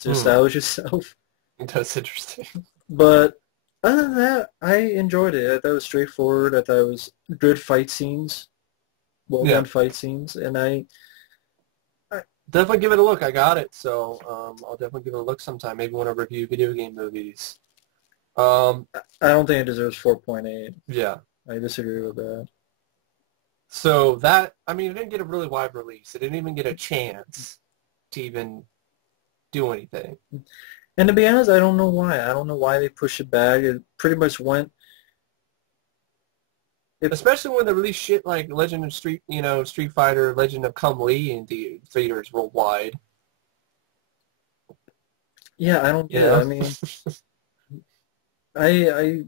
to establish yourself. That's interesting. But Other than that, I enjoyed it. I thought it was straightforward. I thought it was good fight scenes, well Yeah, done fight scenes, and I definitely give it a look. I got it, so I'll definitely give it a look sometime. Maybe when I review video game movies. Um, I don't think it deserves 4.8. yeah. I disagree with that. So that, I mean, it didn't get a really wide release. It didn't even get a chance to even do anything. And to be honest, I don't know why. I don't know why they pushed it back. It pretty much went. Especially when they release shit like Legend of Street, Street Fighter, Legend of Chun-Li in the theaters worldwide. Yeah, I don't get it. I mean, I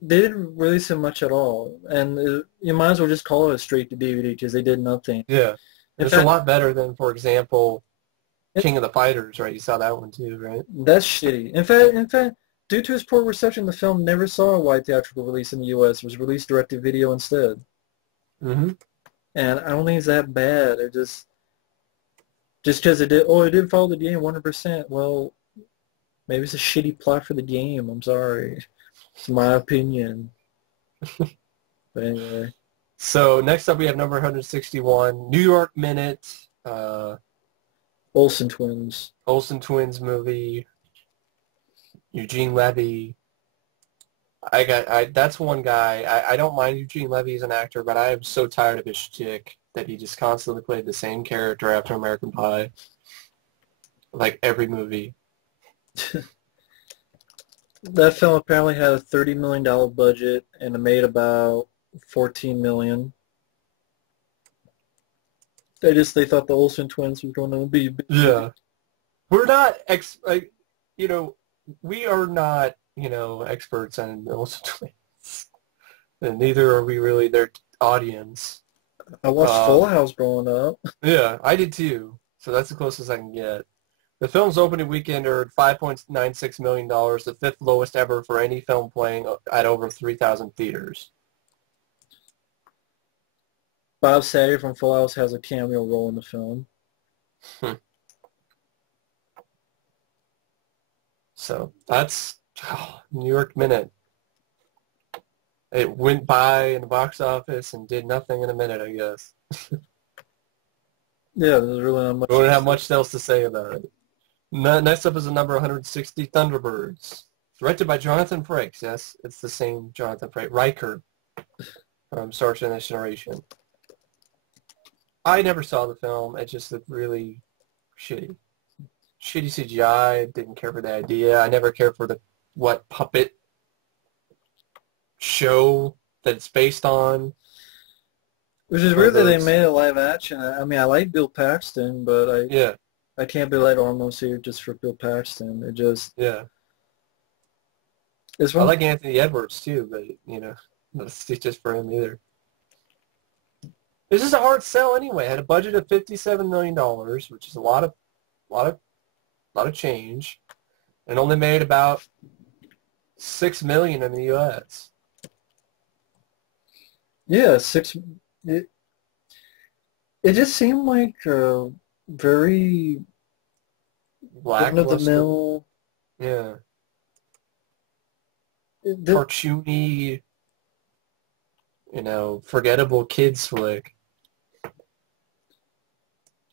they didn't release it much at all, and you might as well just call it a straight to DVD because they did nothing. Yeah, In it's fact, a lot better than, for example, King of the Fighters, right? You saw that one too, right? that's shitty. In fact, due to its poor reception, the film never saw a wide theatrical release in the U.S. It was released direct to video instead. Mm-hmm. And I don't think it's that bad. It just because it did follow the game 100%. Well, maybe it's a shitty plot for the game. I'm sorry. It's my opinion. But anyway. So next up we have number 161, New York Minute, Olsen twins. Olsen Twins movie, Eugene Levy. That's one guy. I don't mind Eugene Levy as an actor, but I am so tired of his shtick that he just constantly played the same character after American Pie. Like every movie. That film apparently had a $30 million budget and it made about $14 million. They thought the Olsen twins were going to be big. Yeah. We're not we are not, experts on Olsen Twins. And neither are we really their audience. I watched Full House growing up. Yeah, I did too. So that's the closest I can get. The film's opening weekend earned $5.96 million, the fifth lowest ever for any film playing at over 3,000 theaters. Bob Saget from Full House has a cameo role in the film. So that's New York Minute. It went by in the box office and did nothing in a minute, I guess. Yeah, there's really not much. We don't have much else to say about it. Next up is the number 160, Thunderbirds. Directed by Jonathan Frakes. Yes, it's the same Jonathan Frakes. Riker from Star Trek: Next Generation. I never saw the film. It just looked really shitty. Shitty CGI. Didn't care for the idea. I never cared for what puppet show that it's based on. Which is weird that they made it live action. I mean, I like Bill Paxton, but I can't be like, I'm going to see it just for Bill Paxton. It just... Yeah. It's I like Anthony Edwards, too, but, it's just for him either. It's just a hard sell anyway. It had a budget of $57 million, which is a lot of change, and only made about $6 million in the U.S. Yeah, it just seemed like very run-of-the-mill. Yeah. Cartoony, forgettable kids flick.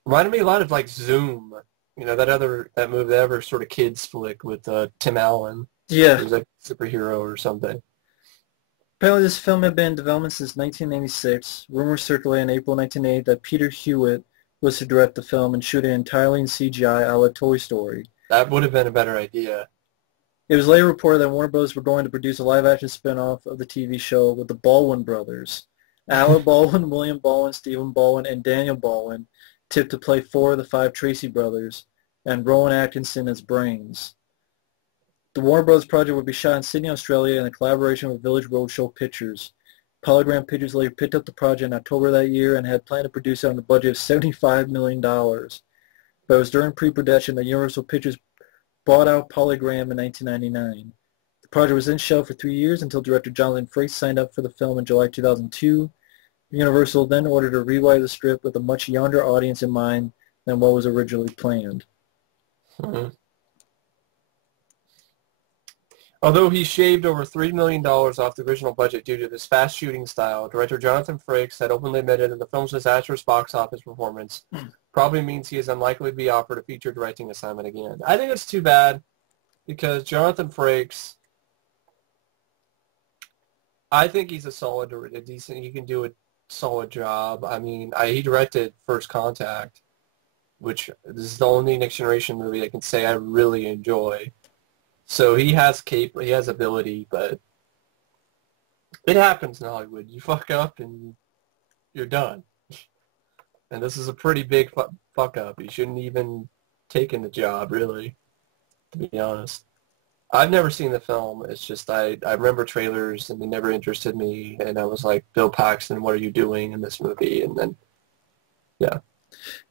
Reminded me a lot of like Zoom, that movie, that other sort of kids flick with Tim Allen. Yeah. He was like a superhero or something. Apparently this film had been in development since 1996. Rumors circulated in April 1988 that Peter Hewitt was to direct the film and shoot it entirely in CGI a la Toy Story. That would have been a better idea. It was later reported that Warner Bros. Were going to produce a live-action spin-off of the TV show with the Baldwin brothers. Alec Baldwin, William Baldwin, Stephen Baldwin, and Daniel Baldwin tipped to play 4 of the 5 Tracy brothers, and Rowan Atkinson as Brains. The Warner Bros. Project would be shot in Sydney, Australia in a collaboration with Village Roadshow Pictures. Polygram Pictures later picked up the project in October of that year and had planned to produce it on a budget of $75 million. But it was during pre-production that Universal Pictures bought out Polygram in 1999. The project was then shelved for 3 years until director Jonathan Frakes signed up for the film in July 2002. Universal then ordered a rewrite of the script with a much younger audience in mind than what was originally planned. Mm-hmm. Although he shaved over $3 million off the original budget due to this fast shooting style, director Jonathan Frakes had openly admitted that the film's disastrous box office performance probably means he is unlikely to be offered a feature directing assignment again. I think it's too bad because Jonathan Frakes, I think he's a decent, he can do a solid job. I mean, he directed First Contact, which is the only Next Generation movie I can say I really enjoy. So he has ability, but it happens in Hollywood. You fuck up and you're done. And this is a pretty big fuck up. You shouldn't even taken the job, really, to be honest. I've never seen the film. It's just I remember trailers and they never interested me. And I was like, Bill Paxton, what are you doing in this movie? And then, yeah.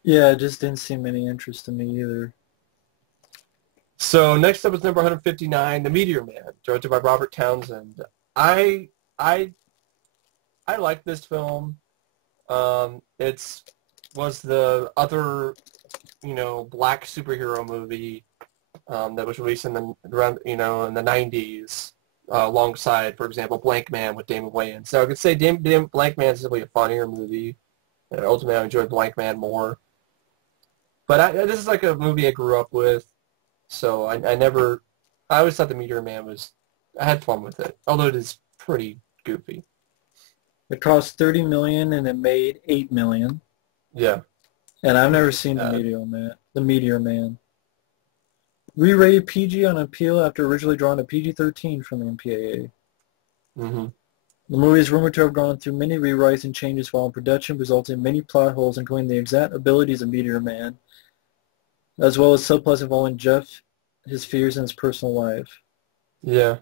Yeah, it just didn't seem any interest to me either. So next up is number 159, The Meteor Man, directed by Robert Townsend. I like this film. It was the other, black superhero movie that was released in the in the 90s, alongside, for example, Blank Man with Damon Wayans. So I could say Blank Man is simply a funnier movie. And ultimately, I enjoyed Blank Man more. But this is like a movie I grew up with. So I always thought The Meteor Man I had fun with it, although it is pretty goofy. It cost $30 million and it made $8 million. Yeah. And I've never seen The Meteor Man. Re-rated PG on appeal after originally drawing a PG-13 from the MPAA. Mm-hmm. The movie is rumored to have gone through many rewrites and changes while in production, resulting in many plot holes, including the exact abilities of Meteor Man, as well as subplots involving Jeff, his fears, and his personal life. Yeah.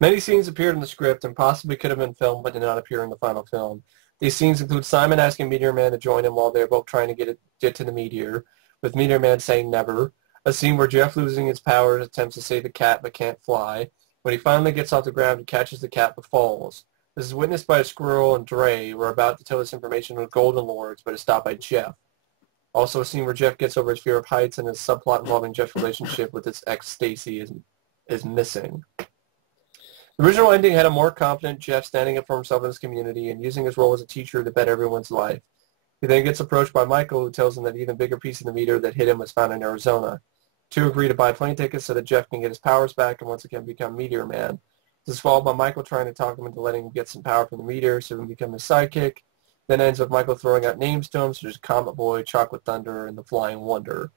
Many scenes appeared in the script and possibly could have been filmed but did not appear in the final film. These scenes include Simon asking Meteor Man to join him while they are both trying to get to the meteor, with Meteor Man saying never, a scene where Jeff, losing his powers, attempts to save the cat but can't fly. When he finally gets off the ground, he catches the cat but falls. This is witnessed by a squirrel and Dre, who are about to tell this information to the Golden Lords, but is stopped by Jeff. Also a scene where Jeff gets over his fear of heights and his subplot involving Jeff's relationship with his ex Stacy is missing. The original ending had a more confident Jeff standing up for himself in his community and using his role as a teacher to better everyone's life. He then gets approached by Michael, who tells him that an even bigger piece of the meteor that hit him was found in Arizona. Two agree to buy plane tickets so that Jeff can get his powers back and once again become Meteor Man. This is followed by Michael trying to talk him into letting him get some power from the meteor so he can become his sidekick. Then ends with Michael throwing out names to him, such as Comet Boy, Chocolate Thunder, and the Flying Wonder.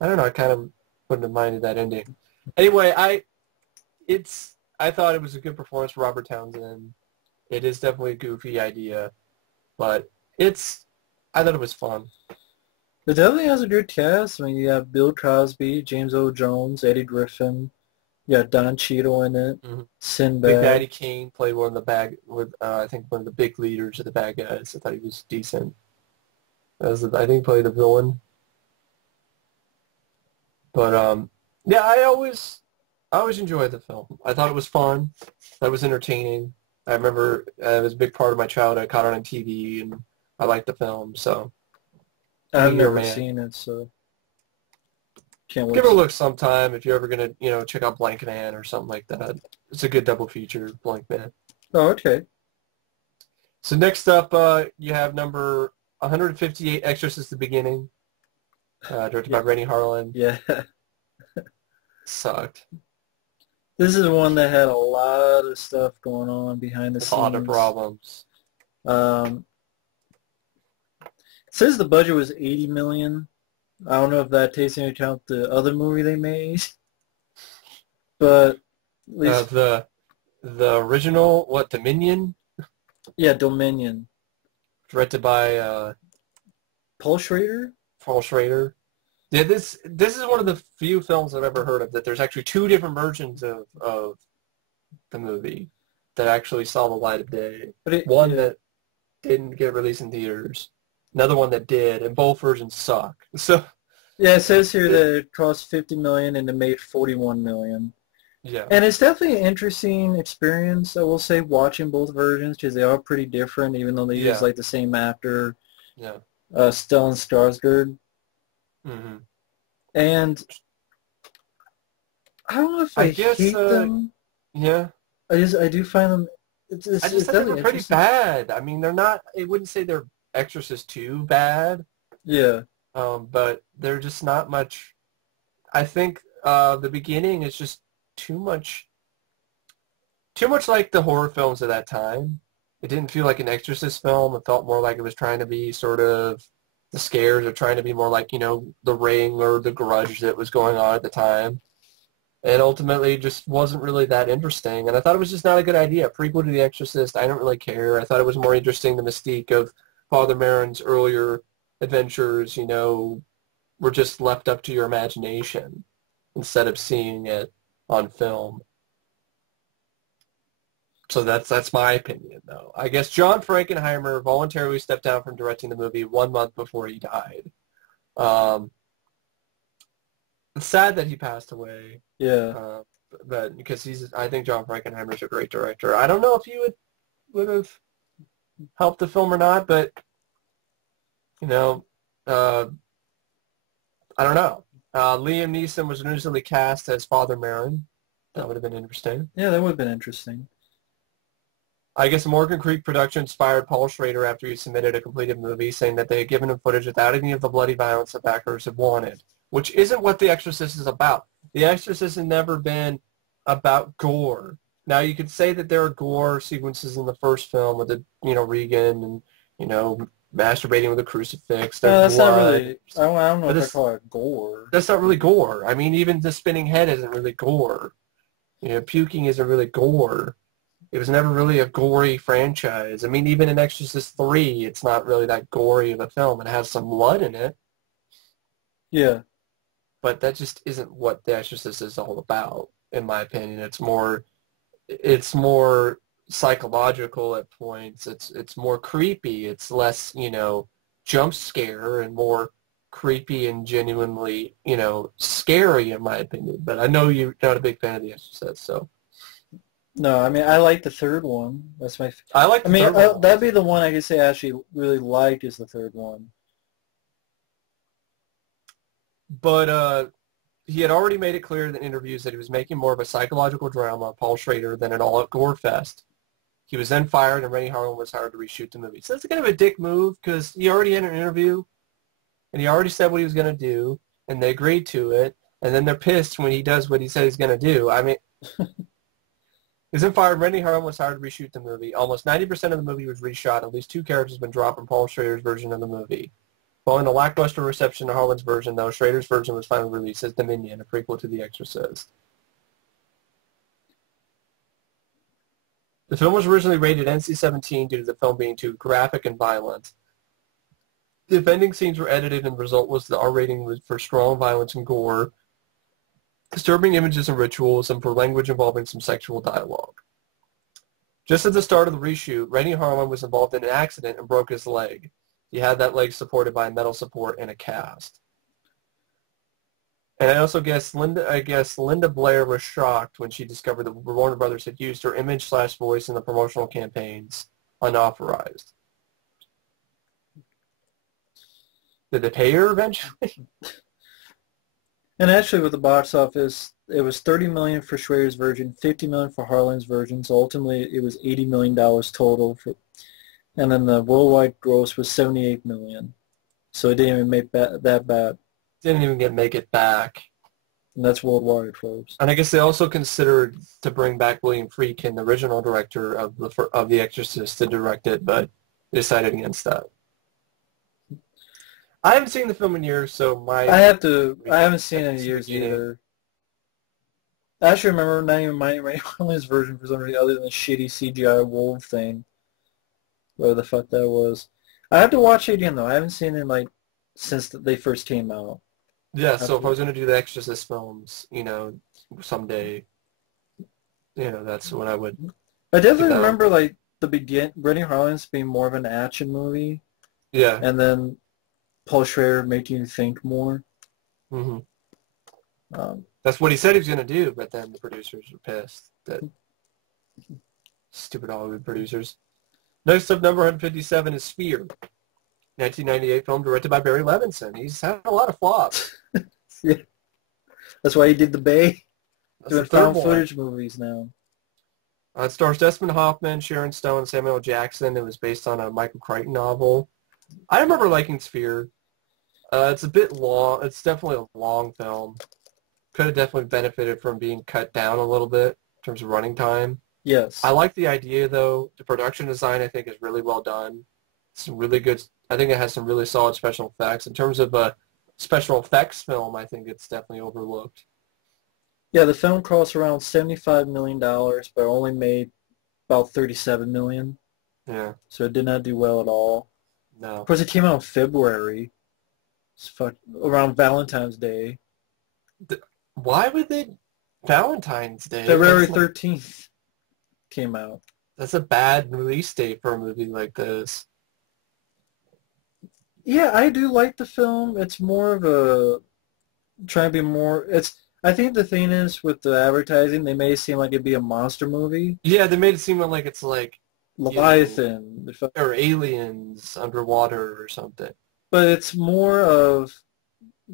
I don't know, I kind of wouldn't have minded that ending. Anyway, I thought it was a good performance for Robert Townsend. It is definitely a goofy idea, but I thought it was fun. It definitely has a good cast. I mean, you have Bill Cosby, James Earl Jones, Eddie Griffin. You got Don Cheadle in it. Mm-hmm. Sinbad. Big Daddy Kane played one of the big leaders of the bad guys. I thought he was decent. I think he played the villain. But yeah, I always enjoyed the film. I thought it was fun. It was entertaining. I remember it was a big part of my childhood. I caught it on TV, and I liked the film. So I've never seen it, so can't wait. Give it a look sometime if you're ever gonna, check out Blank Man or something like that. It's a good double feature, Blank Man. Oh, okay. So next up, you have number 158, Exorcist: The Beginning, directed by Rennie Harlan. Yeah. Sucked. This is one that had a lot of stuff going on behind the scenes. A lot of problems. It says the budget was $80 million. I don't know if that takes into account the other movie they made, but at least the original, Dominion? Yeah, Dominion. Directed by Paul Schrader. Paul Schrader. Yeah, this is one of the few films I've ever heard of that there's actually two different versions of the movie that actually saw the light of day. One that didn't get released in theaters, another one that did, and both versions suck. So yeah, it says here that it cost $50 million and it made $41 million. Yeah, and it's definitely an interesting experience. I will say, watching both versions because they are pretty different, even though they use like the same actor. Yeah, Stellan Skarsgård. Mm-hmm. And I don't know if I I guess, hate them. yeah. I do find them. I just thought they were pretty bad. I mean, they're not. I wouldn't say they're Exorcist 2 bad. Yeah. But they're just not much. I think the beginning is just too much like the horror films of that time. It didn't feel like an Exorcist film. It felt more like it was trying to be sort of the scares or trying to be more like, The Ring or The Grudge that was going on at the time. And ultimately it just wasn't really that interesting. And I thought it was just not a good idea. Prequel to The Exorcist, I don't really care. I thought it was more interesting the mystique of Father Merrin's earlier adventures, were just left up to your imagination instead of seeing it on film. So that's my opinion, though. I guess John Frankenheimer voluntarily stepped down from directing the movie 1 month before he died. It's sad that he passed away. Yeah. But because I think John Frankenheimer's a great director. I don't know if he would have helped the film or not, but I don't know. Liam Neeson was initially cast as Father Merrin. That would have been interesting. Yeah, that would have been interesting. I guess Morgan Creek Productions fired Paul Schrader after he submitted a completed movie, saying that they had given him footage without any of the bloody violence that backers had wanted, which isn't what The Exorcist is about. The Exorcist has never been about gore. Now, you could say that there are gore sequences in the first film with Regan and, masturbating with a crucifix. No, that's blood. not really, I don't know if I call it gore. That's not really gore. I mean, even the spinning head isn't really gore. Puking isn't really gore. It was never really a gory franchise. I mean, even in Exorcist 3, it's not really that gory of a film. It has some blood in it. Yeah. But that just isn't what The Exorcist is all about, in my opinion. It's more psychological at points. It's more creepy. It's less, jump scare and more creepy and genuinely, scary, in my opinion. But I know you're not a big fan of The Exorcist, so. No, I mean, I like the third one. That's my... I like the third one. That'd be the one I could say I actually really liked is the third one. But he had already made it clear in interviews that he was making more of a psychological drama, Paul Schrader, than an all-out gore fest. He was then fired, and Rennie Harlan was hired to reshoot the movie. So that's kind of a dick move, because he already had an interview, and he already said what he was going to do, and they agreed to it, and then they're pissed when he does what he said he's going to do. I mean... He was then fired. Rennie Harlan was hired to reshoot the movie. Almost 90% of the movie was reshot. At least 2 characters have been dropped from Paul Schrader's version of the movie. Following a lackluster reception to Harlan's version, though, Schrader's version was finally released as Dominion, a prequel to The Exorcist. The film was originally rated NC-17 due to the film being too graphic and violent. The offending scenes were edited, and the result was the R rating was for strong violence and gore, disturbing images and rituals, and for language involving some sexual dialogue. Just at the start of the reshoot, Rennie Harlan was involved in an accident and broke his leg. He had that leg supported by a metal support and a cast. And I also guess Linda Blair was shocked when she discovered that Warner Brothers had used her image/voice in the promotional campaigns unauthorized. Did they pay her eventually? And actually, with the box office, it was $30 million for Schrader's version, $50 million for Harlan's version. So ultimately, it was $80 million total. And then the worldwide gross was $78 million. So it didn't even make that bad. Didn't even make it back. And that's worldwide, folks. And I guess they also considered to bring back William Friedkin, the original director of The Exorcist, to direct it, but they decided against that. I haven't seen the film in years, so I haven't seen it in years either. I actually remember not even my Harlan's version for some reason other than the shitty CGI wolf thing. Whatever the fuck that was. I have to watch it again, though. I haven't seen it, since they first came out. Yeah, so if I was going to do the Exorcist films, someday, that's what I would... I definitely remember, Rennie Harlan's being more of an action movie. Yeah. And then Paul Schrader making you think more. Mm-hmm. That's what he said he was going to do, but then the producers were pissed. That stupid Hollywood producers. Next up, number 157 is Sphere. 1998 film directed by Barry Levinson. He's had a lot of flops. Yeah. That's why he did The Bay. That's Doing the third found one. footage movies now. It stars Desmond Hoffman, Sharon Stone, and Samuel L. Jackson. It was based on a Michael Crichton novel. I remember liking Sphere. It's a bit long. It's definitely a long film. Could have definitely benefited from being cut down a little bit in terms of running time. Yes. I like the idea, though. The production design, I think, is really well done. Some really good. I think it has some really solid special effects. In terms of a special effects film, I think it's definitely overlooked. Yeah, the film cost around $75 million, but only made about $37 million. Yeah. So it did not do well at all. No. Of course, it came out in February. It's around Valentine's Day. Why would they? Valentine's Day. February 13th came out. That's a bad release date for a movie like this. Yeah, I do like the film. It's more of a trying to be more. I think the thing is with the advertising, they made it seem like it'd be a monster movie. Yeah, they made it seem like it's like Leviathan, or aliens underwater or something. but it's more of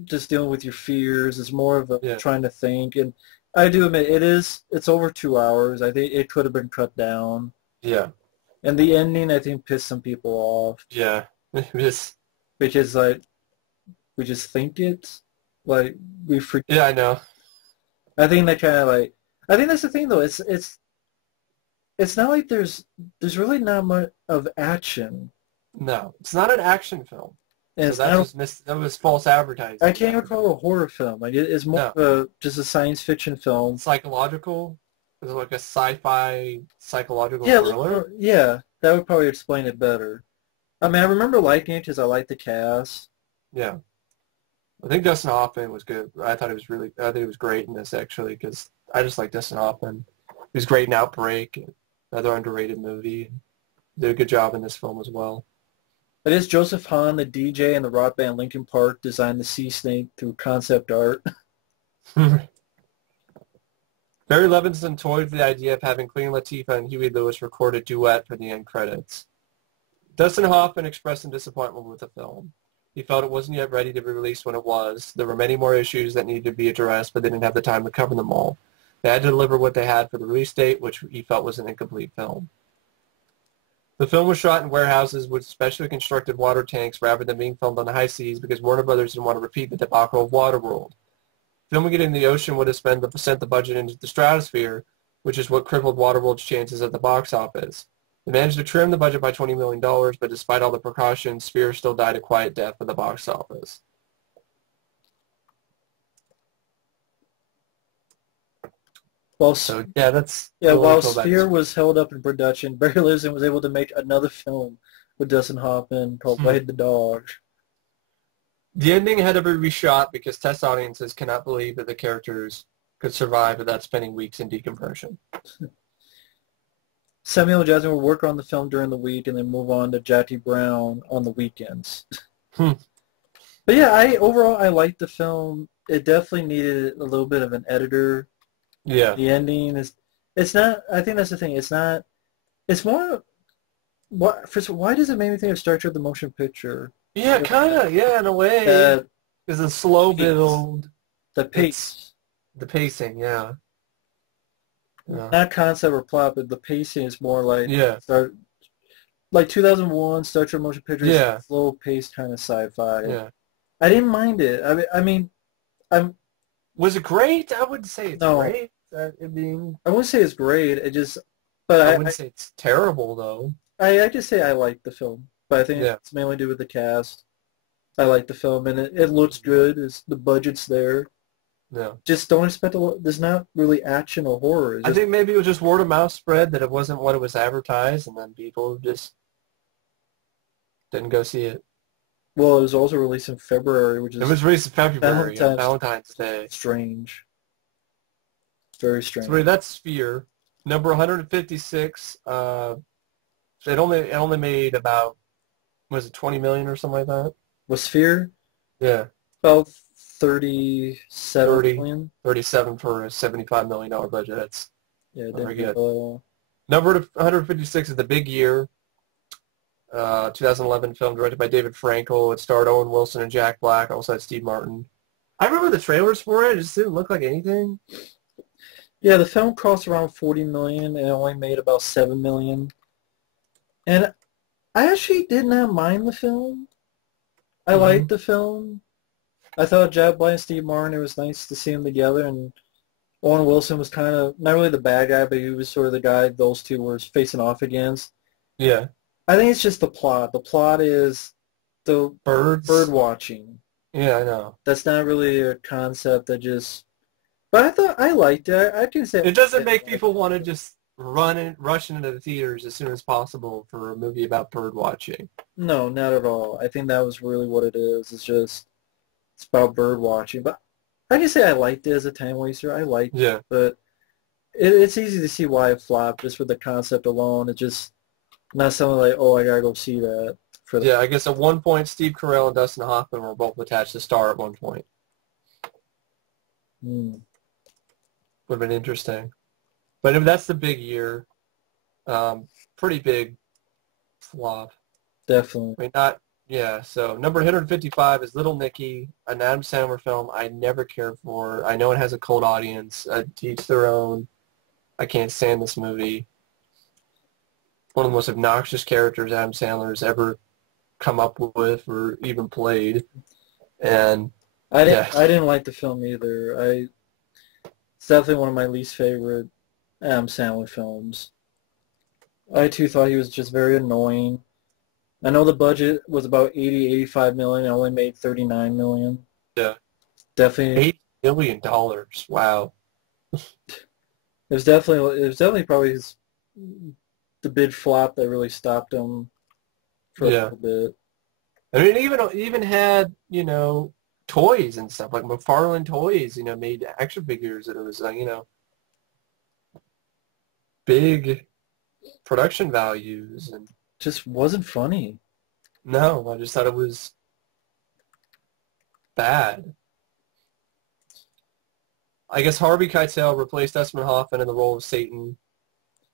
just dealing with your fears. It's more of trying to think. And I do admit it's over 2 hours. I think it could have been cut down. Yeah. And the ending, I think, pissed some people off. Yeah. Because like we just think it's like we forget. Yeah, I know. I think that kind of like. I think that's the thing though. It's not like there's really not much of action. No, it's not an action film. And So that was false advertising. I can't even call it a horror film. Like it's more of just a science fiction film. Psychological? Is it like a sci-fi psychological thriller? Yeah, that would probably explain it better. I mean, I remember liking it because I liked the cast. Yeah. I think Dustin Hoffman was good. I thought he was great in this actually because I just like Dustin Hoffman. He was great in Outbreak, another underrated movie. Did a good job in this film as well. It is Joseph Hahn, the DJ and the rock band Linkin Park, designed the sea snake through concept art. Barry Levinson toyed with the idea of having Queen Latifah and Huey Lewis record a duet for the end credits. Dustin Hoffman expressed some disappointment with the film. He felt it wasn't yet ready to be released when it was. There were many more issues that needed to be addressed, but they didn't have the time to cover them all. They had to deliver what they had for the release date, which he felt was an incomplete film. The film was shot in warehouses with specially constructed water tanks rather than being filmed on the high seas because Warner Brothers didn't want to repeat the debacle of Waterworld. Filming it in the ocean would have sent the budget into the stratosphere, which is what crippled Waterworld's chances at the box office. They managed to trim the budget by $20 million, but despite all the precautions, Sphere still died a quiet death at the box office. While Sphere was held up in production, Barry Levinson was able to make another film with Dustin Hoffman called Wade the Dog. The ending had to be reshot because test audiences cannot believe that the characters could survive without spending weeks in decompression. Samuel L. Jackson would work on the film during the week and then move on to Jackie Brown on the weekends. But yeah, overall I liked the film. It definitely needed a little bit of an editor. Yeah. The ending it's not, I think that's the thing, it's more, why does it make me think of Star Trek the Motion Picture? Yeah, kind of, yeah, in a way. It's a slow build. The pace. The pacing, yeah. Not concept or plot, but the pacing is more like like 2001 Star Trek Motion Picture. Yeah. Slow paced kind of sci-fi. Yeah. I didn't mind it. Was it great? I wouldn't say it's great. I wouldn't say it's great. I wouldn't say it's terrible though. I just say I like the film, but I think it's mainly due with the cast. I like the film, and it looks good. The budget's there. Yeah. Just don't expect there's not really action or horror. I think maybe it was just word of mouth spread that it wasn't what it was advertised, and then people just didn't go see it. Well, it was also released in February, which is... It was released in February, Valentine's Day. Strange. Very strange. So that's Sphere. Number 156. It only made about, was it 20 million or something like that? Was Sphere? Yeah. About 37 million. 37 for a $75 million budget. That's very good. Number 156 is The Big Year. 2011 film directed by David Frankel. It starred Owen Wilson and Jack Black. Also had Steve Martin. I remember the trailers for it. It just didn't look like anything. Yeah, the film cost around 40 million and it only made about 7 million. And I actually did not mind the film. I liked the film. I thought Jack Black and Steve Martin, it was nice to see them together, and Owen Wilson was kind of, not really the bad guy, but he was sort of the guy those two were facing off against. Yeah. I think it's just the plot. The plot is the bird watching. Yeah, I know. That's not really a concept that just... But I thought I liked it. I can say it doesn't make people want to just rush into the theaters as soon as possible for a movie about bird watching. No, not at all. I think that was really what it is. It's about bird watching. But I can say I liked it as a time waster. I liked it, but it's easy to see why it flopped just with the concept alone. It's just not something like, oh, I gotta go see that. Yeah, I guess at one point Steve Carell and Dustin Hoffman were both attached to star at one point. Would have been interesting. But if that's the big year, pretty big flop. Definitely. I mean, not, yeah, so number 155 is Little Nicky, an Adam Sandler film I never cared for. I know it has a cult audience. To each their own. I can't stand this movie. One of the most obnoxious characters Adam Sandler has ever come up with or even played. And I didn't like the film either. It's definitely one of my least favorite Adam Sandler films. I too thought he was just very annoying. I know the budget was about 85 million. It only made 39 million. Yeah. Definitely $8 million. Wow. It was definitely probably the big flop that really stopped him for a little bit. I mean, it even had, toys and stuff, like McFarlane Toys, made action figures, and it was, big production values, and just wasn't funny. No, I just thought it was bad. I guess Harvey Keitel replaced Dustin Hoffman in the role of Satan.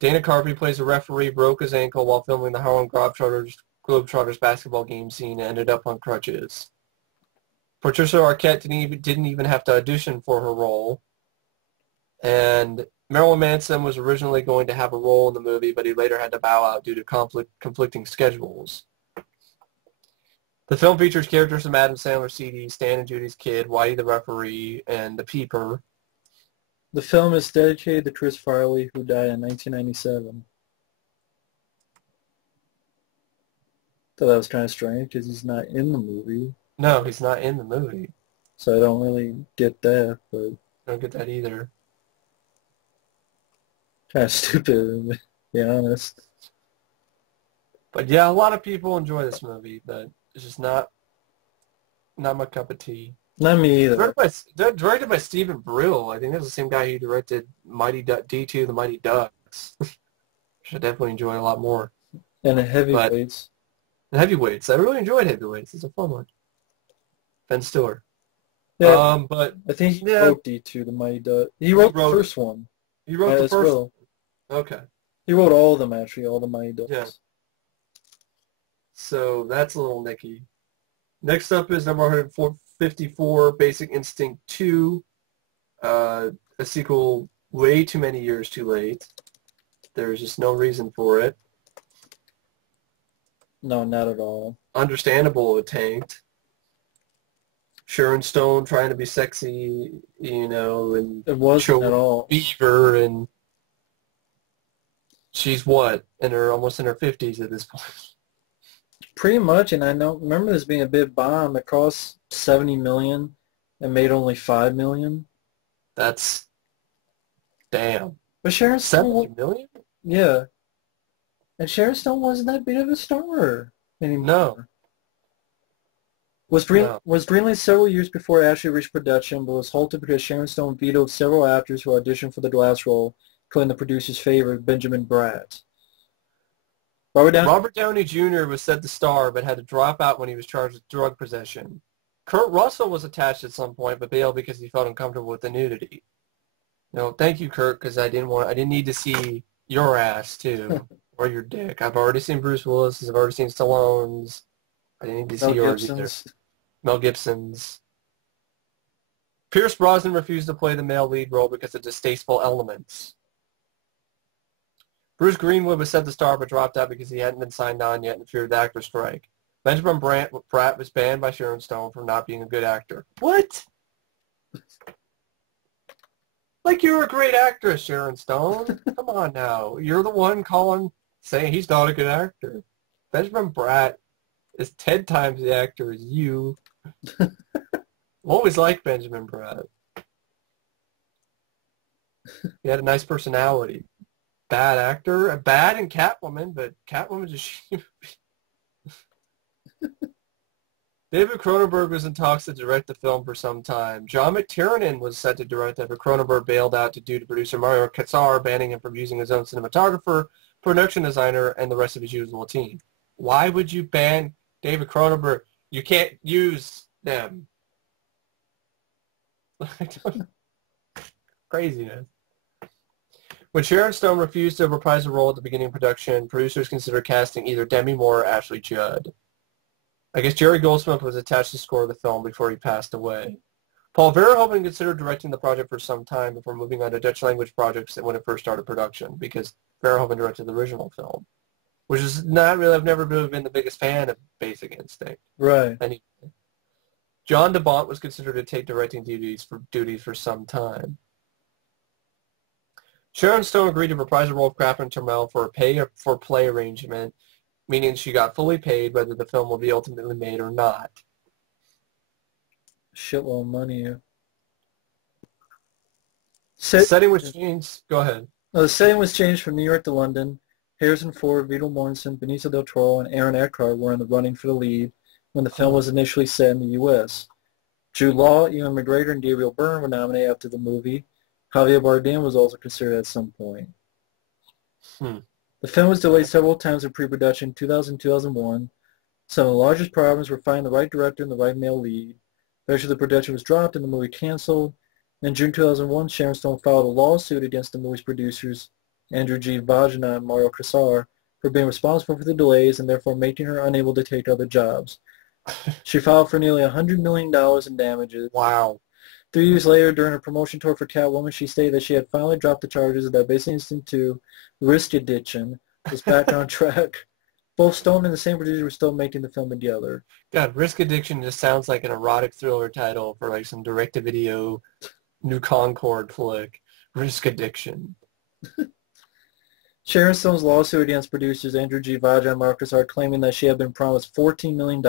Dana Carvey plays a referee, broke his ankle while filming the Harlem Globetrotters basketball game scene and ended up on crutches. Patricia Arquette didn't even have to audition for her role. And Marilyn Manson was originally going to have a role in the movie, but he later had to bow out due to conflicting schedules. The film features characters from Adam Sandler's CD, Stan and Judy's Kid, Whitey the Referee, and The Peeper. The film is dedicated to Chris Farley, who died in 1997. Thought that was kind of strange because he's not in the movie. No, he's not in the movie. So I don't really get that, but... I don't get that either. Kind of stupid, to be honest. But yeah, a lot of people enjoy this movie, but it's just not my cup of tea. Not me either. Directed by Stephen Brill. I think that's the same guy who directed D2, The Mighty Ducks. Which I definitely enjoy a lot more. And the Heavyweights. Heavyweights. I really enjoyed Heavyweights. It's a fun one. Ben Stiller. Yeah, but I think he wrote D2, The Mighty Ducks. He wrote the first one. He wrote the first one. Okay. He wrote all of them, actually, all the Mighty Ducks. Yeah. So that's Little Nicky. Next up is number 154, Basic Instinct 2, a sequel way too many years too late. There's just no reason for it. No, not at all. Understandable it tanked. Sharon Stone trying to be sexy, and it wasn't at all. Beaver, and she's almost in her 50s at this point. Pretty much, and I remember this being a big bomb. It cost $70 million and made only $5 million. That's damn. But Sharon Stone, $70 million? Yeah, and Sharon Stone wasn't that big of a star anymore. No. Was greenlit several years before it actually reached production, but was halted because Sharon Stone vetoed several actors who auditioned for the glass role, including the producer's favorite, Benjamin Bratt. Robert Downey Jr. was set to star, but had to drop out when he was charged with drug possession. Kurt Russell was attached at some point, but bailed because he felt uncomfortable with the nudity. No, thank you, Kurt, because I didn't need to see your ass too, or your dick. I've already seen Bruce Willis. I've already seen Stallone's. I didn't need to see yours either. Mel Gibson's. Pierce Brosnan refused to play the male lead role because of distasteful elements. Bruce Greenwood was set to star but dropped out because he hadn't been signed on yet and feared the actor strike. Benjamin Bratt was banned by Sharon Stone for not being a good actor. What? Like, you're a great actress, Sharon Stone. Come on now. You're the one saying he's not a good actor. Benjamin Bratt is 10 times the actor as you. I've always liked Benjamin Bratt. He had a nice personality. Bad actor. Bad in Catwoman, but Catwoman just... David Cronenberg was in talks to direct the film for some time. John McTiernan was set to direct it, but Cronenberg bailed out due to producer Mario Kassar banning him from using his own cinematographer, production designer, and the rest of his usual team. Why would you ban David Cronenberg? You can't use them. Craziness. When Sharon Stone refused to reprise the role at the beginning of production, producers considered casting either Demi Moore or Ashley Judd. I guess Jerry Goldsmith was attached to score the film before he passed away. Paul Verhoeven considered directing the project for some time before moving on to Dutch-language projects when it first started production, because Verhoeven directed the original film, which is not really, I've never really been the biggest fan of Basic Instinct. Right. Anyway, John DeBont was considered to take directing duties for some time. Sharon Stone agreed to reprise the role of Catherine Termel for a pay-for-play arrangement, meaning she got fully paid whether the film will be ultimately made or not. Shitload of money. The setting was changed. Go ahead. The setting was changed from New York to London. Harrison Ford, Viggo Mortensen, Benicio del Toro, and Aaron Eckhart were in the running for the lead when the film was initially set in the U.S. Jude Law, Ewan McGregor, and Gabriel Byrne were nominated after the movie. Javier Bardem was also considered at some point. The film was delayed several times in pre-production in 2000 and 2001. Some of the largest problems were finding the right director and the right male lead. Eventually the production was dropped and the movie canceled. In June 2001, Sharon Stone filed a lawsuit against the movie's producers, Andrew G. Vajana and Mario Kassar, for being responsible for the delays and therefore making her unable to take other jobs. She filed for nearly $100 million in damages. Wow. 3 years later, during a promotion tour for Catwoman, she stated that she had finally dropped the charges and that Basic Instinct 2, Risk Addiction, was back on track. Both Stone and the same producer were still making the film together. God, Risk Addiction just sounds like an erotic thriller title for like some direct-to-video New Concord flick. Risk Addiction. Sharon Stone's lawsuit against producers Andrew G. Vajana and Marcus are claiming that she had been promised $14 million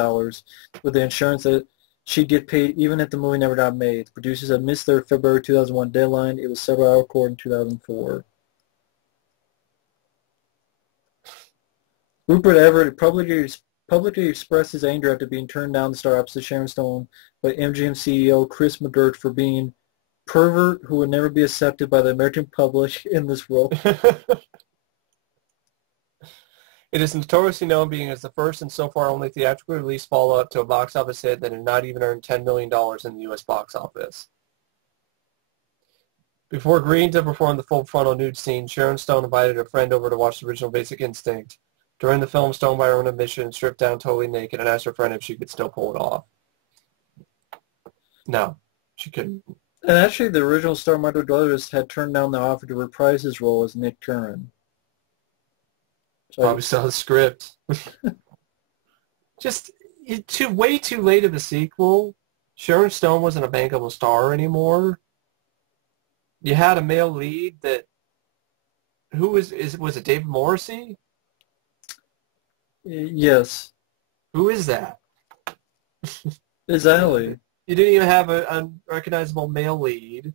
with the insurance that she'd get paid even if the movie never got made. The producers had missed their February 2001 deadline. It was several-hour court in 2004. Rupert Everett publicly expressed his anger after being turned down to star opposite Sharon Stone by MGM CEO Chris McGurk for being pervert who would never be accepted by the American public in this role. It is notoriously known being as the first and so far only theatrical release follow-up to a box office hit that had not even earned $10 million in the U.S. box office. Before agreeing to perform the full frontal nude scene, Sharon Stone invited a friend over to watch the original Basic Instinct. During the film, Stone, by her own admission, stripped down totally naked and asked her friend if she could still pull it off. No, she couldn't. And actually, the original star Michael Douglas had turned down the offer to reprise his role as Nick Curran. Probably saw the script. Just way too late of the sequel. Sharon Stone wasn't a bankable star anymore. You had a male lead that... was it David Morrissey? Yes. Who is that? Exactly. You didn't even have an unrecognizable male lead.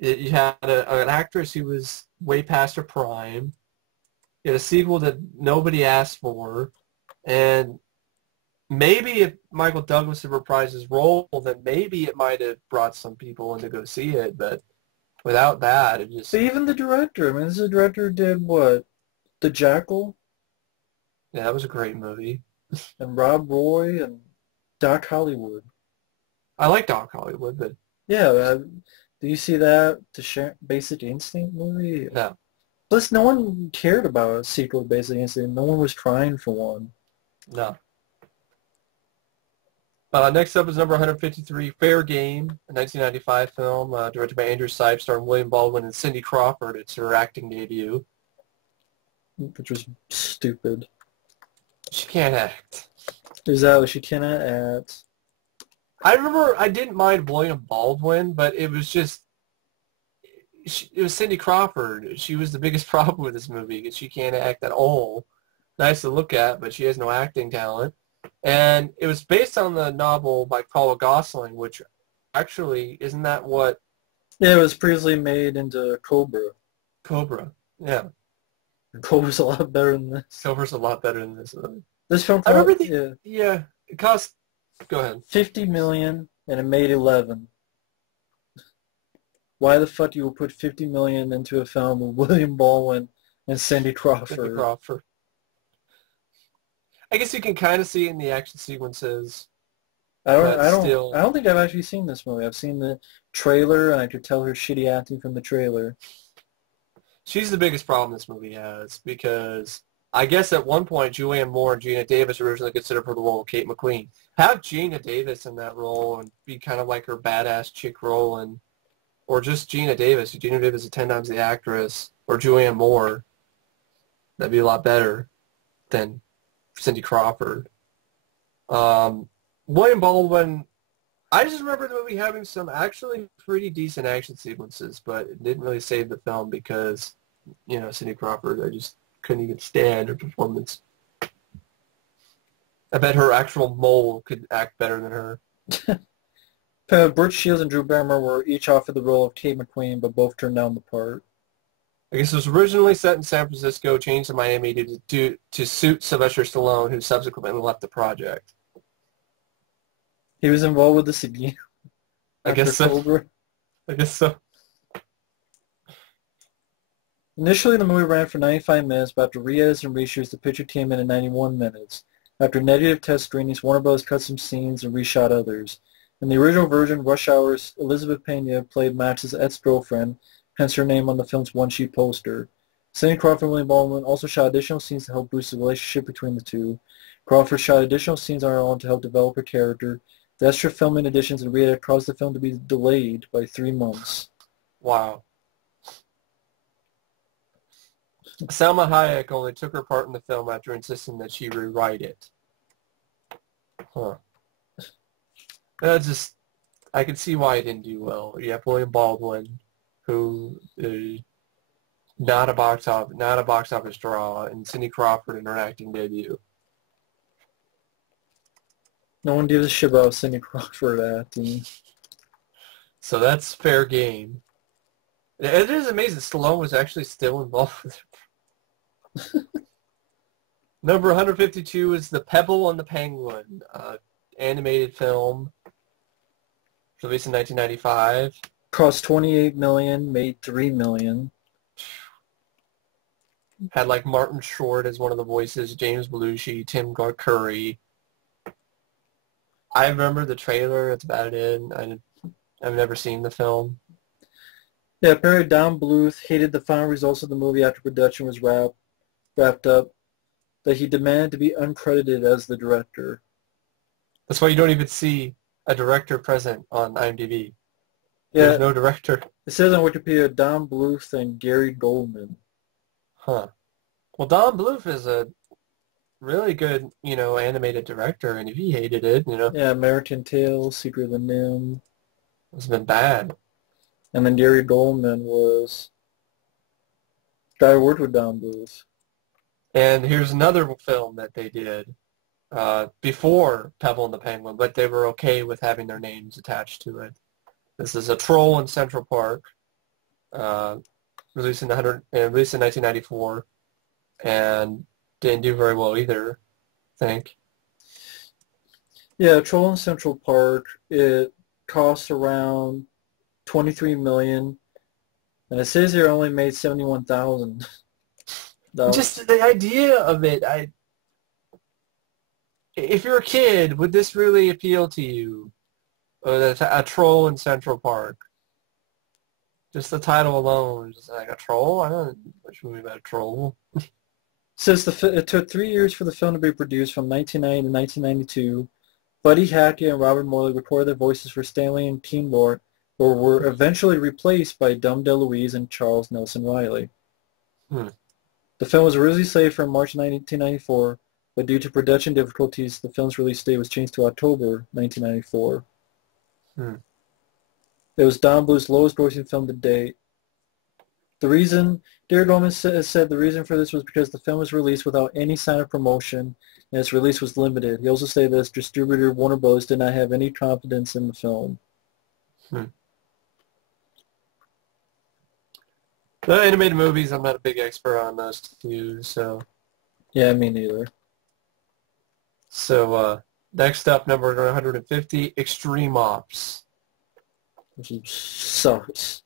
You had an actress who was way past her prime. You had a sequel that nobody asked for. And maybe if Michael Douglas had reprised his role, then maybe it might have brought some people in to go see it. But without that, it just... But even the director. I mean, this director did what? The Jackal? Yeah, that was a great movie. And Rob Roy and Doc Hollywood. I like Doc Hollywood, but... Yeah, do you see that? The Basic Instinct movie? No. Plus, no one cared about a sequel to Basic Instinct. No one was trying for one. No. Next up is number 153, Fair Game, a 1995 film directed by Andrew Sipe, starring William Baldwin and Cindy Crawford. It's her acting debut. Which was stupid. She can't act. Exactly, she cannot act. I remember I didn't mind William Baldwin, but it was just, it was Cindy Crawford. She was the biggest problem with this movie because she can't act at all. Nice to look at, but she has no acting talent. And it was based on the novel by Paula Gosling, which actually, isn't that what... Yeah, it was previously made into Cobra. Cobra, yeah. Cobra's a lot better than this. Cobra's a lot better than this. This film, I remember it cost... Go ahead. $50 million, and it made 11. Why the fuck you would put $50 million into a film with William Baldwin and Cindy Crawford? Cindy Crawford. I guess you can kind of see it in the action sequences. I don't think I've actually seen this movie. I've seen the trailer, and I could tell her shitty acting from the trailer. She's the biggest problem this movie has, because I guess at one point Julianne Moore and Gina Davis were originally considered for the role of Kate McQueen. Have Gina Davis in that role and be kind of like her badass chick role, or just Gina Davis. Gina Davis is 10 times the actress, or Julianne Moore. That'd be a lot better than Cindy Crawford. William Baldwin, I just remember the movie having some actually pretty decent action sequences, but it didn't really save the film because, Cindy Crawford, I just couldn't even stand her performance. I bet her actual mole could act better than her. Brooke Shields and Drew Barrymore were each offered the role of Kate McQueen, but both turned down the part. I guess it was originally set in San Francisco, changed to Miami to suit Sylvester Stallone, who subsequently left the project. He was involved with this again. I guess so. Initially, the movie ran for 95 minutes, but after re-edits and reshoots, the picture came in at 91 minutes. After negative test screenings, Warner Bros. Cut some scenes and reshot others. In the original version, Rush Hour's Elizabeth Pena played Max's ex-girlfriend, hence her name on the film's one-sheet poster. Cindy Crawford and William Baldwin also shot additional scenes to help boost the relationship between the two. Crawford shot additional scenes on her own to help develop her character. The extra filming additions and re-edit caused the film to be delayed by 3 months. Wow. Salma Hayek only took her part in the film after insisting that she rewrite it. Huh. I could see why it didn't do well. You have William Baldwin, who is not a box office draw, and Cindy Crawford in her acting debut. No one gives a shit about Cindy Crawford acting. So that's fair game. It is amazing Stallone was actually still involved with it. Number 152 is The Pebble and the Penguin, animated film released in 1995. Cost $28 million, made $3 million. Had like Martin Short as one of the voices, James Belushi, Tim Curry. I remember the trailer. That's about it. I've never seen the film. Yeah, apparently Don Bluth hated the final results of the movie after production was wrapped up, that he demanded to be uncredited as the director. That's why you don't even see a director present on IMDb. Yeah, there's no director. It says on Wikipedia Don Bluth and Gary Goldman. Huh. Well, Don Bluth is a really good, animated director, and if he hated it, Yeah, American Tail, Secret of the Nim. It's been bad. And then Gary Goldman was guy who worked with Don Bluth. And here's another film that they did before Pebble and the Penguin, but they were okay with having their names attached to it. This is A Troll in Central Park, released in 1994, and didn't do very well either, I think. Yeah, Troll in Central Park, it costs around $23 million, and it says here only made $71,000. Just the idea of it, if you're a kid, would this really appeal to you? A Troll in Central Park. Just the title alone, just like a troll? I don't know much movie about a troll. Says it took 3 years for the film to be produced, from 1990 to 1992. Buddy Hackett and Robert Morley recorded their voices for Stanley and Team Lord, but were eventually replaced by Dom DeLuise and Charles Nelson Riley. The film was originally slated for March 1994, but due to production difficulties, the film's release date was changed to October 1994. It was Don Bluth's lowest grossing film to date. The reason, Derek Roman has said the reason for this was because the film was released without any sign of promotion, and its release was limited. He also said that its distributor, Warner Bros., did not have any confidence in the film. The animated movies, I'm not a big expert on those too, so... Yeah, me neither. So, next up, number 150, Extreme Ops. Which sucks.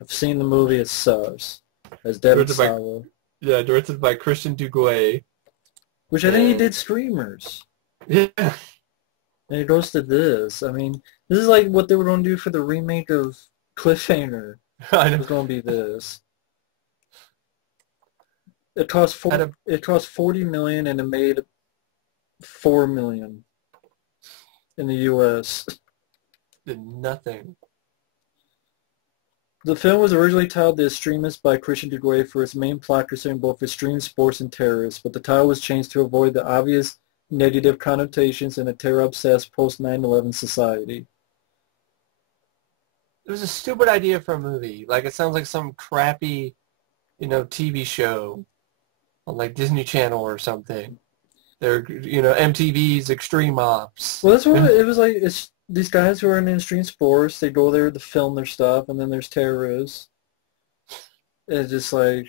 I've seen the movie, it sucks. As Devin Sawa. Yeah, directed by Christian Duguay. Which I think he did Streamers. Yeah. And he goes to this. I mean, this is like what they were going to do for the remake of Cliffhanger. I know. It was going to be this. It cost $40 million and it made $4 million in the U.S. Did nothing. The film was originally titled The Extremist by Christian Duguay for its main plot concerning both extreme sports and terrorists, but the title was changed to avoid the obvious negative connotations in a terror-obsessed post-9/11 society. It was a stupid idea for a movie. Like, it sounds like some crappy, TV show on, like, Disney Channel or something. They're, MTV's Extreme Ops. Well, that's what it was like. It's these guys who are in extreme sports, they go there to film their stuff, and then there's terrorists. It's just like,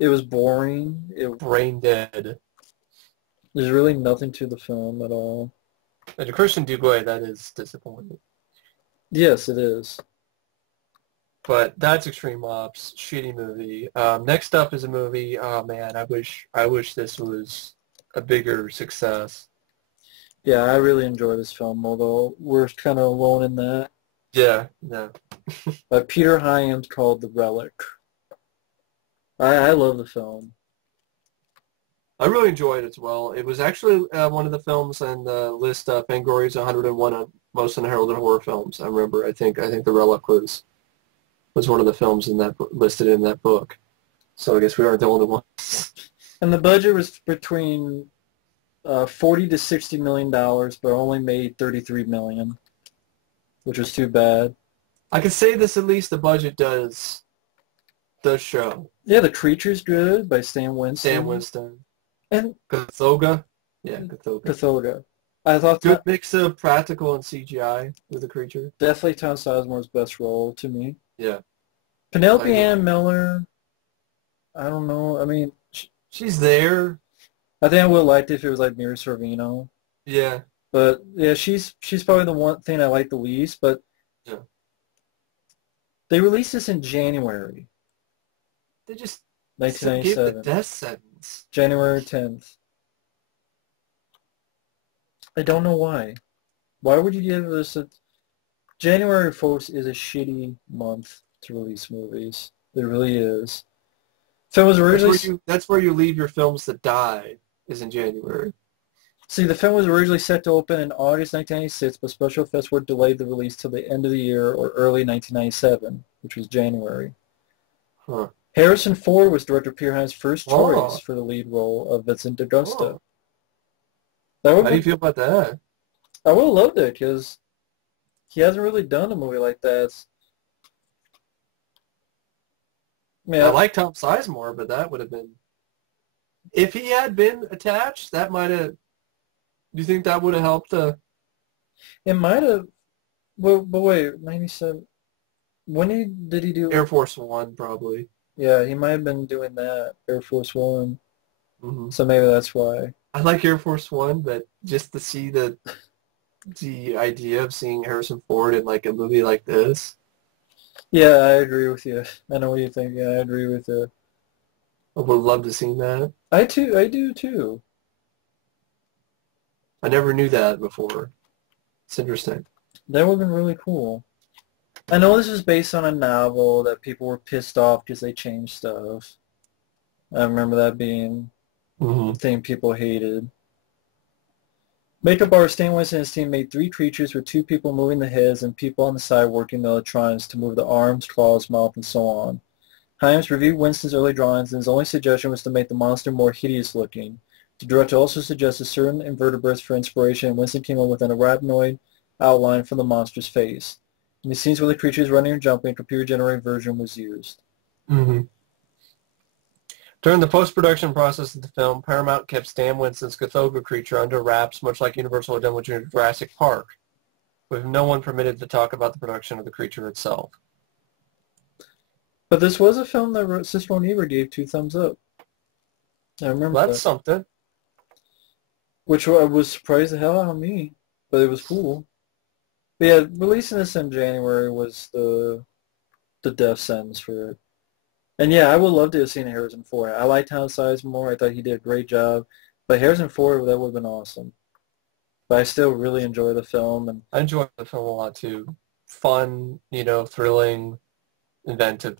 it was boring. Brain dead. There's really nothing to the film at all. And to Christian Duguay, that is disappointing. Yes, it is. But that's Extreme Ops, shitty movie. Next up is a movie. Oh man, I wish this was a bigger success. Yeah, I really enjoy this film, although we're kind of alone in that. Yeah, no. By Peter Hyams, called The Relic. I love the film. I really enjoyed it as well. It was actually one of the films on the list of Fangoria's 101 of most unheralded horror films. I remember. I think The Relic was one of the films in that listed in that book. So I guess we aren't the only ones. And the budget was between $40 to $60 million, but only made $33 million, which was too bad. I can say this, at least the budget does show. Yeah, The Creature's good by Stan Winston. Stan Winston. And Cthulhu. Yeah, Cthulhu. Cthulhu. I thought good mix of practical and CGI with the creature. Definitely Tom Sizemore's best role to me. Yeah. Penelope Ann Miller, I don't know. I mean, she's there. I think I would have liked it if it was like Mira Sorvino. Yeah. But yeah, she's probably the one thing I like the least. But yeah, they released this in January. They just 1997. gave the death sentence. January 10th. I don't know why. Why would you give this a... January, folks, is a shitty month to release movies. It really is. Film was originally... That's where you leave your films that die, is in January. See, the film was originally set to open in August 1996, but special effects were delayed the release till the end of the year or early 1997, which was January. Huh. Harrison Ford was director Peter Hyams' first choice for the lead role of Vincent D'Augusta. How do you feel about that? I would have loved it, because he hasn't really done a movie like that. I like Tom Sizemore, but that would have been... If he had been attached, that might have... Do you think that would have helped? It might have... But wait, 97... When did he do... Air Force One, probably. Yeah, he might have been doing that, Air Force One. Mm-hmm. So maybe that's why. I like Air Force One, but just to see the idea of seeing Harrison Ford in like a movie like this. Yeah, I agree with you. I know what you think. Yeah, I agree with you. I would love to see that. I do too. I never knew that before. It's interesting. That would have been really cool. I know this is based on a novel that people were pissed off because they changed stuff. I remember that being a thing people hated. Makeup artist Stan Winston and his team made 3 creatures with 2 people moving the heads and people on the side working the electronics to move the arms, claws, mouth, and so on. Hyams reviewed Winston's early drawings, and his only suggestion was to make the monster more hideous looking. The director also suggested certain invertebrates for inspiration, and Winston came up with an arachnoid outline for the monster's face. In the scenes where the creature is running and jumping, a computer-generated version was used. Mm-hmm. During the post-production process of the film, Paramount kept Stan Winston's Cthulhu creature under wraps, much like Universal had done with Jurassic Park, with no one permitted to talk about the production of the creature itself. But this was a film that Siskel and Ebert gave 2 thumbs up. I remember That's something. Which I was surprised the hell out of me, but it was cool. But yeah, releasing this in January was the death sentence for it. And yeah, I would love to have seen Harrison Ford. I liked Tom Sizemore. I thought he did a great job. But Harrison Ford, that would have been awesome. But I still really enjoy the film. And I enjoy the film a lot, too. Fun, thrilling, inventive.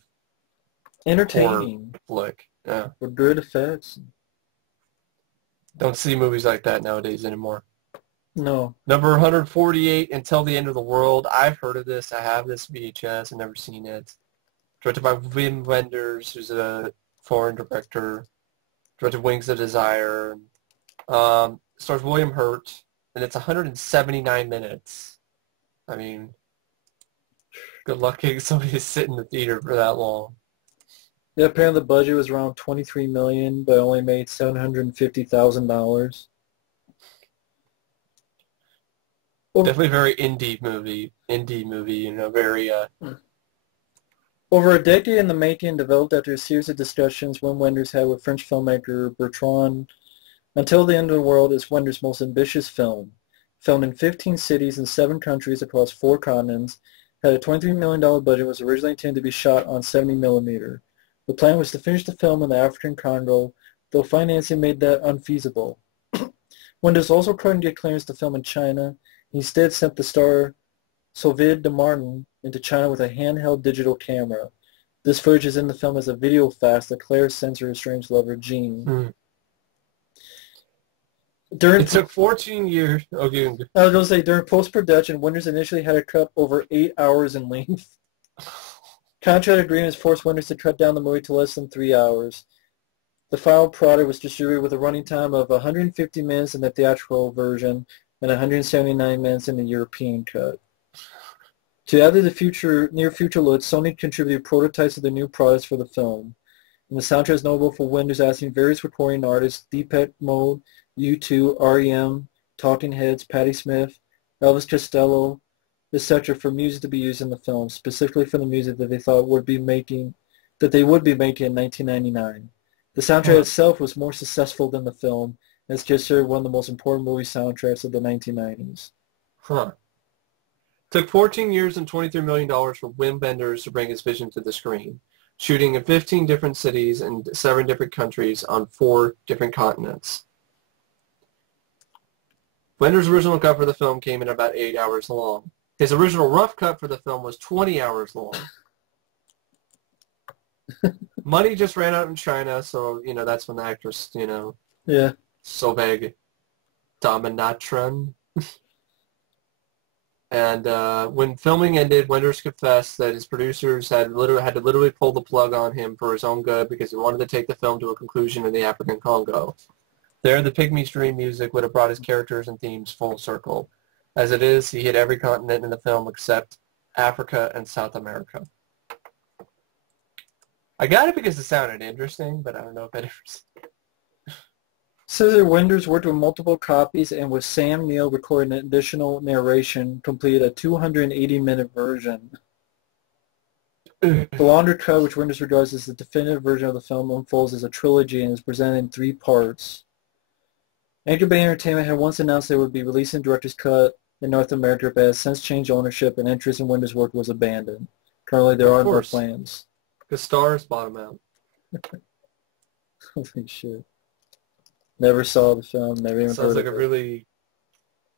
Entertaining. Flick, yeah. With good effects. Don't see movies like that nowadays anymore. No. Number 148, Until the End of the World. I've heard of this. I have this VHS. I've never seen it. Directed by Wim Wenders, who's a foreign director. Directed Wings of Desire. Stars William Hurt. And it's 179 minutes. I mean, good luck getting somebody to sit in the theater for that long. Yeah, apparently the budget was around $23 million, but only made $750,000. Definitely very indie movie, very... Over a decade in the making, developed after a series of discussions Wim Wenders had with French filmmaker Bertrand, Until the End of the World is Wenders' most ambitious film. Filmed in 15 cities in 7 countries across 4 continents, had a $23 million budget, was originally intended to be shot on 70mm. The plan was to finish the film in the African Congo, though financing made that unfeasible. Wenders also couldn't get clearance to film in China. He instead sent the star Sylvain de Martin into China with a handheld digital camera. This footage is in the film as a video fast that Claire sends her estranged lover, Jean. It took 14 years. Okay. I was going to say, during post-production, Wenders initially had to cut over 8 hours in length. Contract agreements forced Wenders to cut down the movie to less than 3 hours. The final product was distributed with a running time of 150 minutes in the theatrical version and 179 minutes in the European cut. To add to the near future look, Sony contributed prototypes of the new products for the film. And the soundtrack is notable for Wenders asking various recording artists, Deepak Mode, U2, R.E.M., Talking Heads, Patti Smith, Elvis Costello, etc. for music to be used in the film, specifically for the music that they thought they would be making in 1999. The soundtrack itself was more successful than the film, and it's considered one of the most important movie soundtracks of the 1990s. Took 14 years and $23 million for Wim Wenders to bring his vision to the screen, shooting in 15 different cities and 7 different countries on 4 different continents. Wenders' original cut for the film came in about 8 hours long. His original rough cut for the film was 20 hours long. Money just ran out in China, so, that's when the actress, Yeah. Solveig Dominatron. And when filming ended, Wenders confessed that his producers had to literally pull the plug on him for his own good because he wanted to take the film to a conclusion in the African Congo. There, the Pygmies' dream music would have brought his characters and themes full circle. As it is, he hit every continent in the film except Africa and South America. I got it because it sounded interesting, but I don't know if it ever... Cesar Wenders worked with multiple copies and with Sam Neill recording an additional narration, completed a 280-minute version. The longer cut, which Wenders regards as the definitive version of the film, unfolds as a trilogy and is presented in 3 parts. Anchor Bay Entertainment had once announced they would be releasing the director's cut in North America, but has since changed ownership and interest in Wenders' work was abandoned. Currently, there are no plans. The stars bottom out. Holy shit. Never saw the film, never even Sounds heard like a really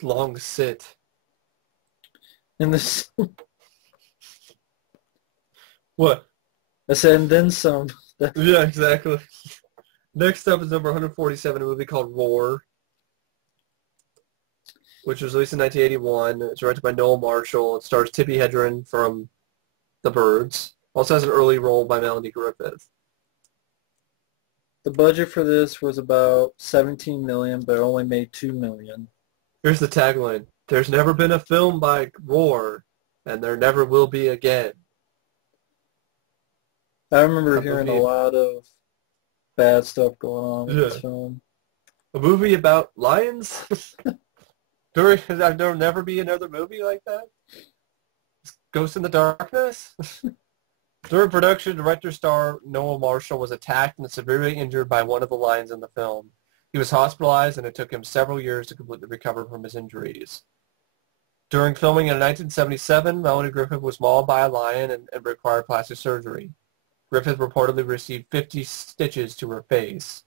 long sit. And this... What? I said, and then some. Yeah, exactly. Next up is number 147, a movie called Roar. which was released in 1981. It's directed by Noel Marshall. It stars Tippi Hedren from The Birds. Also has an early role by Melanie Griffith. The budget for this was about $17 million, but it only made $2 million. Here's the tagline. There's never been a film by Roar, and there never will be again. I remember hearing a lot of bad stuff going on in this film. A movie about lions? There'll never be another movie like that? Ghost in the Darkness? During production, director star Noel Marshall was attacked and severely injured by one of the lions in the film. He was hospitalized, and it took him several years to completely recover from his injuries. During filming in 1977, Melanie Griffith was mauled by a lion and required plastic surgery. Griffith reportedly received 50 stitches to her face.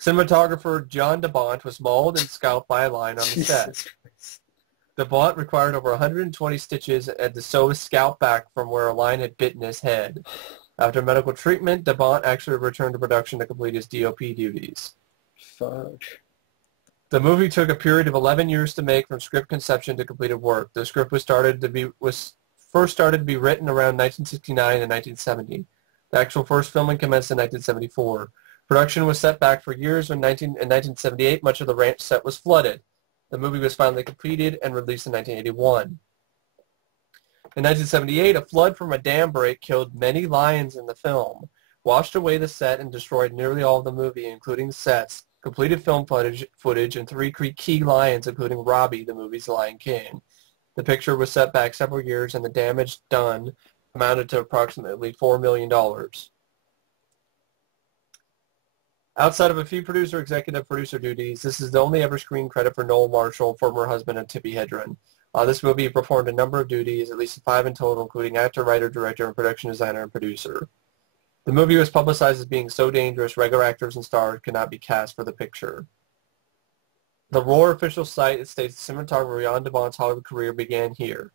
Cinematographer John DeBont was mauled and scalped by a lion on the set. DeBont required over 120 stitches and to sew his scalp back from where a lion had bitten his head. After medical treatment, DeBont actually returned to production to complete his DOP duties. Fuck. The movie took a period of 11 years to make from script conception to completed work. The script was first started to be written around 1969 and 1970. The actual first filming commenced in 1974. Production was set back for years when in 1978 much of the ranch set was flooded. The movie was finally completed and released in 1981. In 1978, a flood from a dam break killed many lions in the film, washed away the set, and destroyed nearly all of the movie, including sets, completed film footage, and 3 key lions, including Robbie, the movie's Lion King. The picture was set back several years, and the damage done amounted to approximately $4 million. Outside of a few executive producer duties, this is the only ever screen credit for Noel Marshall, former husband of Tippi Hedren. This movie performed a number of duties, at least 5 in total, including actor, writer, director, and production designer and producer. The movie was publicized as being so dangerous, regular actors and stars could not be cast for the picture. The Roar official site states cinematographer Jan DeBont's Hollywood career began here.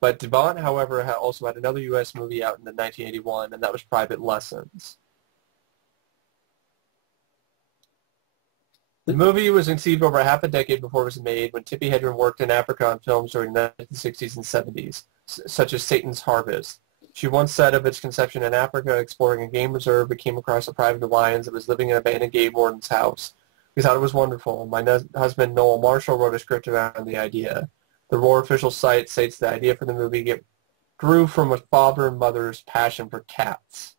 But DeBont, however, also had another U.S. movie out in 1981, and that was Private Lessons. The movie was conceived over half a decade before it was made, when Tippi Hedren worked in Africa on films during the 1960s and 70s, such as Satan's Harvest. She once said of its conception in Africa, exploring a game reserve, but came across a private of lions that was living in an abandoned game warden's house. We thought it was wonderful. My husband, Noel Marshall, wrote a script around the idea. The Roar official site states the idea for the movie grew from a father and mother's passion for cats.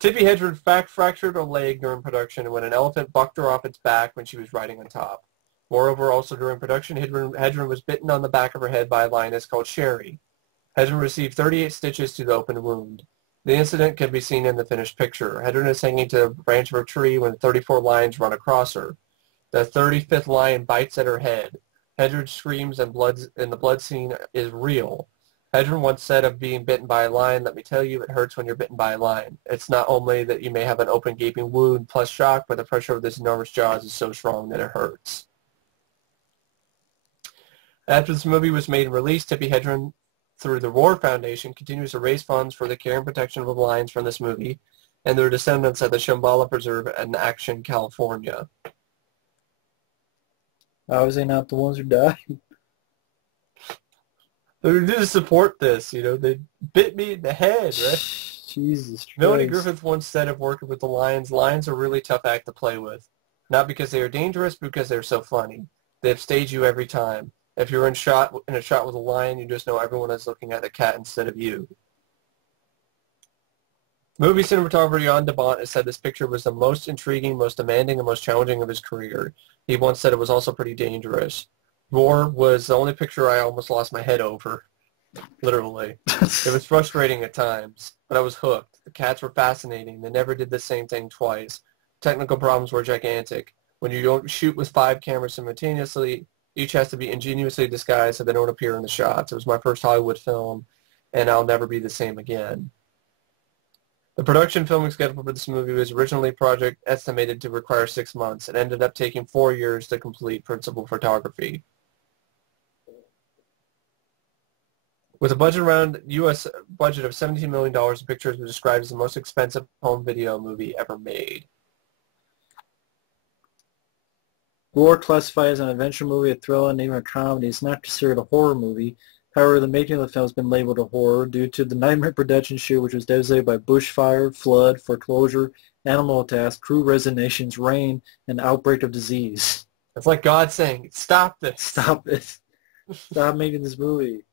Tippi Hedren fractured a leg during production when an elephant bucked her off its back when she was riding on top. Moreover, also during production, Hedren was bitten on the back of her head by a lioness called Sherry. Hedren received 38 stitches to the open wound. The incident can be seen in the finished picture. Hedren is hanging to a branch of a tree when 34 lions run across her. The 35th lion bites at her head. Hedren screams and the blood scene is real. Hedren once said of being bitten by a lion, "Let me tell you, it hurts when you're bitten by a lion. It's not only that you may have an open gaping wound plus shock, but the pressure of this enormous jaws is so strong that it hurts." After this movie was made and released, Tippi Hedren, through the Roar Foundation, continues to raise funds for the care and protection of the lions from this movie and their descendants at the Shambhala Preserve in Action, California. How is they not the ones who died? They did to support this, they bit me in the head, right? Jesus Christ. Melanie Griffith once said of working with the lions are a really tough act to play with. Not because they are dangerous, but because they're so funny. They upstage you every time. If you're in a shot with a lion, you just know everyone is looking at the cat instead of you. Movie cinematographer Jan DeBont has said this picture was the most intriguing, most demanding, and most challenging of his career. He once said it was also pretty dangerous. Roar was the only picture I almost lost my head over. Literally. It was frustrating at times, but I was hooked. The cats were fascinating. They never did the same thing twice. Technical problems were gigantic. When you don't shoot with 5 cameras simultaneously, each has to be ingeniously disguised so they don't appear in the shots. It was my first Hollywood film, and I'll never be the same again. The production filming schedule for this movie was originally project estimated to require 6 months. It ended up taking 4 years to complete principal photography. With a U.S. budget of $17 million, the picture was described as the most expensive home video movie ever made. Roar classified as an adventure movie, a thriller, and even a comedy. It's not considered a horror movie. However, the making of the film has been labeled a horror due to the nightmare production shoot, which was devastated by bushfire, flood, foreclosure, animal attacks, crew resignations, rain, and outbreak of disease. It's like God saying, stop this. Stop it. Stop making this movie.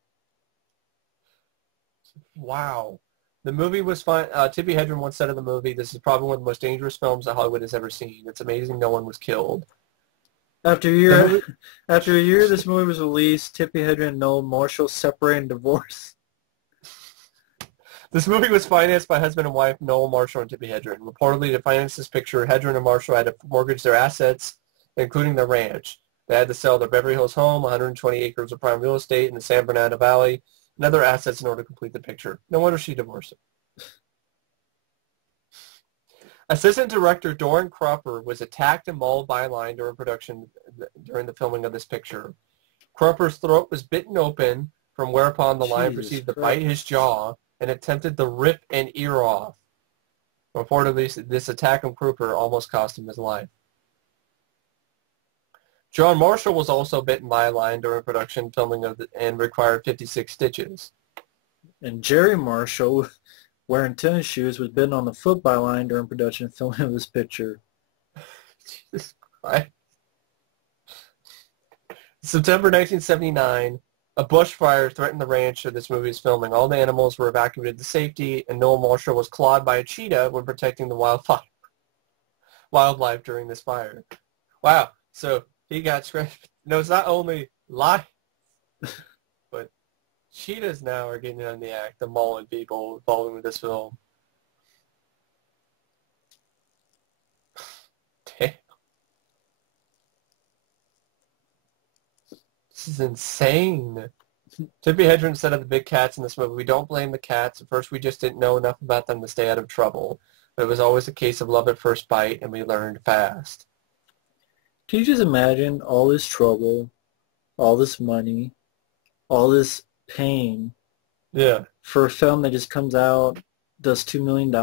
Wow. The movie was fine. Tippi Hedren once said of the movie, this is probably one of the most dangerous films that Hollywood has ever seen. It's amazing no one was killed. After a year, this movie was released. Tippi Hedren and Noel Marshall separated and divorced. This movie was financed by husband and wife Noel Marshall and Tippi Hedren. Reportedly, to finance this picture, Hedren and Marshall had to mortgage their assets, including their ranch. They had to sell their Beverly Hills home, 120 acres of prime real estate in the San Bernardino Valley, and other assets in order to complete the picture. No wonder she divorced him. Assistant director Doran Cropper was attacked and mauled by a lion during production during the filming of this picture. Cropper's throat was bitten open, from whereupon the lion proceeded to bite his jaw and attempted to rip an ear off. Reportedly, this attack on Cropper almost cost him his life. John Marshall was also bitten by a lion during production filming and required 56 stitches. And Jerry Marshall, wearing tennis shoes, was bitten on the foot by a lion during production filming of this picture. Jesus Christ. September 1979, a bushfire threatened the ranch where this movie is filming. All the animals were evacuated to safety, and Noel Marshall was clawed by a cheetah when protecting the wildlife during this fire. Wow. So he got scratched. No, it's not only lions, but cheetahs now are getting on the act of mauling people following this film. Damn. This is insane. Tippi Hedren said of the big cats in this movie, we don't blame the cats. At first, we just didn't know enough about them to stay out of trouble. But it was always a case of love at first bite, and we learned fast. Can you just imagine all this trouble, all this money, all this pain for a film that just comes out, does $2 million,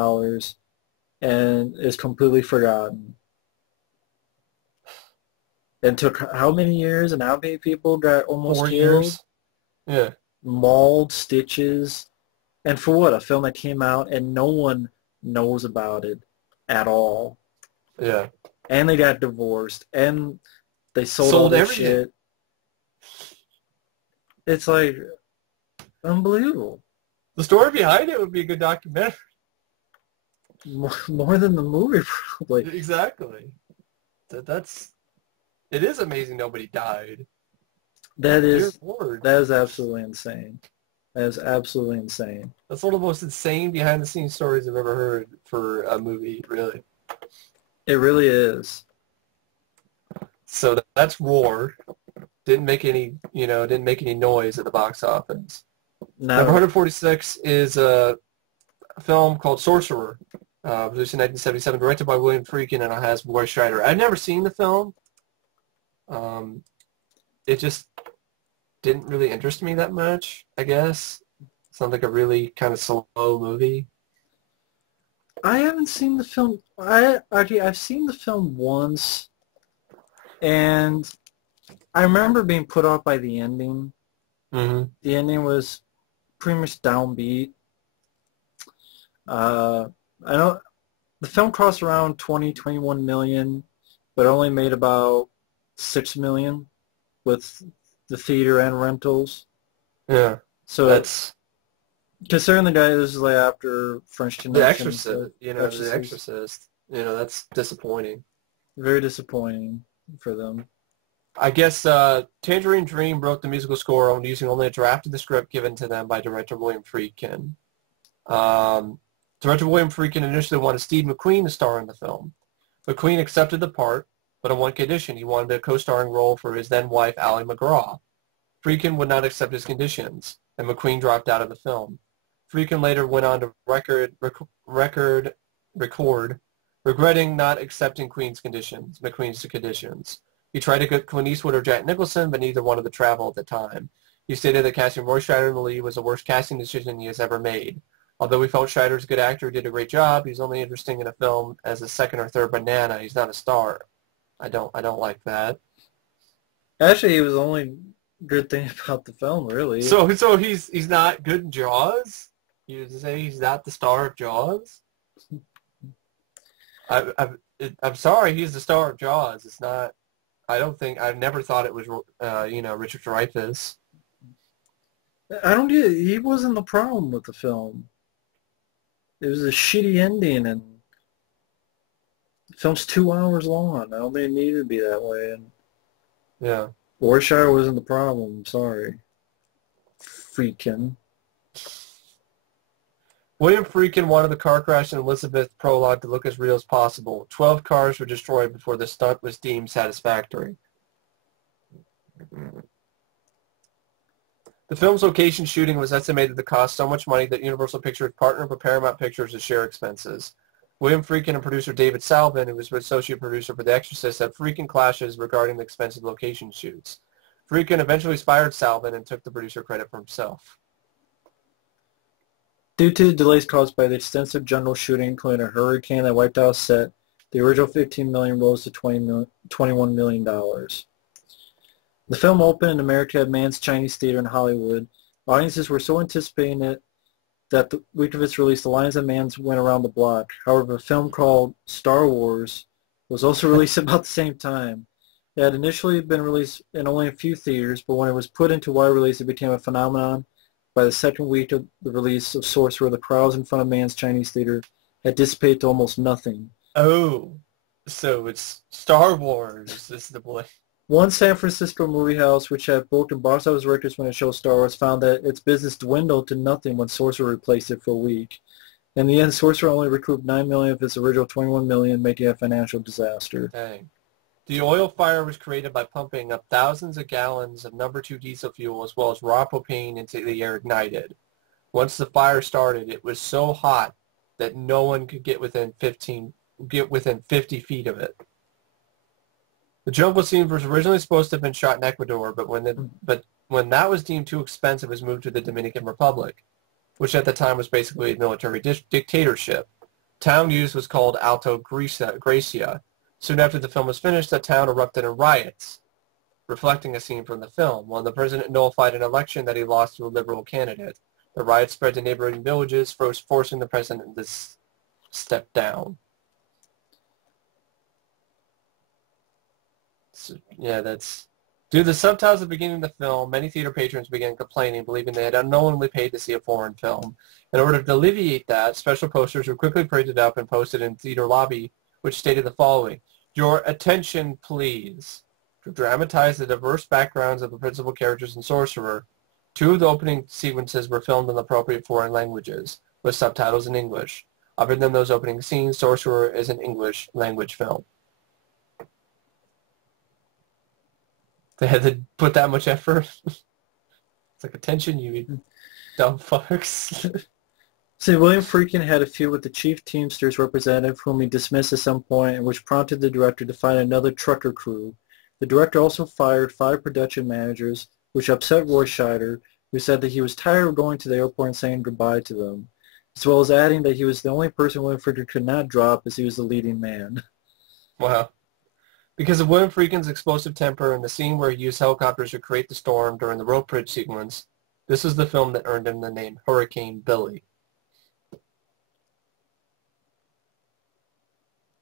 and is completely forgotten? And took how many years and how many people got almost 4 killed? years? Yeah. Mauled, stitches. And for what? A film that came out and no one knows about it at all. Yeah. And they got divorced. And they sold all that shit. It's like unbelievable. The story behind it would be a good documentary. More than the movie, probably. Exactly. It is amazing nobody died. That is absolutely insane. That is absolutely insane. That's one of the most insane behind-the-scenes stories I've ever heard for a movie, really. It really is. So that's Roar. Didn't make any noise at the box office. No. Number 146 is a film called Sorcerer, released in 1977, directed by William Friedkin, and it has Roy Scheider. I've never seen the film. It just didn't really interest me that much, I guess. Sounds like a really kind of slow movie. I haven't seen the film. I've seen the film once, and I remember being put off by the ending. Mm-hmm. The ending was pretty much downbeat. I know the film cost around 21 million, but only made about 6 million with the theater and rentals. Yeah. So that's considering the guy this is like after French Connection. The Exorcist, The Exorcist. That's disappointing. Very disappointing for them. I guess Tangerine Dream wrote the musical score on using only a draft of the script given to them by director William Friedkin. Director William Friedkin initially wanted Steve McQueen to star in the film. McQueen accepted the part, but on one condition. He wanted a co-starring role for his then-wife, Ally McGraw. Friedkin would not accept his conditions, and McQueen dropped out of the film. Friedkin later went on to record, regretting not accepting McQueen's conditions. He tried to get Clint Eastwood or Jack Nicholson, but neither wanted to travel at the time. He stated that casting Roy Scheider in the lead was the worst casting decision he has ever made. Although we felt Scheider's a good actor who did a great job, he's only interesting in a film as a second or third banana. He's not a star. I don't like that. Actually, it was the only good thing about the film, really. So he's not good in Jaws? You say he's not the star of Jaws? I'm sorry, he's the star of Jaws. It's not. I never thought it was Richard Dreyfuss. I don't get it. He wasn't the problem with the film. It was a shitty ending, and the film's 2 hours long. I don't think it needed to be that way. And Yeah. Warshire wasn't the problem. I'm sorry. Freaking. William Friedkin wanted the car crash in Elizabeth prologue to look as real as possible. 12 cars were destroyed before the stunt was deemed satisfactory. The film's location shooting was estimated to cost so much money that Universal Pictures partnered with Paramount Pictures to share expenses. William Friedkin and producer David Salvin, who was associate producer for The Exorcist, had frequent clashes regarding the expensive location shoots. Friedkin eventually fired Salvin and took the producer credit for himself. Due to the delays caused by the extensive jungle shooting, including a hurricane that wiped out a set, the original $15 million rose to $21 million. The film opened in America at Mann's Chinese Theater in Hollywood. Audiences were so anticipating it that the week of its release, the lines of Mann's went around the block. However, a film called Star Wars was also released about the same time. It had initially been released in only a few theaters, but when it was put into wide release, it became a phenomenon. By the second week of the release of Sorcerer, the crowds in front of Mann's Chinese Theater had dissipated to almost nothing. Oh, so it's Star Wars. This is the boy. One San Francisco movie house, which had booked and box office records when it showed Star Wars, found that its business dwindled to nothing when Sorcerer replaced it for a week. In the end, Sorcerer only recouped $9 million of its original $21 million, making it a financial disaster. Dang. The oil fire was created by pumping up thousands of gallons of number 2 diesel fuel as well as raw propane into the air ignited. Once the fire started, it was so hot that no one could get within 50 feet of it. The jungle scene was originally supposed to have been shot in Ecuador, but when that was deemed too expensive, it was moved to the Dominican Republic, which at the time was basically a military dictatorship. Town used was called Alto Gracia. Soon after the film was finished, the town erupted in riots, reflecting a scene from the film. When the president nullified an election that he lost to a liberal candidate, the riots spread to neighboring villages, forcing the president to step down. So, yeah, that's... Due to the subtitles at the beginning of the film, many theater patrons began complaining, believing they had unknowingly paid to see a foreign film. In order to alleviate that, special posters were quickly printed up and posted in theater lobby, which stated the following: "Your attention, please. To dramatize the diverse backgrounds of the principal characters in Sorcerer, 2 of the opening sequences were filmed in the appropriate foreign languages, with subtitles in English. Other than those opening scenes, Sorcerer is an English language film." They had to put that much effort. It's like, attention, you dumb fucks. See, William Friedkin had a feud with the chief Teamsters representative, whom he dismissed at some point, and which prompted the director to find another trucker crew. The director also fired 5 production managers, which upset Roy Scheider, who said that he was tired of going to the airport and saying goodbye to them, as well as adding that he was the only person William Friedkin could not drop as he was the leading man. Wow. Because of William Friedkin's explosive temper and the scene where he used helicopters to create the storm during the rope bridge sequence, this is the film that earned him the name Hurricane Billy.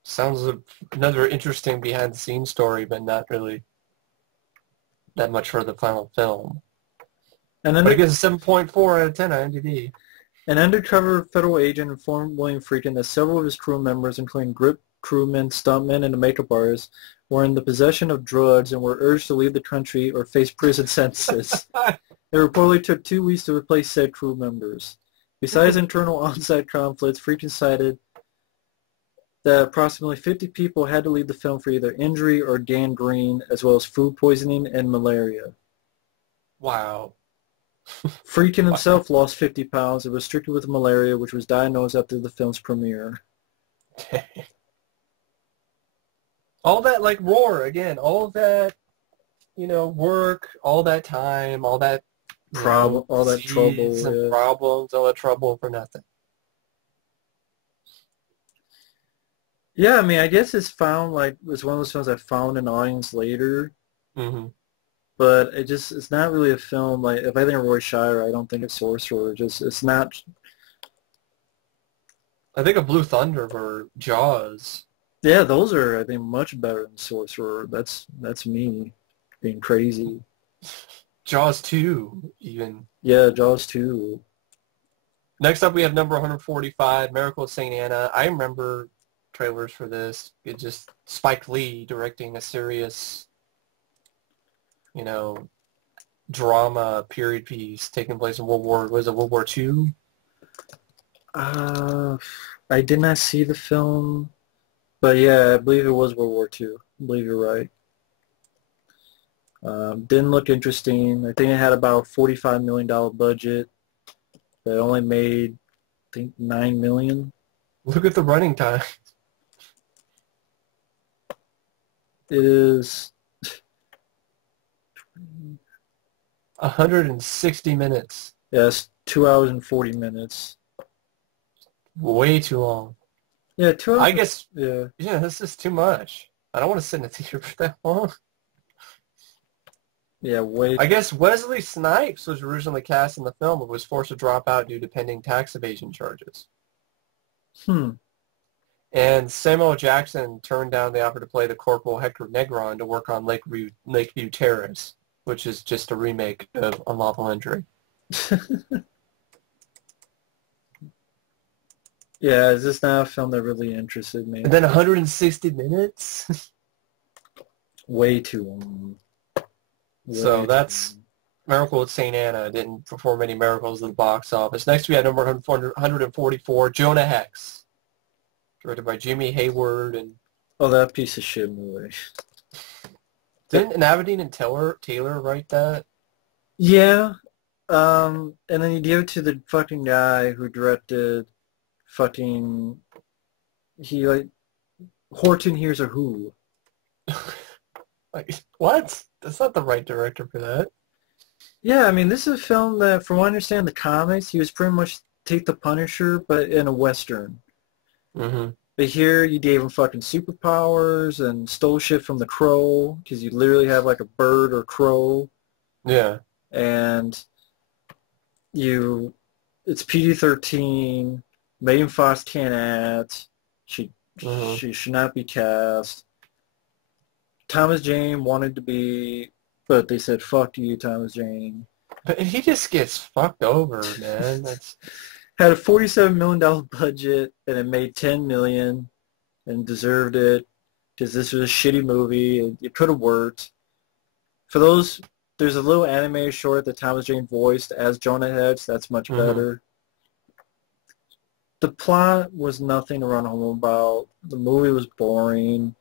Sounds like another interesting behind-the-scenes story, but not really that much for the final film. And then but it gets a 7.4 out of 10 on IMDb. An undercover federal agent informed William Friedkin that several of his crew members, including grip crewmen, stuntmen, and a makeup artist, were in the possession of drugs and were urged to leave the country or face prison sentences. It reportedly took 2 weeks to replace said crew members. Besides internal on-site conflicts, Friedkin cited that approximately 50 people had to leave the film for either injury or gangrene, as well as food poisoning and malaria. Wow. Friedkin himself lost 50 pounds and was stricken with malaria, which was diagnosed after the film's premiere. All that, like Roar, again, all of that, work, all that time, all that all that trouble, and problems, all that trouble for nothing. Yeah, I mean, I guess it's one of those films I found an audience later. Mm-hmm. but it's not really a film. Like, if I think of Roy Scheider, I don't think it's Sorcerer. It's not. I think of Blue Thunder or Jaws. Yeah, those are, I think, much better than Sorcerer. That's me being crazy. Jaws 2, even. Yeah, Jaws 2. Next up, we have number 145, Miracle at St. Anna. I remember trailers for this. It just Spike Lee directing a serious, drama period piece taking place in World War II? I did not see the film, but yeah, I believe it was World War II. I believe you're right. Didn't look interesting. I think it had about $45 million budget. But it only made, I think, $9 million. Look at the running time. It is 160 minutes. Yes, 2 hours and 40 minutes. Way too long. Yeah, 2 hours. I guess. Yeah. Yeah, this is too much. I don't want to sit in a theater for that long. Yeah, way. I guess Wesley Snipes was originally cast in the film, but was forced to drop out due to pending tax evasion charges. And Samuel Jackson turned down the offer to play the Corporal Hector Negron to work on Lakeview Terrace, which is just a remake of Unlawful Entry. Yeah, it's just not a film that really interested me. And then 160 minutes? Way too long. So that's Miracle at St. Anna. Didn't perform any miracles at the box office. Next we had number 144, Jonah Hex, directed by Jimmy Hayward. And that piece of shit movie. Didn't Navadine and Taylor write that? Yeah. And then you give it to the fucking guy who directed Horton Hears a Who. Like, what? That's not the right director for that. Yeah, I mean, this is a film that, from what I understand the comics, he was pretty much take the Punisher, but in a Western. Mm-hmm. But here, you gave him fucking superpowers and stole shit from the Crow, because you literally have like a bird or crow. Yeah. And it's PG-13. Megan Fox can't act. She should not be cast. Thomas Jane wanted to be, but they said, fuck you, Thomas Jane. But he just gets fucked over, man. Had a $47 million budget, and it made $10 million, and deserved it, because this was a shitty movie. It could have worked. For those, there's a little anime short that Thomas Jane voiced as Jonah Hex. That's much better. The plot was nothing to run home about. The movie was boring.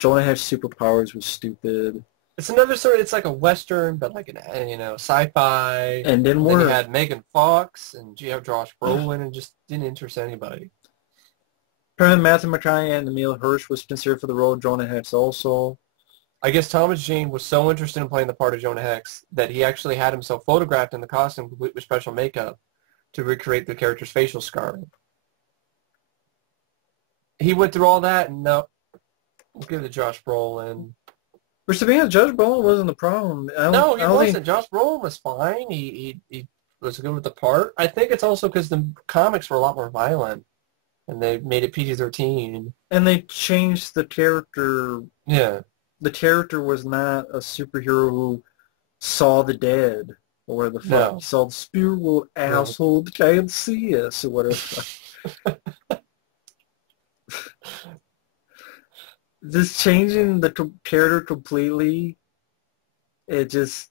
Jonah Hex superpowers was stupid. It's another sort. It's like a Western, but like sci-fi. And didn't work. Then you had Megan Fox and Josh Brolin, and just didn't interest anybody. Apparently Matthew McConaughey and Emile Hirsch was considered for the role of Jonah Hex also. I guess Thomas Jane was so interested in playing the part of Jonah Hex that he actually had himself photographed in the costume, complete with special makeup, to recreate the character's facial scarring. He went through all that, and no. We'll give it to Josh Brolin. For to be honest, Josh Brolin wasn't the problem. No, he wasn't. Josh Brolin was fine. He was good with the part. I think it's also because the comics were a lot more violent, and they made it PG-13. And they changed the character. Yeah. The character was not a superhero who saw the dead, or the fuck. No. He saw the spirit world asshole that can't see us, or whatever. Just changing the character completely, it just,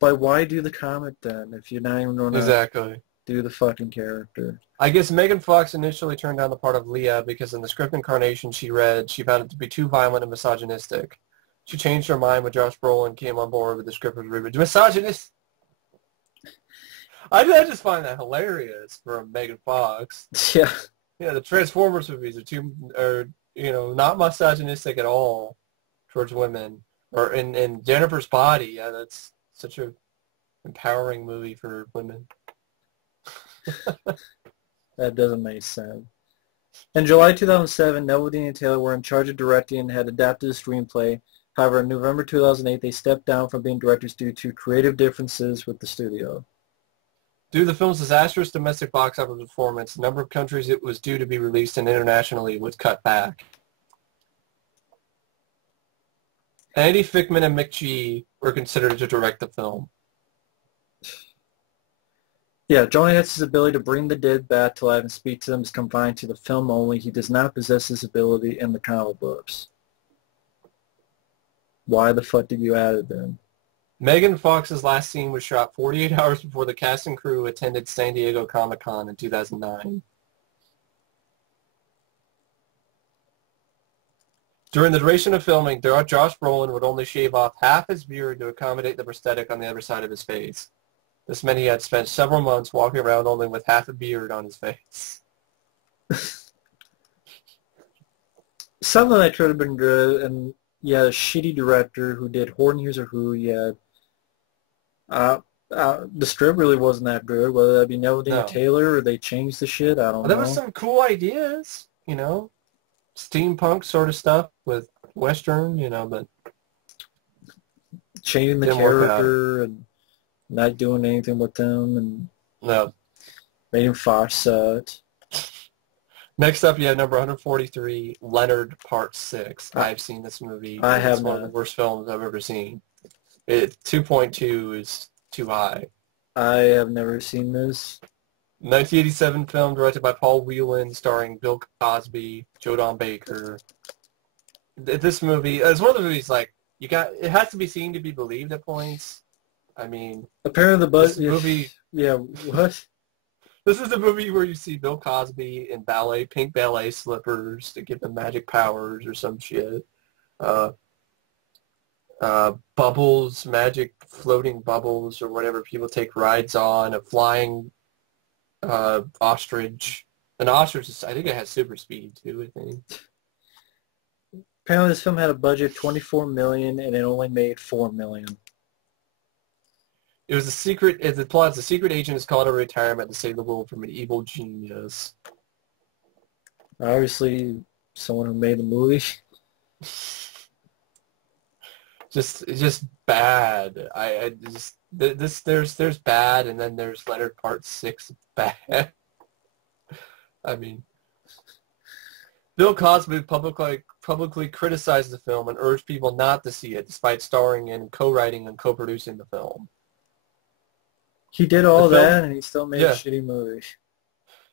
like, why do the comic then if you're not even going to do the fucking character? I guess Megan Fox initially turned down the part of Leah because in the script incarnation she read, she found it to be too violent and misogynistic. She changed her mind when Josh Brolin came on board with the script was rewritten. Misogynist? I just find that hilarious for Megan Fox. Yeah. Yeah, the Transformers movies are not misogynistic at all towards women. Or in Jennifer's Body, yeah, that's such a empowering movie for women. That doesn't make sense. In July 2007, Navadine and Taylor were in charge of directing and had adapted the screenplay. However, in November 2008, they stepped down from being directors due to creative differences with the studio. Due to the film's disastrous domestic box office performance, the number of countries it was due to be released in internationally was cut back. Andy Fickman and Mick G were considered to direct the film. Yeah, Jonah has his ability to bring the dead back to life and speak to them is confined to the film only. He does not possess this ability in the comic books. Why the fuck did you add it then? Megan Fox's last scene was shot 48 hours before the cast and crew attended San Diego Comic-Con in 2009. During the duration of filming, Josh Brolin would only shave off half his beard to accommodate the prosthetic on the other side of his face. This meant he had spent several months walking around only with half a beard on his face. Something that could have been good, and you had a shitty director who did Horton Hears a Who. You had, the script really wasn't that good, whether that be Neville Taylor or they changed the shit, I don't know. There was some cool ideas, you know, steampunk sort of stuff with Western, you know, but changing the character and not doing anything with them, and made him Fox sucked. Next up, you have number 143, Leonard Part 6. I've seen this movie. It's one of the worst films I've ever seen. 2.2 is too high. I have never seen this. 1987 film directed by Paul Whelan, starring Bill Cosby, Joe Don Baker. This movie is one of the movies like it has to be seen to be believed at points. I mean, apparently this movie. Yeah, what? This is the movie where you see Bill Cosby in pink ballet slippers to give him magic powers or some shit. Bubbles, magic floating bubbles or whatever people take rides on. A flying ostrich. An ostrich, I think it has super speed too, I think. Apparently this film had a budget of $24 million and it only made $4 million. It was a secret. The plot is a secret agent is called to retirement to save the world from an evil genius. Obviously, someone who made the movie. Just bad. There's bad, and then there's Leonard Part 6 bad. I mean, Bill Cosby publicly criticized the film and urged people not to see it, despite starring in, co-writing, and co-producing the film. He did all that, and he still made a shitty movie.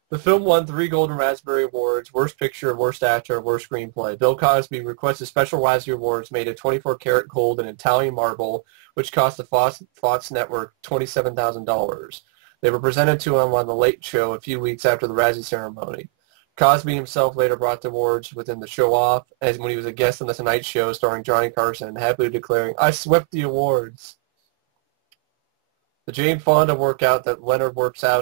The film won 3 Golden Raspberry Awards: Worst Picture, Worst Actor, Worst Screenplay. Bill Cosby requested special Raspberry Awards made of 24-karat gold and Italian marble, which cost the Fox network $27,000. They were presented to him on The Late Show a few weeks after the Razzie ceremony. Cosby himself later brought the awards within the show off, as when he was a guest on The Tonight Show starring Johnny Carson, happily declaring, "I swept the awards." The Jane Fonda workout that Leonard works out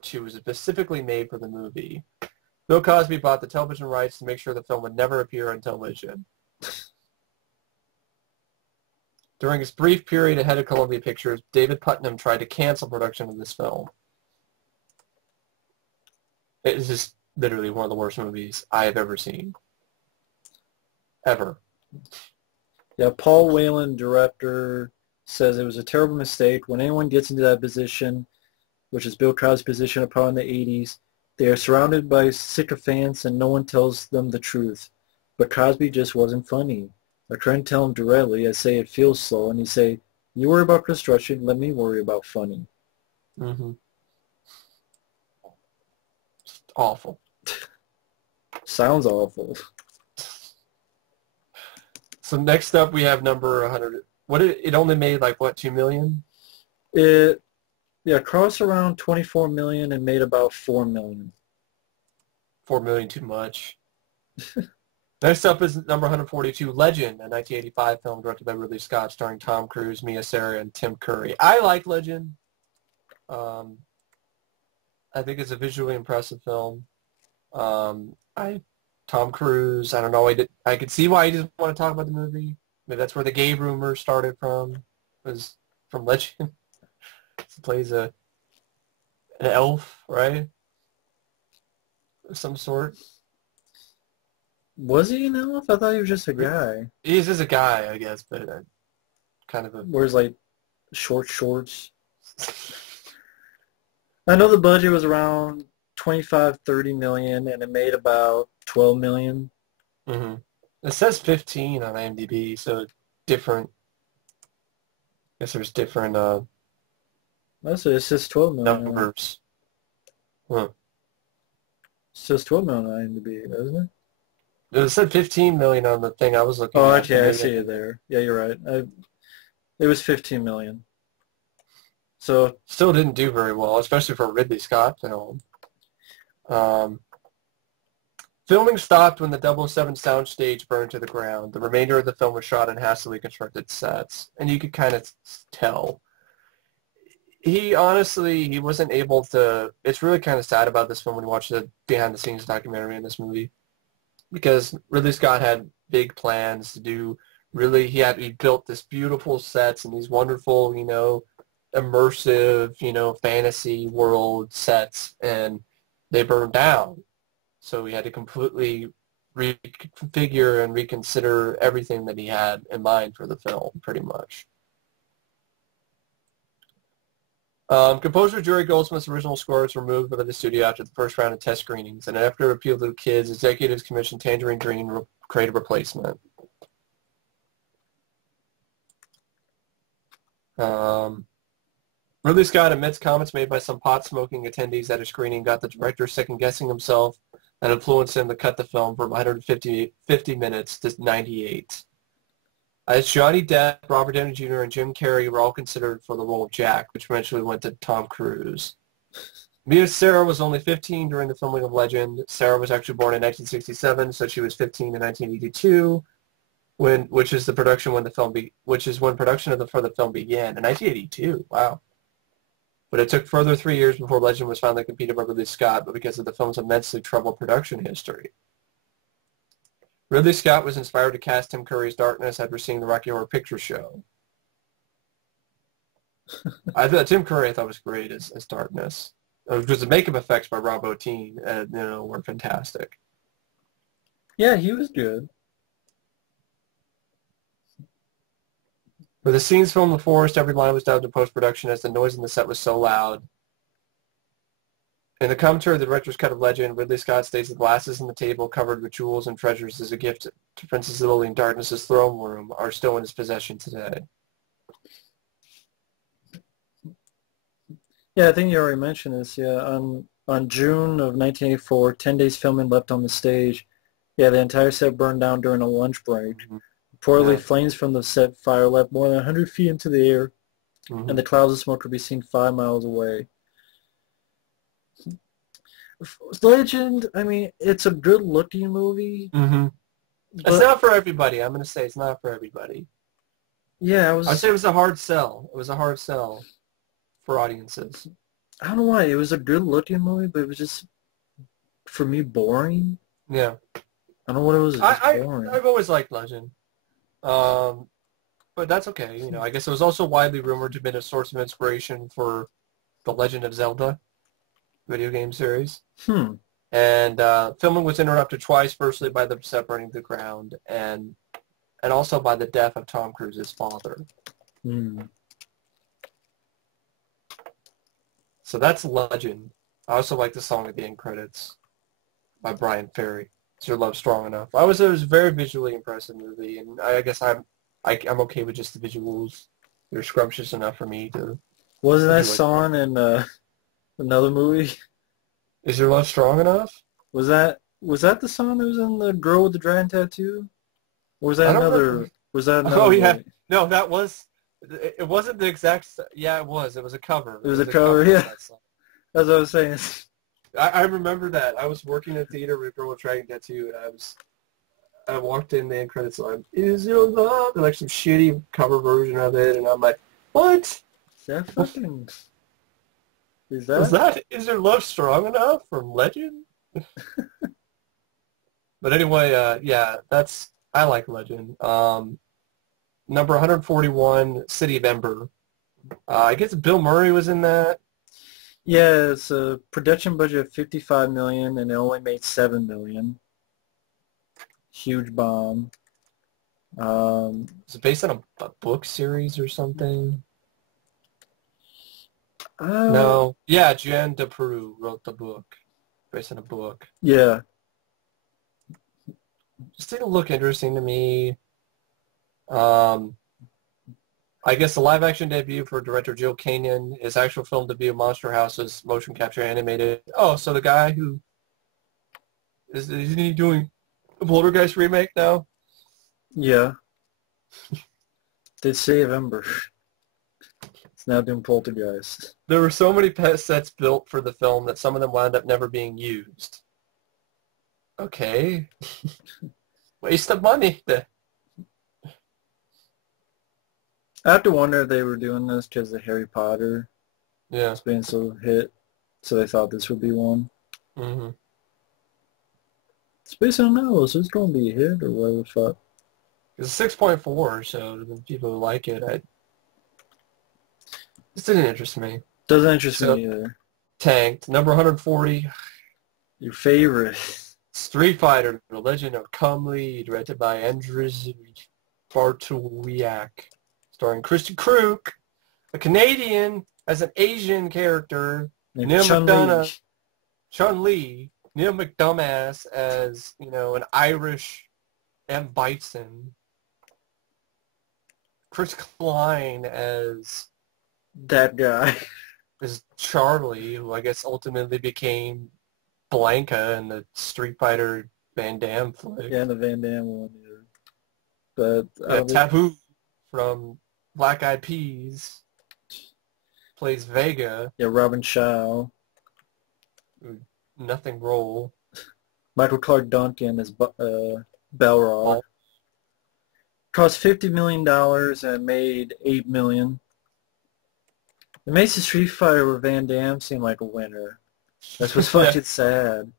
to was specifically made for the movie. Bill Cosby bought the television rights to make sure the film would never appear on television. During his brief period ahead of Columbia Pictures, David Putnam tried to cancel production of this film. It is just literally one of the worst movies I have ever seen. Ever. Yeah, Paul Whelan, director, says it was a terrible mistake. When anyone gets into that position, which is Bill Cosby's position upon the 80s, they are surrounded by sycophants and no one tells them the truth. But Cosby just wasn't funny. I try and tell him directly. I say it feels slow, and he say, "You worry about construction, let me worry about funny." Mm-hmm. Just awful. Sounds awful. So next up we have number 100. It only made like what, 2 million? It crossed around 24 million and made about 4 million. 4 million too much. Next up is number 142, Legend, a 1985 film directed by Ridley Scott, starring Tom Cruise, Mia Sara, and Tim Curry. I like Legend. I think it's a visually impressive film. Tom Cruise, I don't know. I could see why he didn't want to talk about the movie. Maybe that's where the gay rumor started from. Was from Legend. He plays an elf, right? Of some sort. Was he an elf? I thought he was just a guy. He's just a guy, I guess, but kind of a... Wears like short shorts. I know the budget was around 25-30 million, and it made about 12 million. Mm-hmm. It says 15 on IMDb, so different. I guess there's different It says 12 million. numbers. Huh. It says 12 million on IMDb, doesn't it? It said 15 million on the thing I was looking Oh, at. okay, I see it there. Yeah, you're right. It was 15 million. So still didn't do very well, especially for a Ridley Scott film. Filming stopped when the 007 soundstage burned to the ground. The remainder of the film was shot in hastily constructed sets, and you could kind of tell. He wasn't able to... It's really kind of sad about this film when you watch the behind-the-scenes documentary in this movie, because Ridley Scott had big plans to do... He built this beautiful sets and these wonderful, immersive, fantasy world sets, and they burned down. So he had to completely reconfigure and reconsider everything that he had in mind for the film, pretty much. Composer Jerry Goldsmith's original score was removed by the studio after the first round of test screenings, and after appeal to the kids, executives commissioned Tangerine Dream to create a replacement. Ridley Scott admits comments made by some pot-smoking attendees at a screening got the director second-guessing himself and influenced him to cut the film from 150 minutes to 98. As Johnny Depp, Robert Downey Jr., and Jim Carrey were all considered for the role of Jack, which eventually went to Tom Cruise. Mia Sara was only 15 during the filming of Legend. Sarah was actually born in 1967, so she was 15 in 1982, which is when production of the film began in 1982. Wow. But it took further 3 years before Legend was finally completed by Ridley Scott, but because of the film's immensely troubled production history. Ridley Scott was inspired to cast Tim Curry's Darkness after seeing the Rocky Horror Picture Show. Tim Curry I thought was great as Darkness. Because the makeup effects by Rob Bottin, were fantastic. yeah, he was good. For the scenes filmed in the forest, every line was dubbed in post-production as the noise in the set was so loud. In the commentary of the director's cut of Legend, Ridley Scott states the glasses on the table covered with jewels and treasures as a gift to Princess Lily in Darkness's throne room are still in his possession today. Yeah, I think you already mentioned this. Yeah, on June of 1984, 10 days filming left on the stage. Yeah, the entire set burned down during a lunch break. Mm-hmm. Reportedly, flames from the set fire leapt more than 100 feet into the air, and the clouds of smoke could be seen 5 miles away. Legend, I mean, it's a good-looking movie. Mm-hmm. It's not for everybody. I'm going to say it's not for everybody. Yeah, I'd say it was a hard sell. It was a hard sell for audiences. I don't know why. It was a good-looking movie, but it was just, for me, boring. Yeah. I don't know what it was. Boring. I've always liked Legend. But that's okay. I guess it was also widely rumored to have been a source of inspiration for The Legend of Zelda video game series. And filming was interrupted twice, firstly by the set burning to the ground, and also by the death of Tom Cruise's father. So that's Legend. I also like the song at the end credits by Brian Ferry. Is Your Love Strong Enough? It was a very visually impressive movie, and I guess I'm okay with just the visuals. They're scrumptious enough for me to... Wasn't that song in another movie? Is Your Love Strong Enough? Was that the song that was in The Girl with the Dragon Tattoo? Or was that another... Remember. Was that another Oh, yeah. movie? No, that was... It wasn't the exact... Yeah, it was. It was a cover. It was a cover, yeah. That's what I was saying. I remember that. I was working in a theater with a Girl with a Dragon Tattoo, and I walked in the end credits line, Is Your Love? And like some shitty cover version of it, and I'm like, what? Is that fucking... Is Is Your Love Strong Enough from Legend? But anyway, yeah, I like Legend. Number 141, City of Ember. I guess Bill Murray was in that. Yeah, it's a production budget of $55 million, and it only made $7 million. huge bomb. Is it based on a book series or something? No. Yeah, Jen de Peru wrote the book. Based on a book. Yeah. Just didn't look interesting to me. I guess the live-action debut for director Jill Kenyon, his actual film debut, Monster House, is motion capture animated. Oh, so the guy who... Isn't he doing a Poltergeist remake now? Yeah. Did save Ember. It's now doing Poltergeist. There were so many pet sets built for the film that some of them wound up never being used. Okay. Waste of money. I have to wonder if they were doing this because of Harry Potter. Yeah. It's been so hit, so they thought this would be one. Mm-hmm. It's based on a novel, so it's going to be a hit or whatever the fuck. It's 6.4, so the people who like it, this didn't interest me. Doesn't interest me either. Tanked. Number 140. Your favorite. Street Fighter, The Legend of Chun-Li, directed by Andrzej Bartłowiak, starring Christian Kruk, a Canadian as an Asian character, Neil McDonough, Chun-Li, Neil McDumbass as, an Irish M. Bison, Chris Klein as that guy, as Charlie, who I guess ultimately became Blanca in the Street Fighter Van Damme flick. Yeah, the Van Damme one. Yeah. But Taboo from Black Eyed Peas plays Vega. Yeah, Robin Shaw. Nothing role. Michael Clark Duncan as Balrog. Cost $50 million and made $8 million. It makes the Street Fighter with Van Damme seem like a winner. That's what's fucking sad.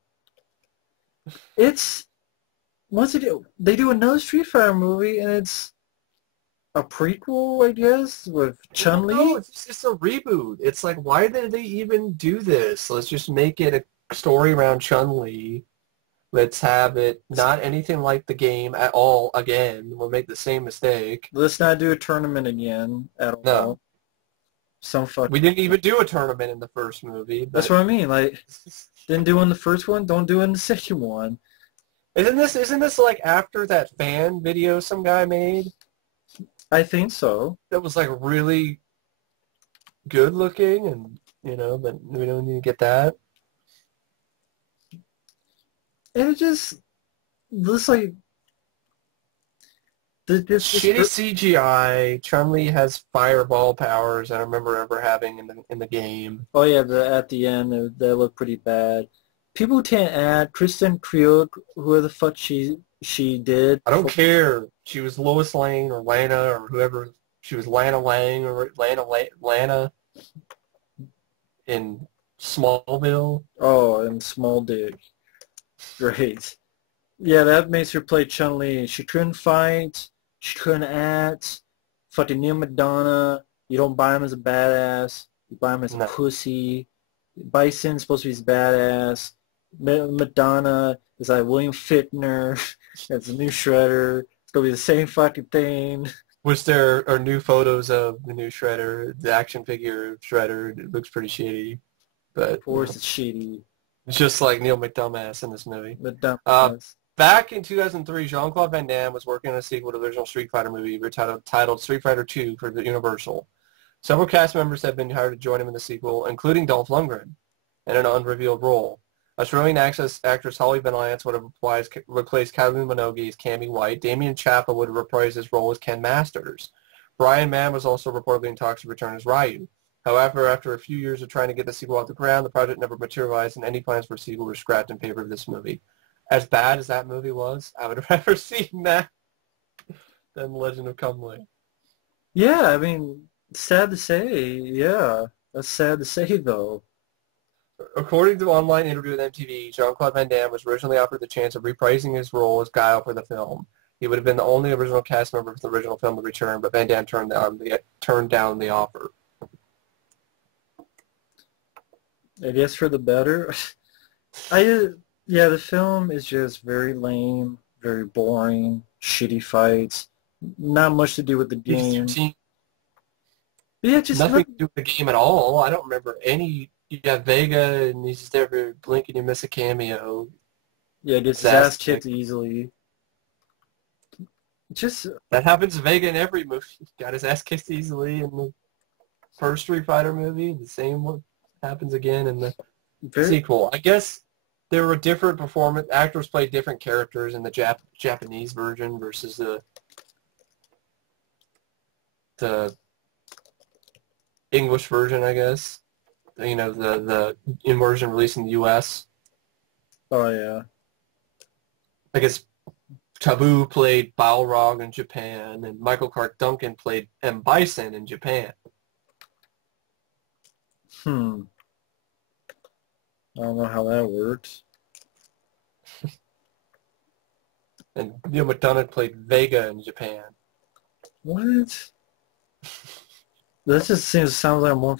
Once they do another Street Fighter movie and it's a prequel, I guess, with Chun-Li? No, it's just a reboot. It's like, why did they even do this? Let's just make it a story around Chun-Li. Let's have it not anything like the game at all again. We'll make the same mistake. Let's not do a tournament again at all. No. We didn't even do a tournament in the first movie. That's what I mean. Like, didn't do in the first one, don't do in the second one. Isn't this like after that fan video some guy made? I think so. That was like really good looking, and but we don't need to get that. And it just looks like shitty CGI. Chun-Li has fireball powers I don't remember ever having in the game. Oh yeah, at the end they look pretty bad. People can't add Kristen Kriuk, whoever the fuck she did. I don't care. She was Lois Lane or Lana or whoever. She was Lana Lang or Lana in Smallville. Oh, and Small Dick. Great. Yeah, that makes her play Chun-Li. She couldn't fight. She couldn't act. Fucking Neil McDonough. You don't buy him as a badass. You buy him as a pussy. Bison's supposed to be his badass. Madonna is like William Fichtner. That's a new Shredder. It's going to be the same fucking thing. Which there are new photos of the new Shredder, the action figure of Shredder. It looks pretty shitty. But of course it's shitty. Just like Neil McDumbass in this movie. McDumbass. Back in 2003, Jean-Claude Van Damme was working on a sequel to the original Street Fighter movie titled Street Fighter II for the Universal. Several cast members have been hired to join him in the sequel, including Dolph Lundgren, in an unrevealed role. Australian actress Holly Valance would have replaced Kylie Minogue as Cammy White. Damien Chapa would have reprised his role as Ken Masters. Brian Mann was also reportedly in talks to return as Ryu. However, after a few years of trying to get the sequel off the ground, the project never materialized, and any plans for a sequel were scrapped in favor of this movie. As bad as that movie was, I would have rather seen that than Legend of Chun-Li. Yeah, I mean, sad to say. Yeah, that's sad to say, though. According to an online interview with MTV, Jean-Claude Van Damme was originally offered the chance of reprising his role as Guile for the film. He would have been the only original cast member for the original film to return, but Van Damme turned down the offer. I guess for the better. Yeah, the film is just very lame, very boring, shitty fights. Not much to do with the game. Yeah, just nothing to do with the game at all. I don't remember any. You got Vega, and he's just there for blink and you miss a cameo. Yeah, gets his ass kicked easily. Just that happens to Vega in every movie. Got his ass kicked easily in the first Street Fighter movie. The same one happens again in the sequel. I guess there were different performance. Actors played different characters in the Japanese version versus the English version, I guess. You know, the version released in the U.S. Oh, yeah. I guess Taboo played Balrog in Japan, and Michael Clark Duncan played M. Bison in Japan. I don't know how that works. And Neil McDonough played Vega in Japan. What? That just sounds like a more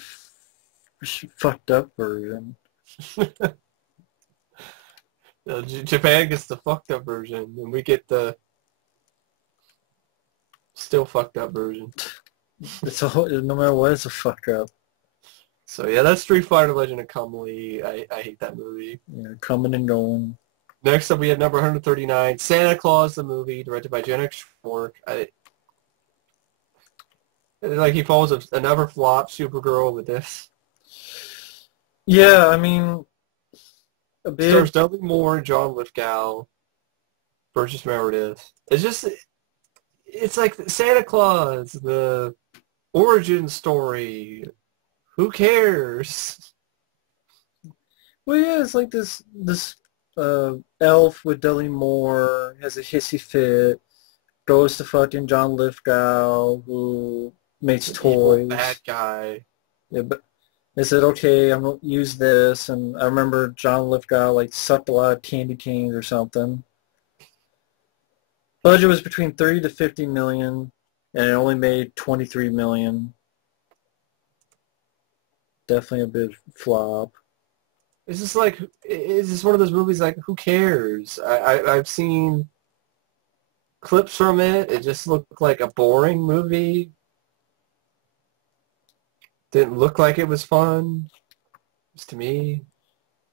fucked up version. Japan gets the fucked up version, and we get the still fucked up version. No matter what, it's a fucked up. So yeah, that's Street Fighter: Legend of Chun-Li. I hate that movie. Yeah, coming and going. Next up, we have number 139, Santa Claus the movie, directed by Jenna Schwartz. Like he follows another flop Supergirl with this. Yeah, I mean, a bit. Stars Dudley Moore, John Lithgow, Burgess Meredith. It's like Santa Claus, the origin story. Who cares? Well, yeah, it's like this elf with Dudley Moore has a hissy fit, goes to fucking John Lithgow, who makes toys. Bad guy. Yeah, but they said, okay, I'm going to use this, and I remember John Lithgow, like, sucked a lot of candy canes or something. Budget was between 30 to 50 million, and it only made 23 million. Definitely a big flop. It's just like, it's just one of those movies like, who cares? I've seen clips from it. It just looked like a boring movie. Didn't look like it was fun. Just to me.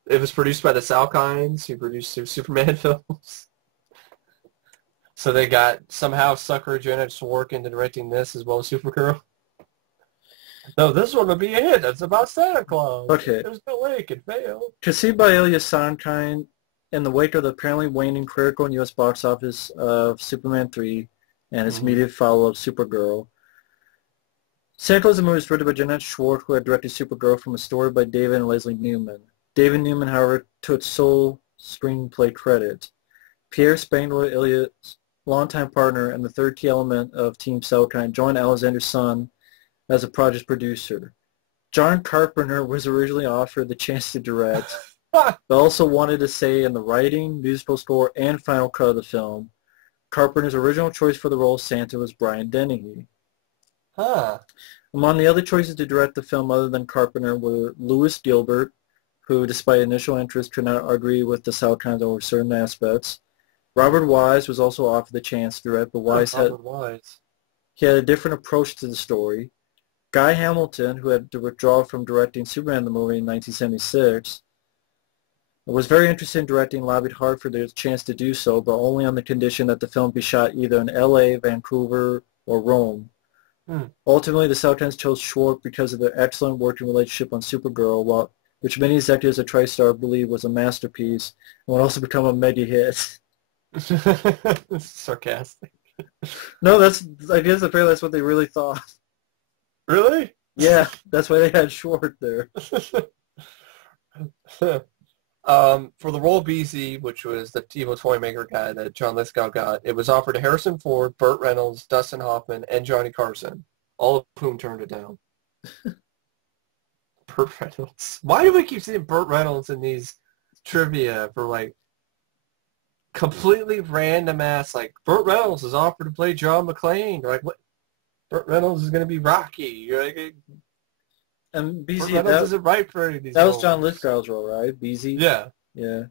It was produced by the Salkinds, who produced their Superman films. So they got somehow sucker Jenna Schwartz into directing this as well as Supergirl. No, this one would be it. It's about Santa Claus. Okay. There's no way it could fail. Conceived by Ilya Sonkind in the wake of the apparently waning critical and U.S. box office of Superman 3 and its immediate follow-up, Supergirl. Santa Claus the movie was written by Jeanette Schwartz, who had directed Supergirl from a story by David and Leslie Newman. David Newman, however, took sole screenplay credit. Pierre Spangler, Ilya's longtime partner and the third key element of Team Selkind, joined Alexander's son as a project producer. John Carpenter was originally offered the chance to direct, but also wanted to say in the writing, musical score, and final cut of the film. Carpenter's original choice for the role of Santa was Brian Dennehy. Among the other choices to direct the film other than Carpenter were Louis Gilbert, who, despite initial interest, could not agree with the Selkinds over certain aspects. Robert Wise was also offered the chance to direct, but he had a different approach to the story. Guy Hamilton, who had to withdraw from directing Superman the movie in 1976, was very interested in directing and lobbied hard for the chance to do so, but only on the condition that the film be shot either in L.A., Vancouver, or Rome. Ultimately, the Selkinds chose Schwartz because of their excellent working relationship on Supergirl, which many executives at TriStar believe was a masterpiece and would also become a mega hit. Sarcastic. No, I guess apparently that's what they really thought. Really? Yeah, that's why they had Schwartz there. For the role of BZ, which was the evil toy maker guy that John Lithgow got, it was offered to Harrison Ford, Burt Reynolds, Dustin Hoffman, and Johnny Carson, all of whom turned it down. Burt Reynolds. Why do we keep seeing Burt Reynolds in these trivia for, like, completely random ass, like, Burt Reynolds is offered to play John McClane. You're like, what? Burt Reynolds is going to be Rocky. You're like, and BZ, Burt Reynolds isn't right for any of these That roles. was John Lithgow's role, right? BZ? Yeah. Yeah.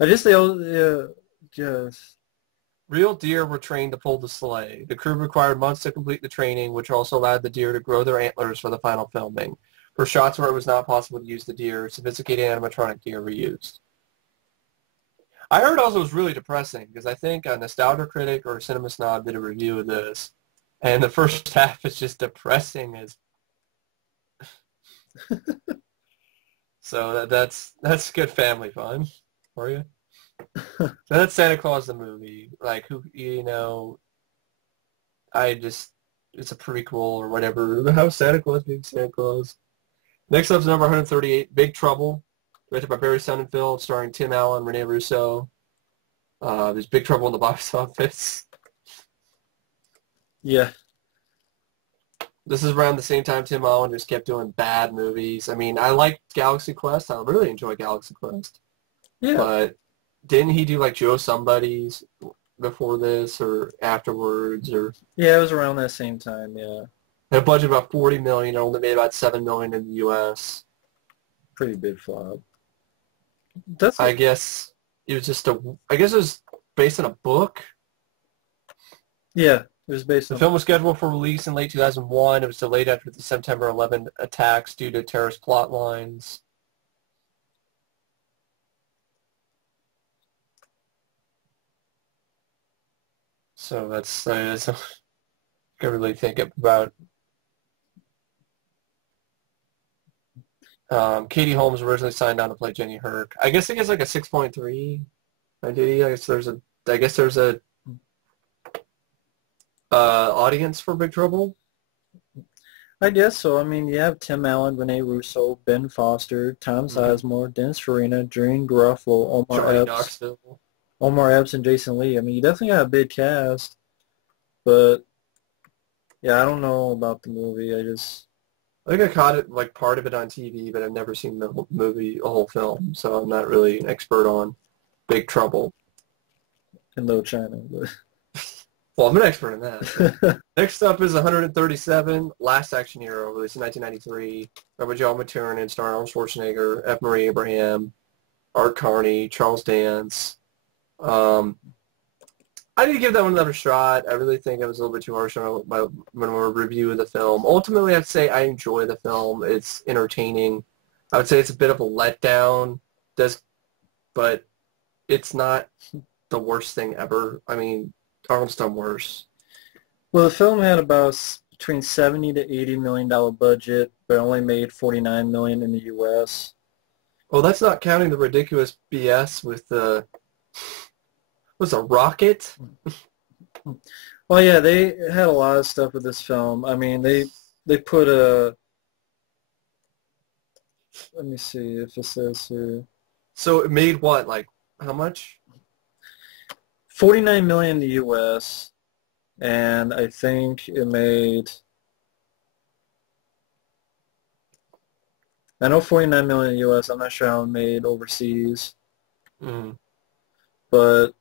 I guess they all, just, Real deer were trained to pull the sleigh. The crew required months to complete the training, which also allowed the deer to grow their antlers for the final filming. For shots where it was not possible to use the deer, sophisticated animatronic deer were used. I heard also it was really depressing because I think a Nostalgia Critic or a Cinema Snob did a review of this, and the first half is just depressing as. So that's good family fun for you. So that's Santa Claus the movie. Like who it's a prequel or whatever. How Santa Claus being Santa Claus. Next up is number 138, Big Trouble, directed by Barry Sonnenfeld, starring Tim Allen, Rene Russo. There's Big Trouble in the Box Office. Yeah. This is around the same time Tim Allen just kept doing bad movies. I mean, I liked Galaxy Quest. I really enjoy Galaxy Quest. Yeah. But didn't he do like Joe Somebody's before this or afterwards? Or yeah, it was around that same time, yeah. Had a budget of about $40 million, only made about $7 million in the U.S. Pretty big flop. I guess it was based on a book. Yeah. It was based on... The film was scheduled for release in late 2001. It was delayed after the September 11 attacks due to terrorist plot lines. So that's I can really think about. Katie Holmes originally signed on to play Jenny Herc. I guess it gets like a 6.3. I guess there's a audience for Big Trouble? I guess so. I mean, you have Tim Allen, Rene Russo, Ben Foster, Tom Sizemore, Dennis Farina, Doreen Garofalo, Omar Epps, and Jason Lee. I mean, you definitely got a big cast. But, yeah, I don't know about the movie. I think I caught it, like, part of it on TV, but I've never seen the whole movie, a whole film, so I'm not really an expert on Big Trouble. In Little China, but... Well, I'm an expert in that. Next up is 137, Last Action Hero, released in 1993, by Joe Maturin, starring Arnold Schwarzenegger, F. Murray Abraham, Art Carney, Charles Dance. I need to give that one another shot. I really think I was a little bit too harsh on my review of the film. Ultimately, I'd say I enjoy the film. It's entertaining. I would say it's a bit of a letdown, but it's not the worst thing ever. I mean, Arnold's done worse. Well, the film had about between $70 to $80 million budget, but only made $49 million in the U.S. Well, that's not counting the ridiculous BS with the was a rocket. Well, yeah, they had a lot of stuff with this film. I mean, they put a. Let me see if it says here. So it made what? Like how much? $49 million in the U.S., and I think it made... I know $49 million in the U.S. I'm not sure how it made overseas. But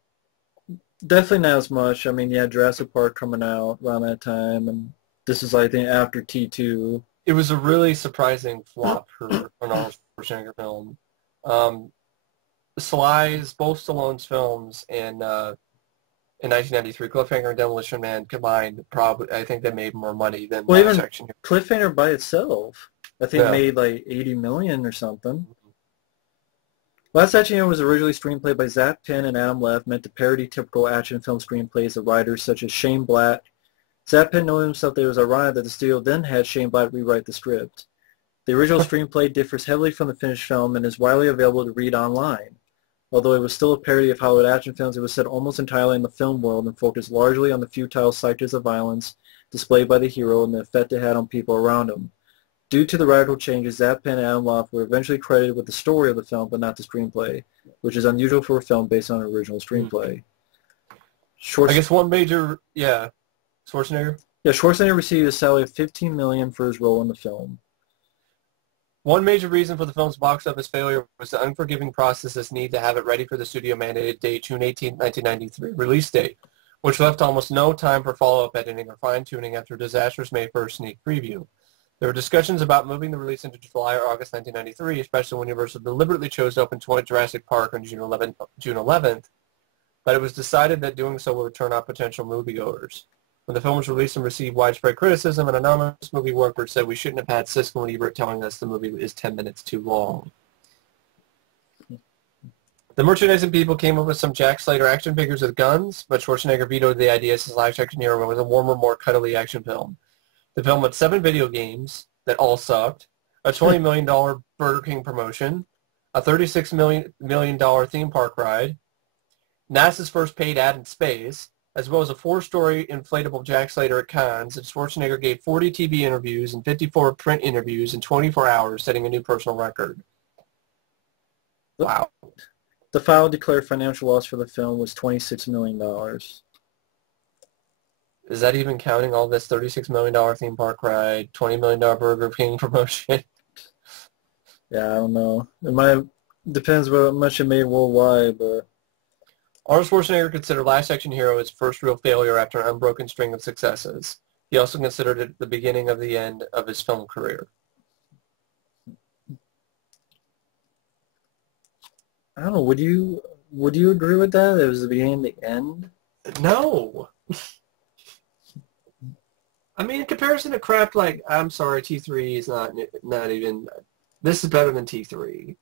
definitely not as much. I mean, you had Jurassic Park coming out around that time, and this is, I think, after T2. It was a really surprising flop for an Arnold Schwarzenegger film. Sly's, both Stallone's films, and in 1993, Cliffhanger and Demolition Man combined, probably I think they made more money than Last Action Hero. Cliffhanger by itself, I think made like $80 million or something. Last Action Hero was originally screenplayed by Zach Penn and Adam Leff, meant to parody typical action film screenplays of writers such as Shane Black. Zach Penn noted himself that it was ironic that the studio then had Shane Black rewrite the script. The original screenplay differs heavily from the finished film and is widely available to read online. Although it was still a parody of Hollywood action films, it was set almost entirely in the film world and focused largely on the futile cycles of violence displayed by the hero and the effect it had on people around him. Due to the radical changes, Zach Penn and Adam Leff were eventually credited with the story of the film, but not the screenplay, which is unusual for a film based on an original screenplay. I guess one major, Schwarzenegger? Yeah, Schwarzenegger received a salary of $15 million for his role in the film. One major reason for the film's box office failure was the unforgiving process's need to have it ready for the studio-mandated date, June 18, 1993 release date, which left almost no time for follow-up editing or fine-tuning after a disastrous May 1st sneak preview. There were discussions about moving the release into July or August 1993, especially when Universal deliberately chose to open Jurassic Park on June 11th, but it was decided that doing so would turn off potential moviegoers. When the film was released and received widespread criticism, an anonymous movie worker said we shouldn't have had Siskel and Ebert telling us the movie is 10 minutes too long. The merchandising people came up with some Jack Slater action figures with guns, but Schwarzenegger vetoed the idea as his live-action hero was a warmer, more cuddly action film. The film had 7 video games that all sucked, a $20 million Burger King promotion, a $36 million theme park ride, NASA's first paid ad in space, as well as a 4-story inflatable Jack Slater at Cannes, and Schwarzenegger gave 40 TV interviews and 54 print interviews in 24 hours, setting a new personal record. Wow. The file declared financial loss for the film was $26 million. Is that even counting all this $36 million theme park ride, $20 million Burger King promotion? Yeah, I don't know. It might depends what much it made worldwide, but Arnold Schwarzenegger considered Last Action Hero his first real failure after an unbroken string of successes. He also considered it the beginning of the end of his film career. I don't know. Would you agree with that? It was the beginning and the end? No. I mean, in comparison to crap like, I'm sorry, T3 is not even, this is better than T3.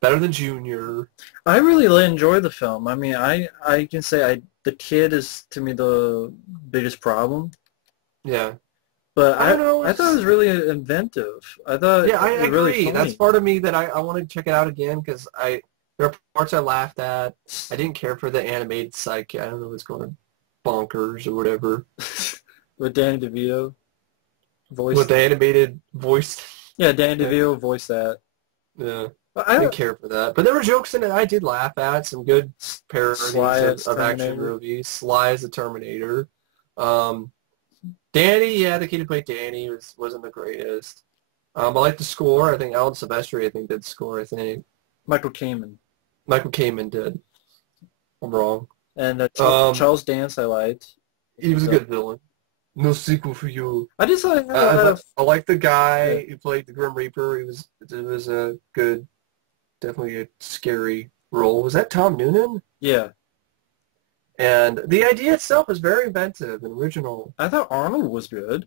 Better than Junior. I really enjoy the film. I mean, I can say the kid is, to me, the biggest problem. Yeah. But I don't know, I thought it was really inventive. I thought yeah, I it was agree. really funny. That's part of me that I wanted to check it out again because there are parts I laughed at. I didn't care for the animated psych. I don't know what's going on. Bonkers or whatever. With Danny DeVito voice. With the animated voice. Yeah, Danny DeVito voiced that. Yeah. I I didn't care for that. But there were jokes in it I did laugh at. Some good parodies of action movies. Sly as the Terminator. Danny, yeah, the kid who played Danny wasn't the greatest. I like the score. I think Alan Silvestri, did the score, I think. Michael Kamen. Michael Kamen did. I'm wrong. And Charles Dance I liked. He was a good villain. No sequel for you. I just like I like the guy who played the Grim Reaper. It was a good, definitely a scary role. Was that Tom Noonan? Yeah. And the idea itself was very inventive and original. I thought Arnold was good.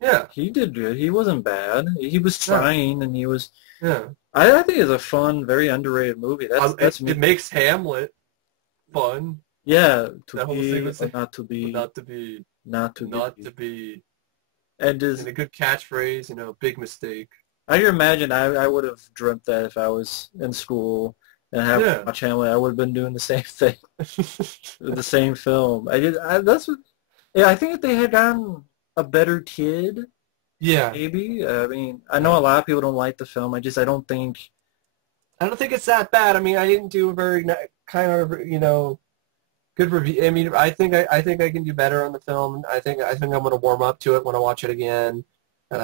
Yeah. He did good. He wasn't bad. He was trying, and he was... Yeah. I think it's a fun, very underrated movie. It makes Hamlet fun. Yeah. That whole thing was not to be. Not to be. Not to be. And a good catchphrase, big mistake. I can imagine I would have dreamt that if I was in school and have watched Hamlet. I would have been doing the same thing. The same film. I think if they had gotten a better kid, maybe. I mean, I know a lot of people don't like the film. I don't think it's that bad. I mean, I didn't do a very kind of, good review. I mean, I think I can do better on the film. I think I'm going to warm up to it when I watch it again.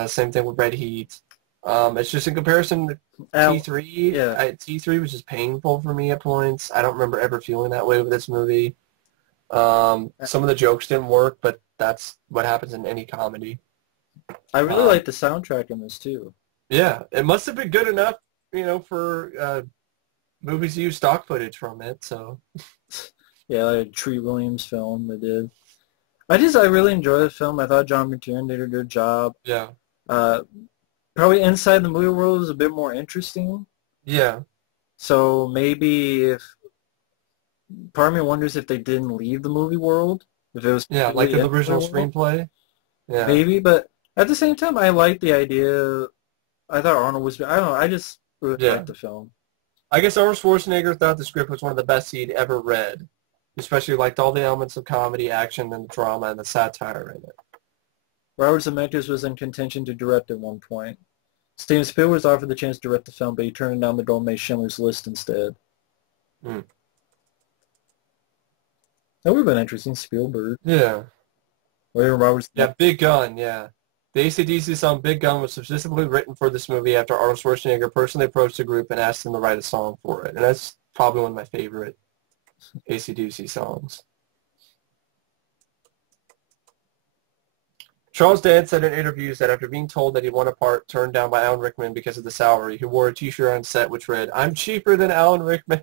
Same thing with Red Heat. It's just in comparison to T3. T3 was just painful for me at points. I don't remember ever feeling that way with this movie. Some of the jokes didn't work, but that's what happens in any comedy. I really like the soundtrack in this too. Yeah, it must have been good enough, for movies to use stock footage from it. So. Yeah, like a Tree Williams film they did. I really enjoyed the film. I thought John McTiernan did a good job. Yeah. Probably inside the movie world is a bit more interesting. Yeah. So maybe part of me wonders if they didn't leave the movie world. If it was like the original screenplay. Yeah. Maybe, but at the same time, I like the idea. I thought Arnold was. I don't know. I just really liked the film. I guess Arnold Schwarzenegger thought the script was one of the best he'd ever read. Especially liked all the elements of comedy, action, and the drama and the satire in it. Robert Zemeckis was in contention to direct at one point. Steven Spielberg was offered the chance to direct the film, but he turned down the door and made Schindler's List instead. That would have been interesting, Spielberg. Yeah. Or even Robert Zemeckis. Yeah, Big Gun, yeah. The AC/DC song Big Gun was specifically written for this movie after Arnold Schwarzenegger personally approached the group and asked them to write a song for it. And that's probably one of my favorite AC/DC songs. Charles Dance said in interviews that after being told that he won a part turned down by Alan Rickman because of the salary, he wore a t-shirt on set which read, "I'm cheaper than Alan Rickman."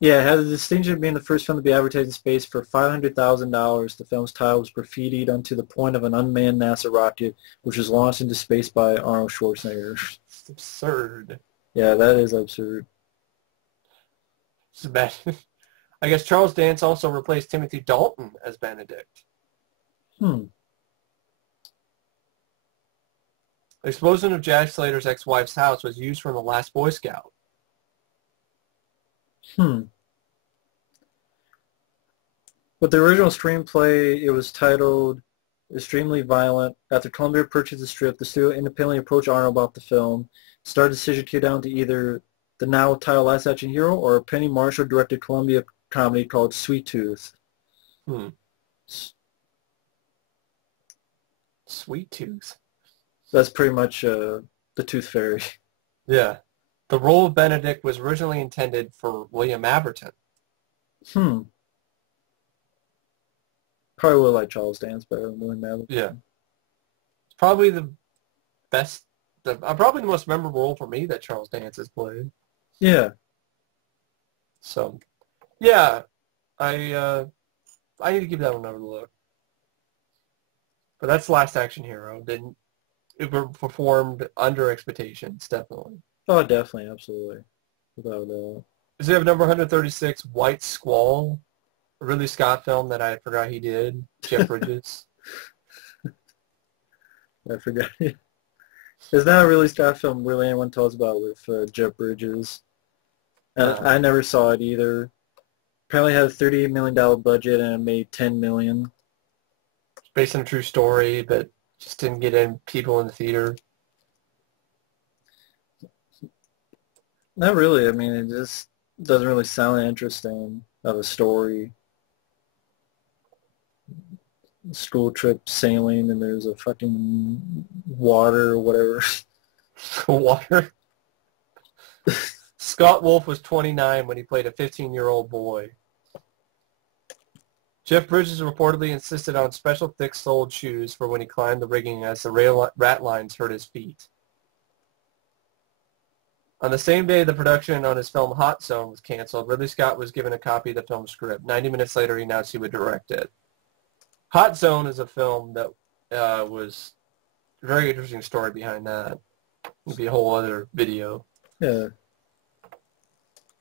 Yeah, it had the distinction of being the first film to be advertised in space for $500,000. The film's title was graffitied onto the point of an unmanned NASA rocket, which was launched into space by Arnold Schwarzenegger. It's absurd. Yeah, that is absurd. It's bad. I guess Charles Dance also replaced Timothy Dalton as Benedict. Hmm. The explosion of Jack Slater's ex-wife's house was used from The Last Boy Scout. Hmm. With the original screenplay, it was titled Extremely Violent. After Columbia purchased the strip, the studio independently approached Arnold about the film. Started decision came down to either the now titled Last Action Hero or a Penny Marshall-directed Columbia comedy called Sweet Tooth. Hmm. Sweet Tooth. That's pretty much the Tooth Fairy. Yeah. The role of Benedict was originally intended for William Aberton. Hmm. Probably would like Charles Dance better than William Aberton. Yeah. It's probably the best, probably the most memorable role for me that Charles Dance has played. Yeah. So, yeah, I need to give that one another look. But that's Last Action Hero. It performed under expectations, definitely. Oh, definitely, absolutely. Without a doubt. Does he have number 136, White Squall? A Ridley Scott film that I forgot he did. Jeff Bridges. I forgot. It's not a Ridley Scott film really anyone tells about with Jeff Bridges. I never saw it either. Apparently had a $38 million budget and it made $10 million. It's based on a true story, but just didn't get in people in the theater. Not really. I mean, it just doesn't really sound interesting of a story. School trip sailing and there's a fucking water or whatever. Water. Scott Wolf was 29 when he played a 15-year-old boy. Jeff Bridges reportedly insisted on special thick-soled shoes for when he climbed the rigging as the rat lines hurt his feet. On the same day the production on his film Hot Zone was canceled, Ridley Scott was given a copy of the film script. 90 minutes later, he announced he would direct it. Hot Zone is a film that was a very interesting story behind that. It would be a whole other video. Yeah.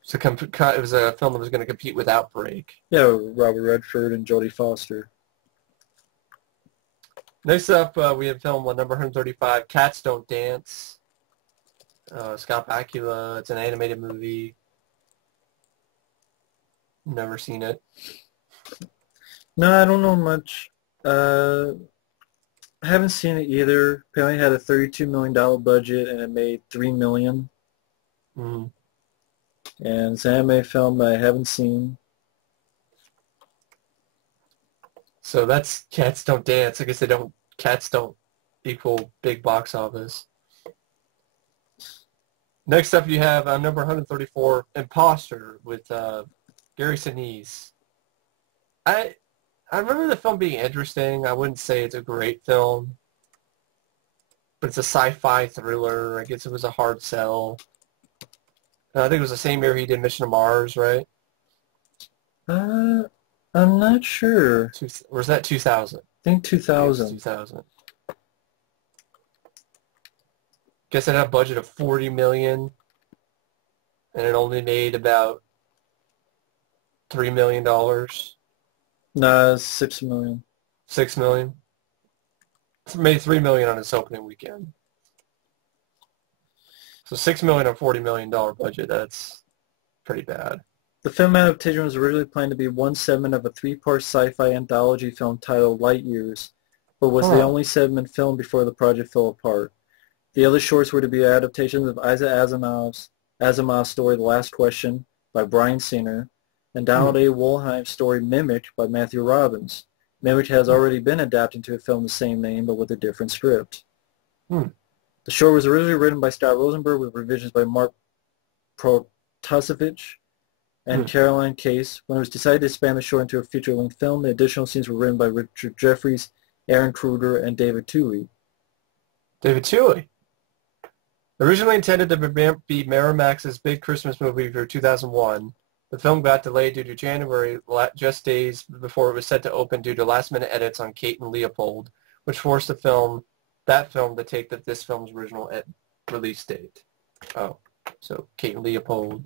It was a film that was going to compete with Outbreak. Yeah, Robert Redford and Jodie Foster. Next up, we have film number 135, Cats Don't Dance. Scott Bakula. It's an animated movie. Never seen it. No, I don't know much. I haven't seen it either. Apparently it had a $32 million budget and it made $3 million. Mm. And it's an anime film I haven't seen. So that's Cats Don't Dance. I guess cats don't equal big box office. Next up you have number 134, Imposter with Gary Sinise. I remember the film being interesting. I wouldn't say it's a great film, but it's a sci-fi thriller. I guess it was a hard sell. I think it was the same year he did Mission to Mars, right? I'm not sure. Or was that 2000? I think 2000. 2000. Guess it had a budget of $40 million, and it only made about $3 million. Nah, $6 million. $6 million. It made $3 million on its opening weekend. So $6 million on $40 million budget, that's pretty bad. The film adaptation was originally planned to be one segment of a three-part sci-fi anthology film titled Light Years, but was the only segment filmed before the project fell apart. The other shorts were to be adaptations of Isaac Asimov's story The Last Question by Bryan Singer and Donald A. Wollheim's story Mimic by Matthew Robbins. Mimic has already been adapted to a film the same name but with a different script. The short was originally written by Scott Rosenberg with revisions by Mark Protasevich and Caroline Case. When it was decided to expand the short into a feature-length film, the additional scenes were written by Richard Jeffries, Aaron Kruger, and David Twohy. David Twohy. Originally intended to be Miramax's big Christmas movie for 2001, The film got delayed due to January, just days before it was set to open due to last-minute edits on Kate and Leopold, which forced that film to take this film's original release date. Oh, so Kate and Leopold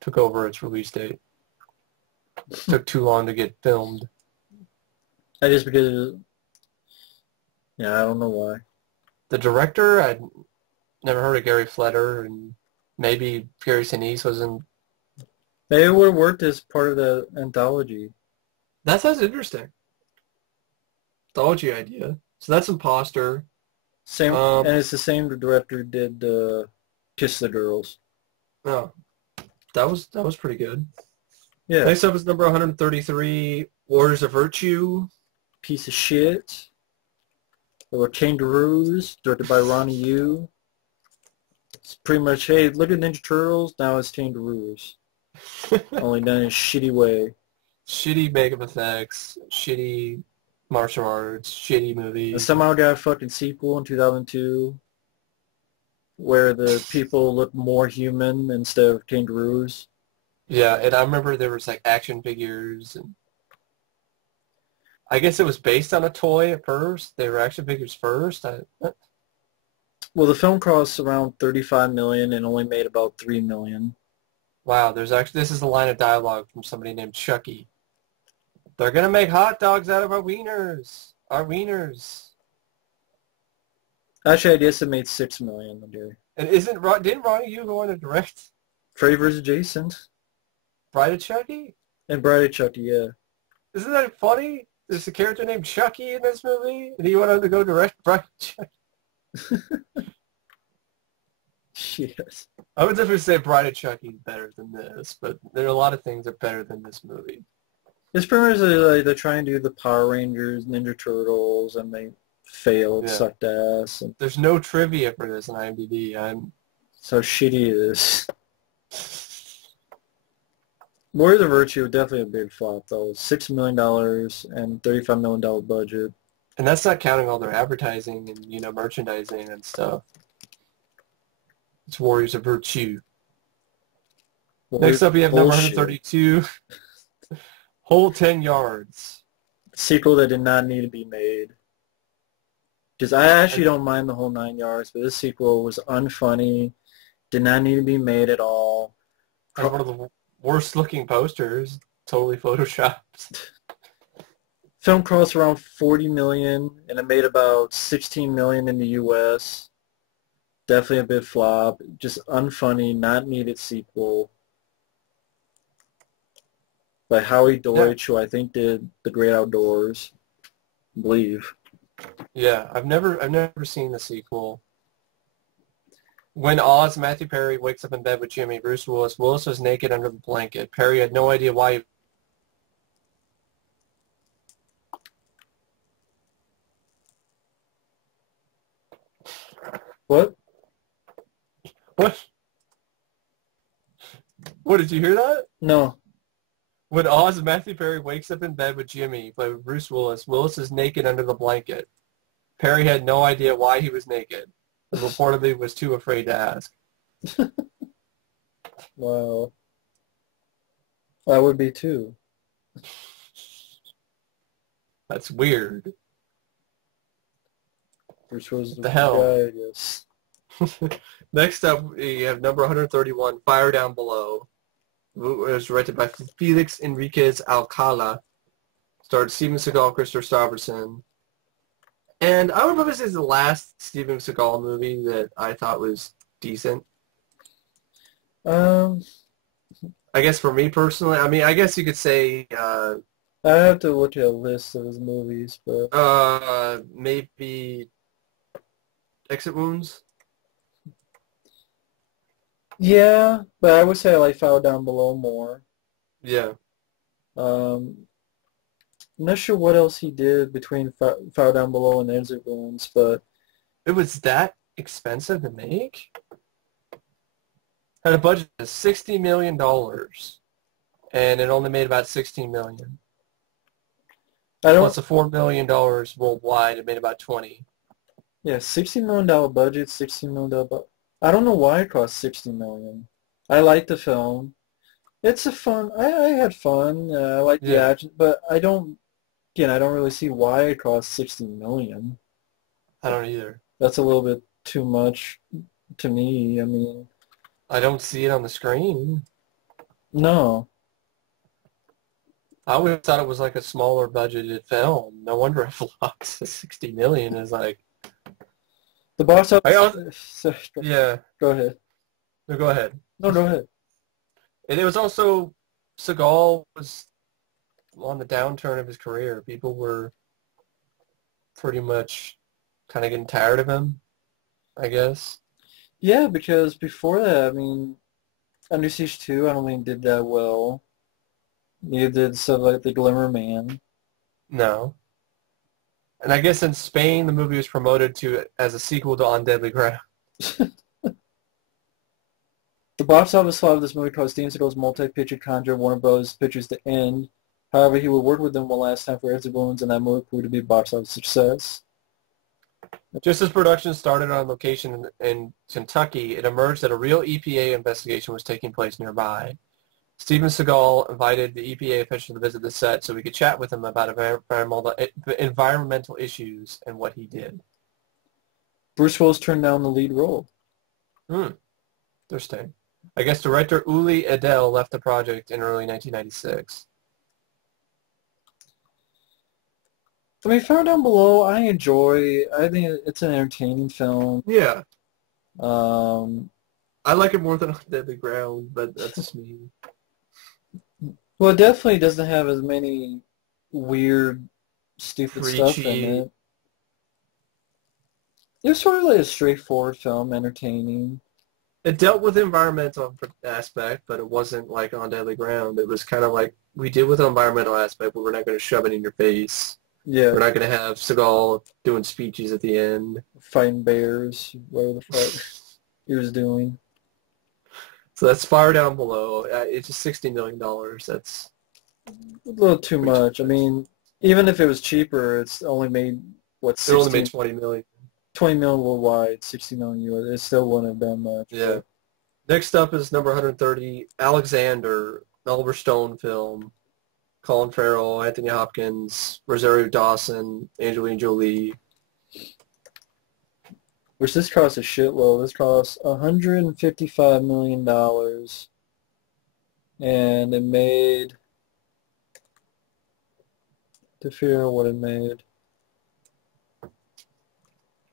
took over its release date. It took too long to get filmed. I just because, yeah, I don't know why. The director, I'd never heard of Gary Fleder, and maybe Gary Sinise was in. They would have worked as part of the anthology. That sounds interesting. Anthology idea. So that's Imposter. Same, and it's the same director who did Kiss the Girls. Oh, that was pretty good. Yeah. Next up is number 133, Warriors of Virtue. Piece of shit. There were Kangaroos, directed by Ronnie Yu. It's pretty much, hey, look at Ninja Turtles, now it's Kangaroos. Only done in a shitty way. Shitty makeup effects, shitty martial arts, shitty movies. And somehow got a fucking sequel in 2002 where the people look more human instead of kangaroos. Yeah, and I remember there was like action figures, and I guess it was based on a toy at first. They were action figures first. Well, the film cost around $35 million and only made about $3 million. Wow, this is a line of dialogue from somebody named Chucky. They're gonna make hot dogs out of our wieners. Our wieners. Actually, I guess it made $6 million. And didn't Ronnie Yu go on to direct Freddy vs. Jason? Bride of Chucky? And Bride of Chucky, yeah. Isn't that funny? There's a character named Chucky in this movie, and he went on to go direct Bride of Chucky. Yes. I would definitely say Bride of Chucky is better than this, but there are a lot of things that are better than this movie. It's pretty much like they're trying to do the Power Rangers, Ninja Turtles, and they failed, sucked ass. And there's no trivia for this on IMDb. so shitty it is. Warriors of Virtue, definitely a big flop, though. $6 million and $35 million budget. And that's not counting all their advertising and, merchandising and stuff. It's Warriors of Virtue. Next up, we have number 132, Whole 10 Yards. Sequel that did not need to be made. Because I actually don't mind the whole 9 yards, but this sequel was unfunny, did not need to be made at all. And one of the worst-looking posters, totally photoshopped. Film cost around $40 million, and it made about $16 million in the U.S. Definitely a big flop. Just unfunny, not needed sequel. By Howie Deutsch, who I think did The Great Outdoors, I believe. Yeah, I've never seen the sequel. When Oz, Matthew Perry, wakes up in bed with Jimmy, Bruce Willis was naked under the blanket. Perry had no idea why. What? What? What, did you hear that? No. When Oz, Matthew Perry wakes up in bed with Jimmy, played with Bruce Willis is naked under the blanket. Perry had no idea why he was naked, and reportedly was too afraid to ask. Wow. I would be too. That's weird. Bruce was the hell? Guy, I guess. Next up, we have number 131, Fire Down Below. It was directed by Felix Enriquez Alcala. Starred Steven Seagal, Christopher Stuyvesant. And I would probably say it's the last Steven Seagal movie that I thought was decent. I guess for me personally, I guess you could say... I have to look at a list of his movies, but... maybe... Exit Wounds? Yeah, but I would say I like File Down Below more. Yeah. I'm not sure what else he did between File Down Below and Exit Wounds, but... It was that expensive to make? Had a budget of $60 million, and it only made about $16 million. Plus the $4 million worldwide, it made about 20. Yeah, $60 million budget, $16 million budget. I don't know why it cost $60 million. I like the film. It's a fun. I had fun. I like the Yeah. action, but I don't. Again, I don't really see why it cost 60 million. I don't either. That's a little bit too much to me. I mean, I don't see it on the screen. no. I always thought it was like a smaller budgeted film. No wonder it flopped. 60 million is like. The box I office. also, yeah. Go ahead. No, go ahead. No, go ahead. And it was also Seagal was on the downturn of his career. People were pretty much kind of getting tired of him, I guess. Yeah, because before that, I mean, Under Siege 2, I don't think did that well. Neither did stuff like The Glimmer Man. No. And I guess in Spain, the movie was promoted as a sequel to On Deadly Ground. The box office flop of this movie caused Steven Seagal's multi-picture contract Warner Bros. Pictures to end. However, he would work with them one last time for Edge of Wounds, and that movie proved to be a box office success. Just as production started on location in Kentucky, it emerged that a real EPA investigation was taking place nearby. Steven Seagal invited the EPA official to visit the set so we could chat with him about environmental issues and what he did. Bruce Willis turned down the lead role. Interesting. I guess director Uli Edel left the project in early 1996. I mean, Far Down Below, I think it's an entertaining film. Yeah. I like it more than On Deadly Ground, but that's just me. Well, it definitely doesn't have as many weird, stupid stuff in it. It was sort of like a straightforward film, entertaining. It dealt with the environmental aspect, but it wasn't like On Deadly Ground. It was kind of like, we did with the environmental aspect, but we're not going to shove it in your face. Yeah. We're not going to have Seagal doing speeches at the end. Fighting bears, whatever the fuck he was doing. So that's Fire Down Below. It's just $60 million. That's a little too much. I mean, even if it was cheaper, it's only made, what, 60? It only made $20 million. 20 million worldwide, 60 million US. It still wouldn't have done much. Yeah. Next up is number 130, Alexander, Oliver Stone film. Colin Farrell, Anthony Hopkins, Rosario Dawson, Angelina Jolie. Which this cost a shitload. This cost $155 million. And it made, to figure out what it made,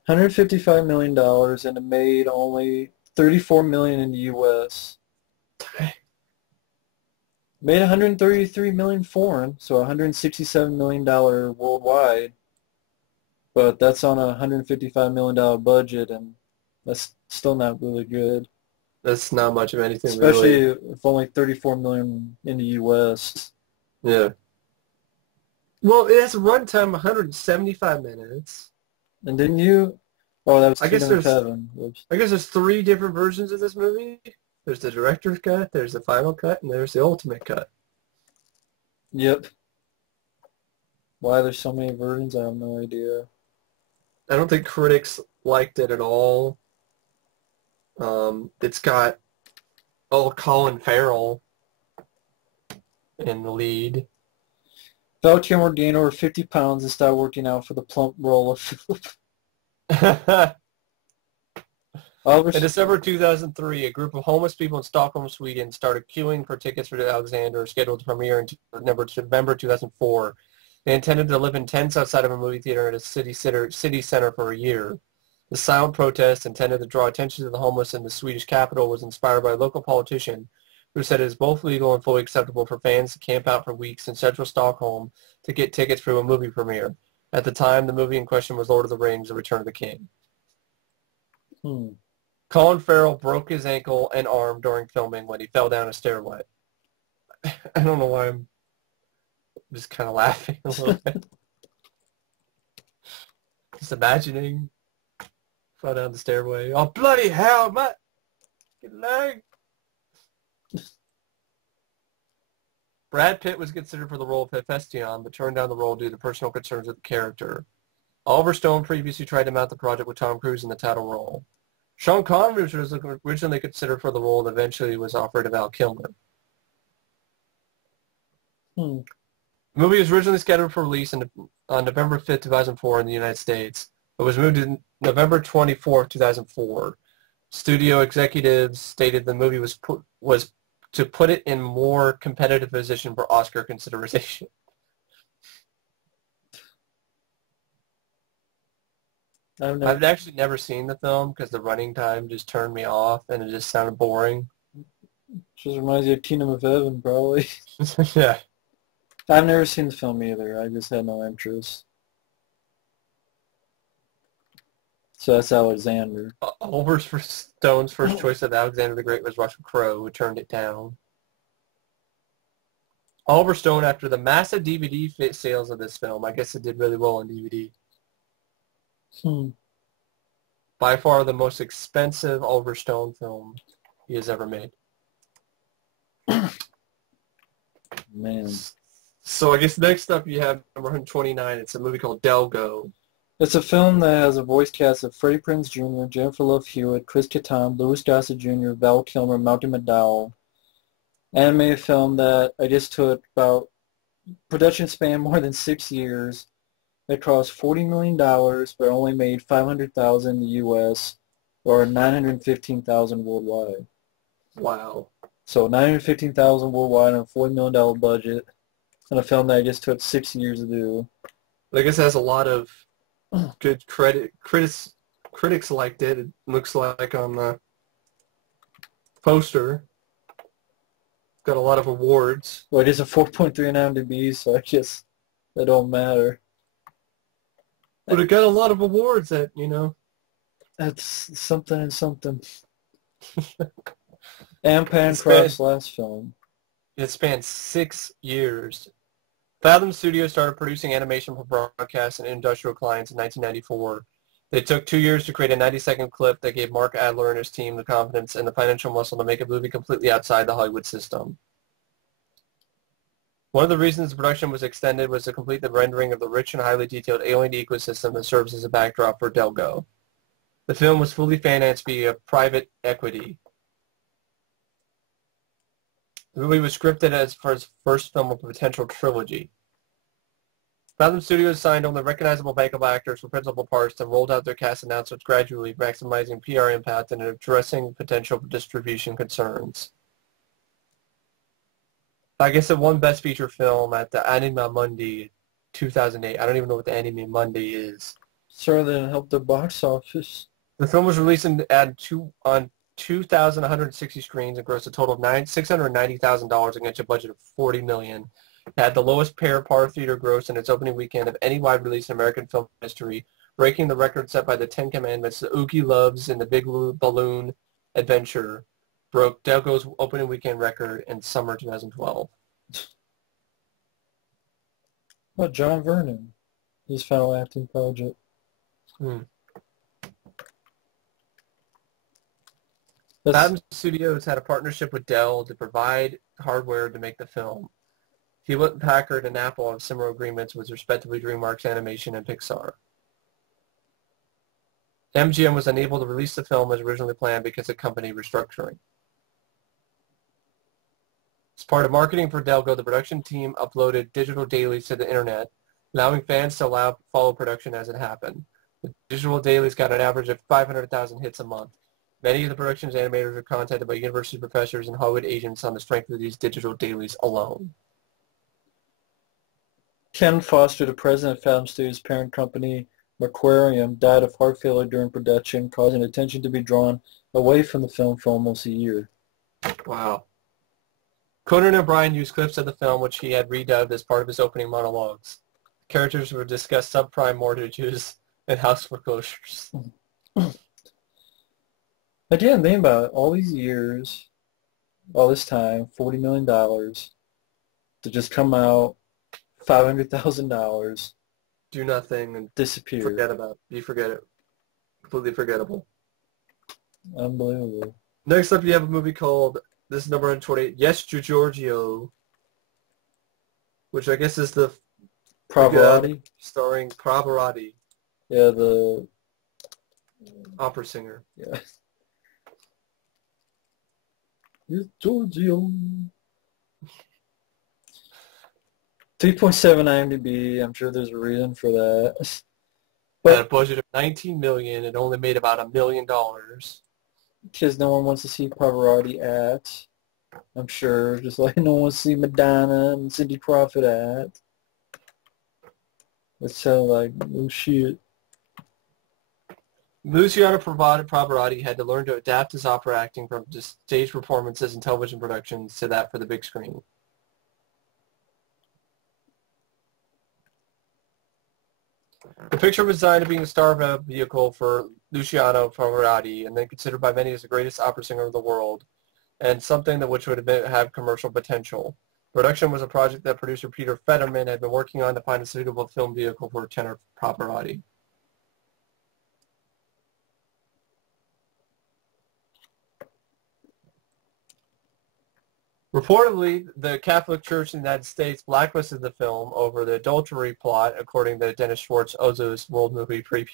$155 million, and it made only $34 million in the U.S. Made $133 million foreign, so $167 million worldwide. But that's on a $155 million budget, and that's still not really good. That's not much of anything, especially really. If only $34 million in the U.S. Yeah. Well, it has a runtime of 175 minutes. And didn't you? Oh, that was I guess there's 3 different versions of this movie. There's the director's cut, there's the final cut, and there's the ultimate cut. Yep. Why there's so many versions, I have no idea. I don't think critics liked it at all. It's got Colin Farrell in the lead. Val Kilmer gained over 50 pounds and started working out for the plump role of Philip. In December 2003, a group of homeless people in Stockholm, Sweden started queuing for tickets for Alexander, scheduled to premiere in November 2004. They intended to live in tents outside of a movie theater at a city center for a year. The silent protest, intended to draw attention to the homeless in the Swedish capital, was inspired by a local politician who said it is both legal and fully acceptable for fans to camp out for weeks in central Stockholm to get tickets for a movie premiere. At the time, the movie in question was Lord of the Rings, The Return of the King. Colin Farrell broke his ankle and arm during filming when he fell down a stairway. I don't know why I'm just kind of laughing a little bit. Just imagining. Fell down the stairway. Oh, bloody hell, mate! Get leg! Brad Pitt was considered for the role of Hephaestion, but turned down the role due to personal concerns with the character. Oliver Stone previously tried to mount the project with Tom Cruise in the title role. Sean Connery was originally considered for the role and eventually was offered to Val Kilmer. Hmm. The movie was originally scheduled for release on November 5th, 2004 in the United States. It was moved to November 24th, 2004. Studio executives stated the movie was to put it in more competitive position for Oscar consideration. I've actually never seen the film because the running time just turned me off and it just sounded boring. Just reminds you of Kingdom of Heaven, probably. Yeah. I've never seen the film either. I just had no interest. So that's Alexander. Oliver Stone's first choice of Alexander the Great was Russell Crowe, who turned it down. Oliver Stone, after the massive DVD sales of this film, I guess it did really well on DVD. By far the most expensive Oliver Stone film he has ever made. Man. So I guess next up you have number 129. It's a movie called Delgo. It's a film that has a voice cast of Freddie Prinze Jr., Jennifer Love Hewitt, Chris Kattan, Louis Gossett Jr., Val Kilmer, Malcolm McDowell. Animated film that I guess took about production span more than 6 years. It cost $40 million, but only made $500,000 in the U.S. or $915,000 worldwide. Wow. So $915,000 worldwide on a $40 million budget, and a film that I just took 6 years to do. I guess it has a lot of good critics liked it. It looks like on the poster. Got a lot of awards. Well, it is a 4.3 on IMDb, so I guess that don't matter. But it got a lot of awards that, you know. That's something and something. And Pancras' last film. It spanned 6 years. Fathom Studios started producing animation for broadcast and industrial clients in 1994. They took 2 years to create a 90-second clip that gave Mark Adler and his team the confidence and the financial muscle to make a movie completely outside the Hollywood system. One of the reasons the production was extended was to complete the rendering of the rich and highly detailed alien ecosystem that serves as a backdrop for Delgo. The film was fully financed via private equity. The movie was scripted as for its first film of a potential trilogy. Fathom Studios signed only recognizable backup actors for principal parts and rolled out their cast announcements gradually, maximizing PR impact and addressing potential distribution concerns. I guess it won Best Feature Film at the Anima Mundi 2008. I don't even know what the Anima Mundi is. Certainly didn't help the box office. The film was released on 2,160 screens and grossed a total of $690,000 against a budget of $40 million. It had the lowest par theater gross in its opening weekend of any wide release in American film history, breaking the record set by the Ten Commandments. The Oogie Loves and the Big Balloon Adventure broke Delgo's opening weekend record in summer 2012. What, John Vernon? His final acting project. Fathom Studios had a partnership with Dell to provide hardware to make the film. Hewlett-Packard and Apple have similar agreements with respectively DreamWorks Animation and Pixar. MGM was unable to release the film as originally planned because of company restructuring. As part of marketing for Delgo, the production team uploaded digital dailies to the internet, allowing fans to follow production as it happened. The digital dailies got an average of 500,000 hits a month. Many of the production's animators were contacted by university professors and Hollywood agents on the strength of these digital dailies alone. Ken Foster, the president of Fathom Studios' parent company, Macquarium, died of heart failure during production, causing attention to be drawn away from the film for almost a year. Wow. Conan O'Brien used clips of the film, which he had redubbed as part of his opening monologues. Characters would discuss subprime mortgages and house foreclosures. I didn't think about it. All these years, all this time, $40 million to just come out, $500,000, do nothing and disappear. Forget about it. You forget it. Completely forgettable. Unbelievable. Next up, you have a movie called, this is number 128, Yes, Giorgio, which I guess is the Pavarotti, starring Pavarotti. Yeah, the opera singer. Yeah. Yes, Giorgio. 3.7 IMDb. I'm sure there's a reason for that. Had a But budget of $19 million. It only made about $1 million. because no one wants to see Pavarotti at, I'm sure, just like no one wants to see Madonna and Cindy Crawford at. It sounded like, oh shit. Luciano Pavarotti had to learn to adapt his opera acting from just stage performances and television productions to that for the big screen. The picture was designed to be a star vehicle for Luciano Pavarotti, and then considered by many as the greatest opera singer of the world, and something that which would have commercial potential. Production was a project that producer Peter Fetterman had been working on to find a suitable film vehicle for tenor Pavarotti. Reportedly, the Catholic Church in the United States blacklisted the film over the adultery plot, according to Dennis Schwartz Ozo's World Movie Preview.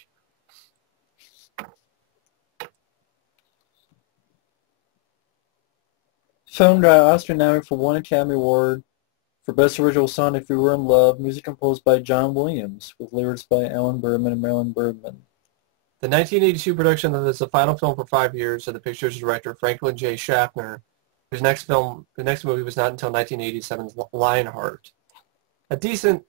Film got Oscar nominated for 1 Academy Award for Best Original Song, If We Were in Love, music composed by John Williams, with lyrics by Alan Bergman and Marilyn Bergman. The 1982 production was the final film for 5 years of the picture's director Franklin J. Schaffner, whose next movie was not until 1987's Lionheart. A decent,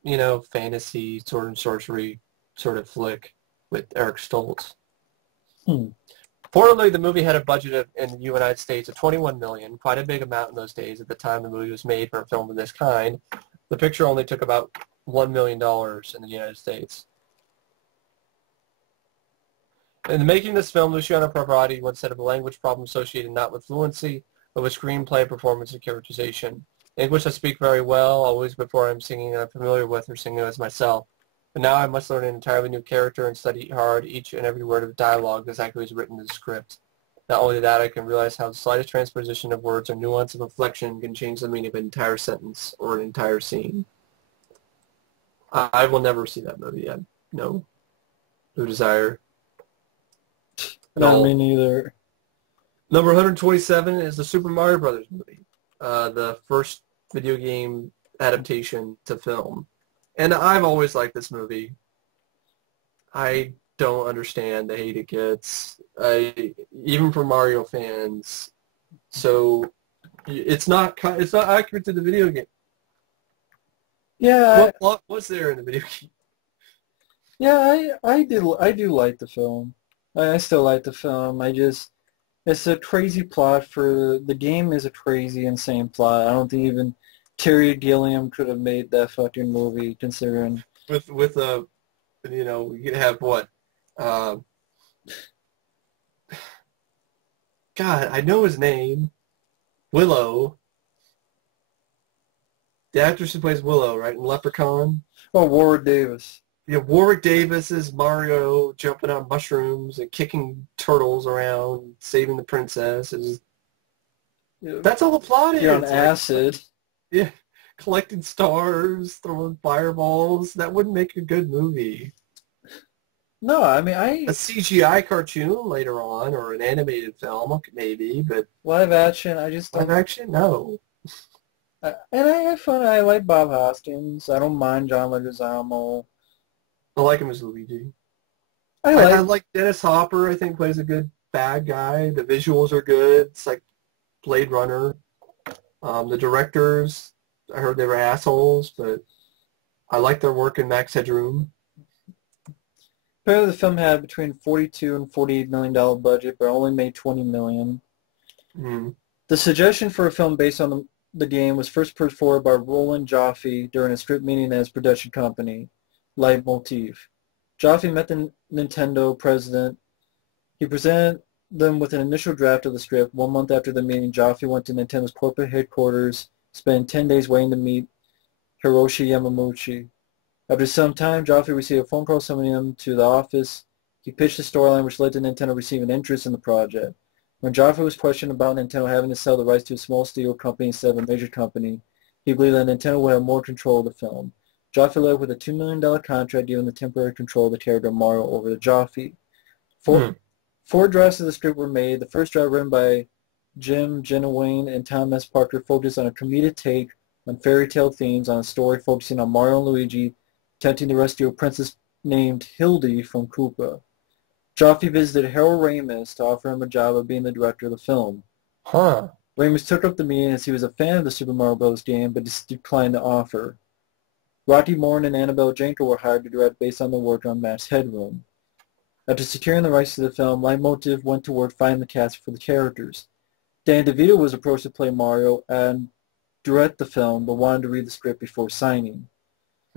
fantasy sword and sorcery sort of flick with Eric Stoltz. Reportedly, the movie had a budget in the United States of $21 million, quite a big amount in those days at the time the movie was made for a film of this kind. The picture only took about $1 million in the United States. In making this film, Luciano Pavarotti once said of a language problem associated not with fluency, but with screenplay, performance, and characterization. English I speak very well, always before I'm singing and I'm familiar with or singing as myself. But now I must learn an entirely new character and study hard each and every word of dialogue exactly as written in the script. Not only that, I can realize how the slightest transposition of words or nuance of inflection can change the meaning of an entire sentence or an entire scene. I will never see that movie yet. No. No desire. Not me neither. Number 127 is the Super Mario Brothers movie, the first video game adaptation to film. And I've always liked this movie. I don't understand the hate it gets, even from Mario fans. So it's not accurate to the video game. Yeah. What plot was there in the video game? Yeah, I do like the film. I still like the film. It's a crazy plot for the game. Is a crazy, insane plot. I don't think even Terry Gilliam could have made that fucking movie, considering with you could have what God, I know his name, Willow, the actress who plays Willow, right, in Leprechaun. Oh, Warwick Davis. Yeah, Warwick Davis is Mario jumping on mushrooms and kicking turtles around, saving the princess. That's all the plot is. You're on acid. Yeah, collecting stars, throwing fireballs. That wouldn't make a good movie. No, I mean, A CGI cartoon later on, or an animated film, maybe, but live action, I just don't. Live action, no. And I have fun. I like Bob Hoskins. I don't mind John Leguizamo. I like him as Luigi. I like Dennis Hopper, I think, plays a good bad guy. The visuals are good. It's like Blade Runner. The directors, I heard they were assholes, but I like their work in Max Headroom. Apparently the film had between $42 and $48 million budget, but only made $20 million. Mm. The suggestion for a film based on the game was first put forward by Roland Joffe during a script meeting at his production company, Leitmotiv. Joffe met the Nintendo president. He presented them with an initial draft of the script. 1 month after the meeting, Joffe went to Nintendo's corporate headquarters, spent 10 days waiting to meet Hiroshi Yamauchi. After some time, Joffe received a phone call summoning him to the office. He pitched a storyline which led to Nintendo receiving interest in the project. When Joffe was questioned about Nintendo having to sell the rights to a small studio company instead of a major company, he believed that Nintendo would have more control of the film. Joffe led with a $2 million contract giving the temporary control of the character Mario over to Joffe. Four drafts of the script were made. The first draft, written by Jim Genowayne and Tom S. Parker, focused on a comedic take on fairy tale themes on a story focusing on Mario and Luigi attempting to rescue a princess named Hildy from Koopa. Joffrey visited Harold Ramis to offer him a job of being the director of the film. Huh. Ramis took up the meeting as he was a fan of the Super Mario Bros. Game, but declined the offer. Rocky Morton and Annabelle Jankel were hired to direct based on their work on Maps Headroom. After securing the rights to the film, Leitmotiv went to work finding the cast for the characters. Dan DeVito was approached to play Mario and direct the film, but wanted to read the script before signing.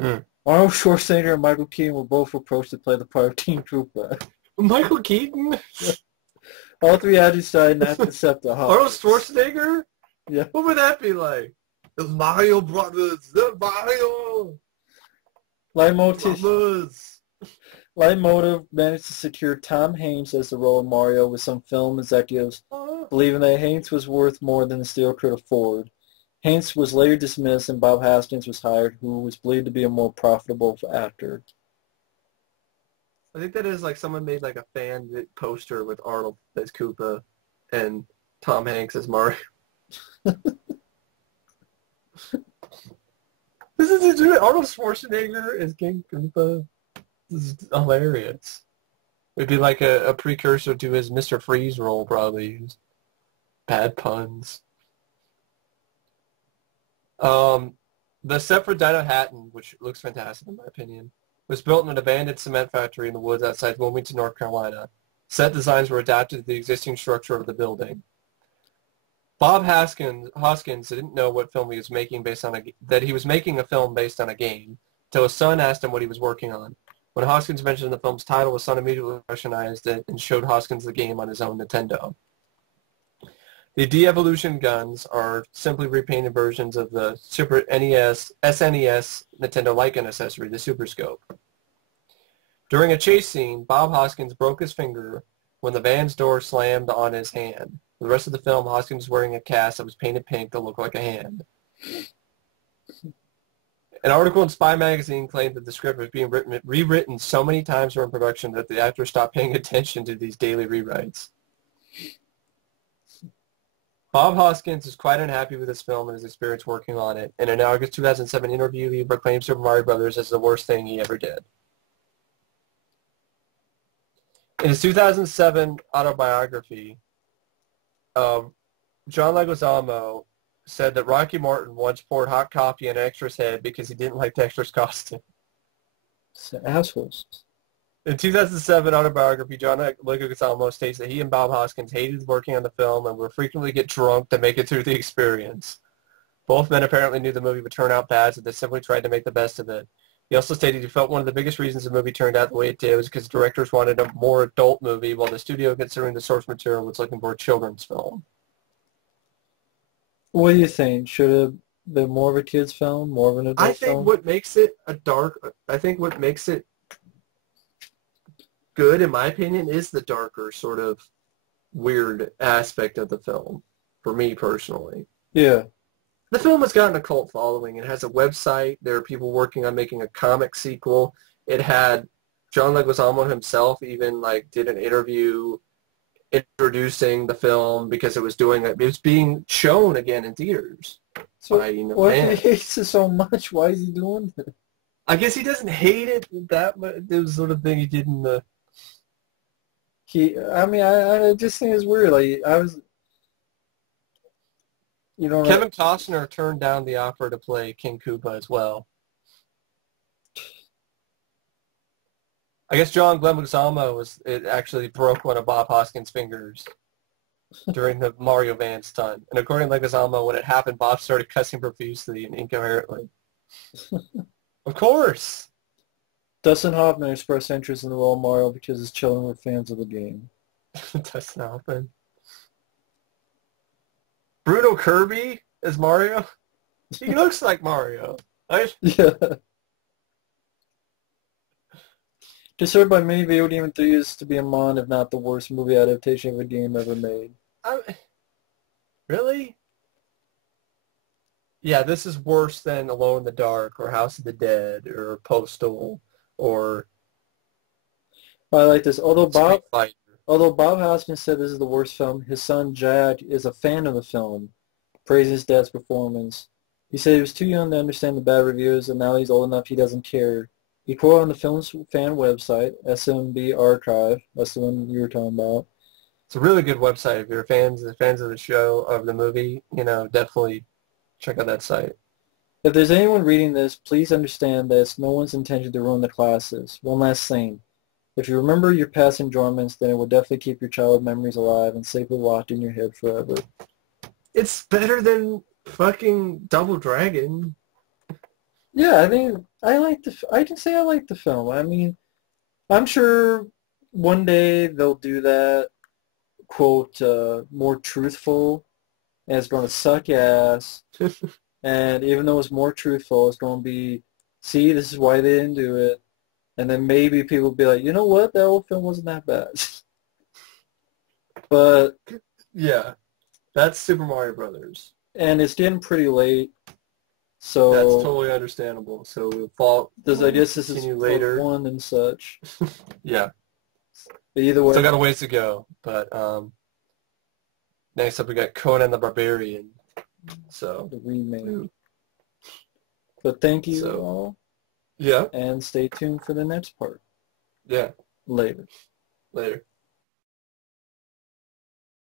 Arnold Schwarzenegger and Michael Keaton were both approached to play the part of King Koopa. Michael Keaton? All three had decided not to accept the offer. Arnold Schwarzenegger? Yeah. What would that be like? The Mario Brothers. The Mario Brothers. Leitmotiv managed to secure Tom Hanks as the role of Mario, with some film executives believing that Hanks was worth more than the studio could afford. Hanks was later dismissed and Bob Hoskins was hired, who was believed to be a more profitable actor. I think that is like someone made like a fan poster with Arnold as Koopa and Tom Hanks as Mario. This is Arnold Schwarzenegger as King Koopa. This is hilarious. It'd be like a precursor to his Mr. Freeze role, probably. Bad puns. The set for Dino Hatton, which looks fantastic in my opinion, was built in an abandoned cement factory in the woods outside Wilmington, North Carolina. Set designs were adapted to the existing structure of the building. Bob Hoskins didn't know what film he was making that he was making a film based on a game, till his son asked him what he was working on. When Hoskins mentioned the film's title, his son immediately recognized it and showed Hoskins the game on his own Nintendo. The de-evolution guns are simply repainted versions of the Super NES, SNES Nintendo Lycan accessory, the Super Scope. During a chase scene, Bob Hoskins broke his finger when the van's door slammed on his hand. For the rest of the film, Hoskins was wearing a cast that was painted pink to look like a hand. An article in Spy magazine claimed that the script was being rewritten so many times during production that the actors stopped paying attention to these daily rewrites. Bob Hoskins is quite unhappy with this film and his experience working on it. In an August 2007 interview, he proclaimed Super Mario Bros. As the worst thing he ever did. In his 2007 autobiography, John Leguizamo said that Rocky Morton once poured hot coffee in an extra's head because he didn't like the extra's costume. It's assholes. In 2007 autobiography, John Leguizamo states that he and Bob Hoskins hated working on the film and would frequently get drunk to make it through the experience. Both men apparently knew the movie would turn out bad, so they simply tried to make the best of it. He also stated he felt one of the biggest reasons the movie turned out the way it did was because directors wanted a more adult movie, while the studio, considering the source material, was looking for a children's film. What do you think? Should it have been more of a kid's film, more of an adult film? I think what makes it what makes it good, in my opinion, is the darker sort of weird aspect of the film, for me personally. Yeah. The film has gotten a cult following. It has a website. There are people working on making a comic sequel. It had John Leguizamo himself even did an interview introducing the film because it was being shown again in theaters. So why he hates it so much? Why is he doing it? I guess he doesn't hate it that much. It was sort of thing he did in the... I just think it's weird. Kevin Costner turned down the offer to play King Koopa as well. I guess John Leguizamo actually broke one of Bob Hoskins' fingers during the Mario van stunt. And according to Leguizamo, when it happened, Bob started cussing profusely and incoherently. Of course! Dustin Hoffman expressed interest in the role of Mario because his children were fans of the game. Dustin Hoffman. Bruno Kirby as Mario? He looks like Mario. Yeah. Deserved by many video game enthusiasts to be among, if not the worst movie adaptation of a game ever made. Really? Yeah, this is worse than Alone in the Dark or House of the Dead or Postal or... I like this. Although Bob Hoskins said this is the worst film, his son Jack is a fan of the film, praising his dad's performance. He said he was too young to understand the bad reviews, and now he's old enough he doesn't care. He quoted on the film's fan website, SMB Archive. That's the one you were talking about. It's a really good website. If you're fans of the show, of the movie, definitely check out that site. If there's anyone reading this, please understand that it's no one's intention to ruin the classes. One last thing. If you remember your past enjoyments, then it will definitely keep your childhood memories alive and safely locked in your head forever. It's better than fucking Double Dragon. Yeah, I mean, I can say I like the film. I mean, I'm sure one day they'll do that, quote, more truthful, and it's going to suck ass. And even though it's more truthful, it's going to be, see, this is why they didn't do it. And then maybe people will be like, you know what, that old film wasn't that bad. But yeah, that's Super Mario Brothers. And it's getting pretty late. So that's totally understandable. So we'll fall. I guess this is later. One and such. Yeah. But either way, still got a ways to go. But next up we got Conan the Barbarian. So the remake. But thank you all. Yeah. And stay tuned for the next part. Yeah. Later. Later.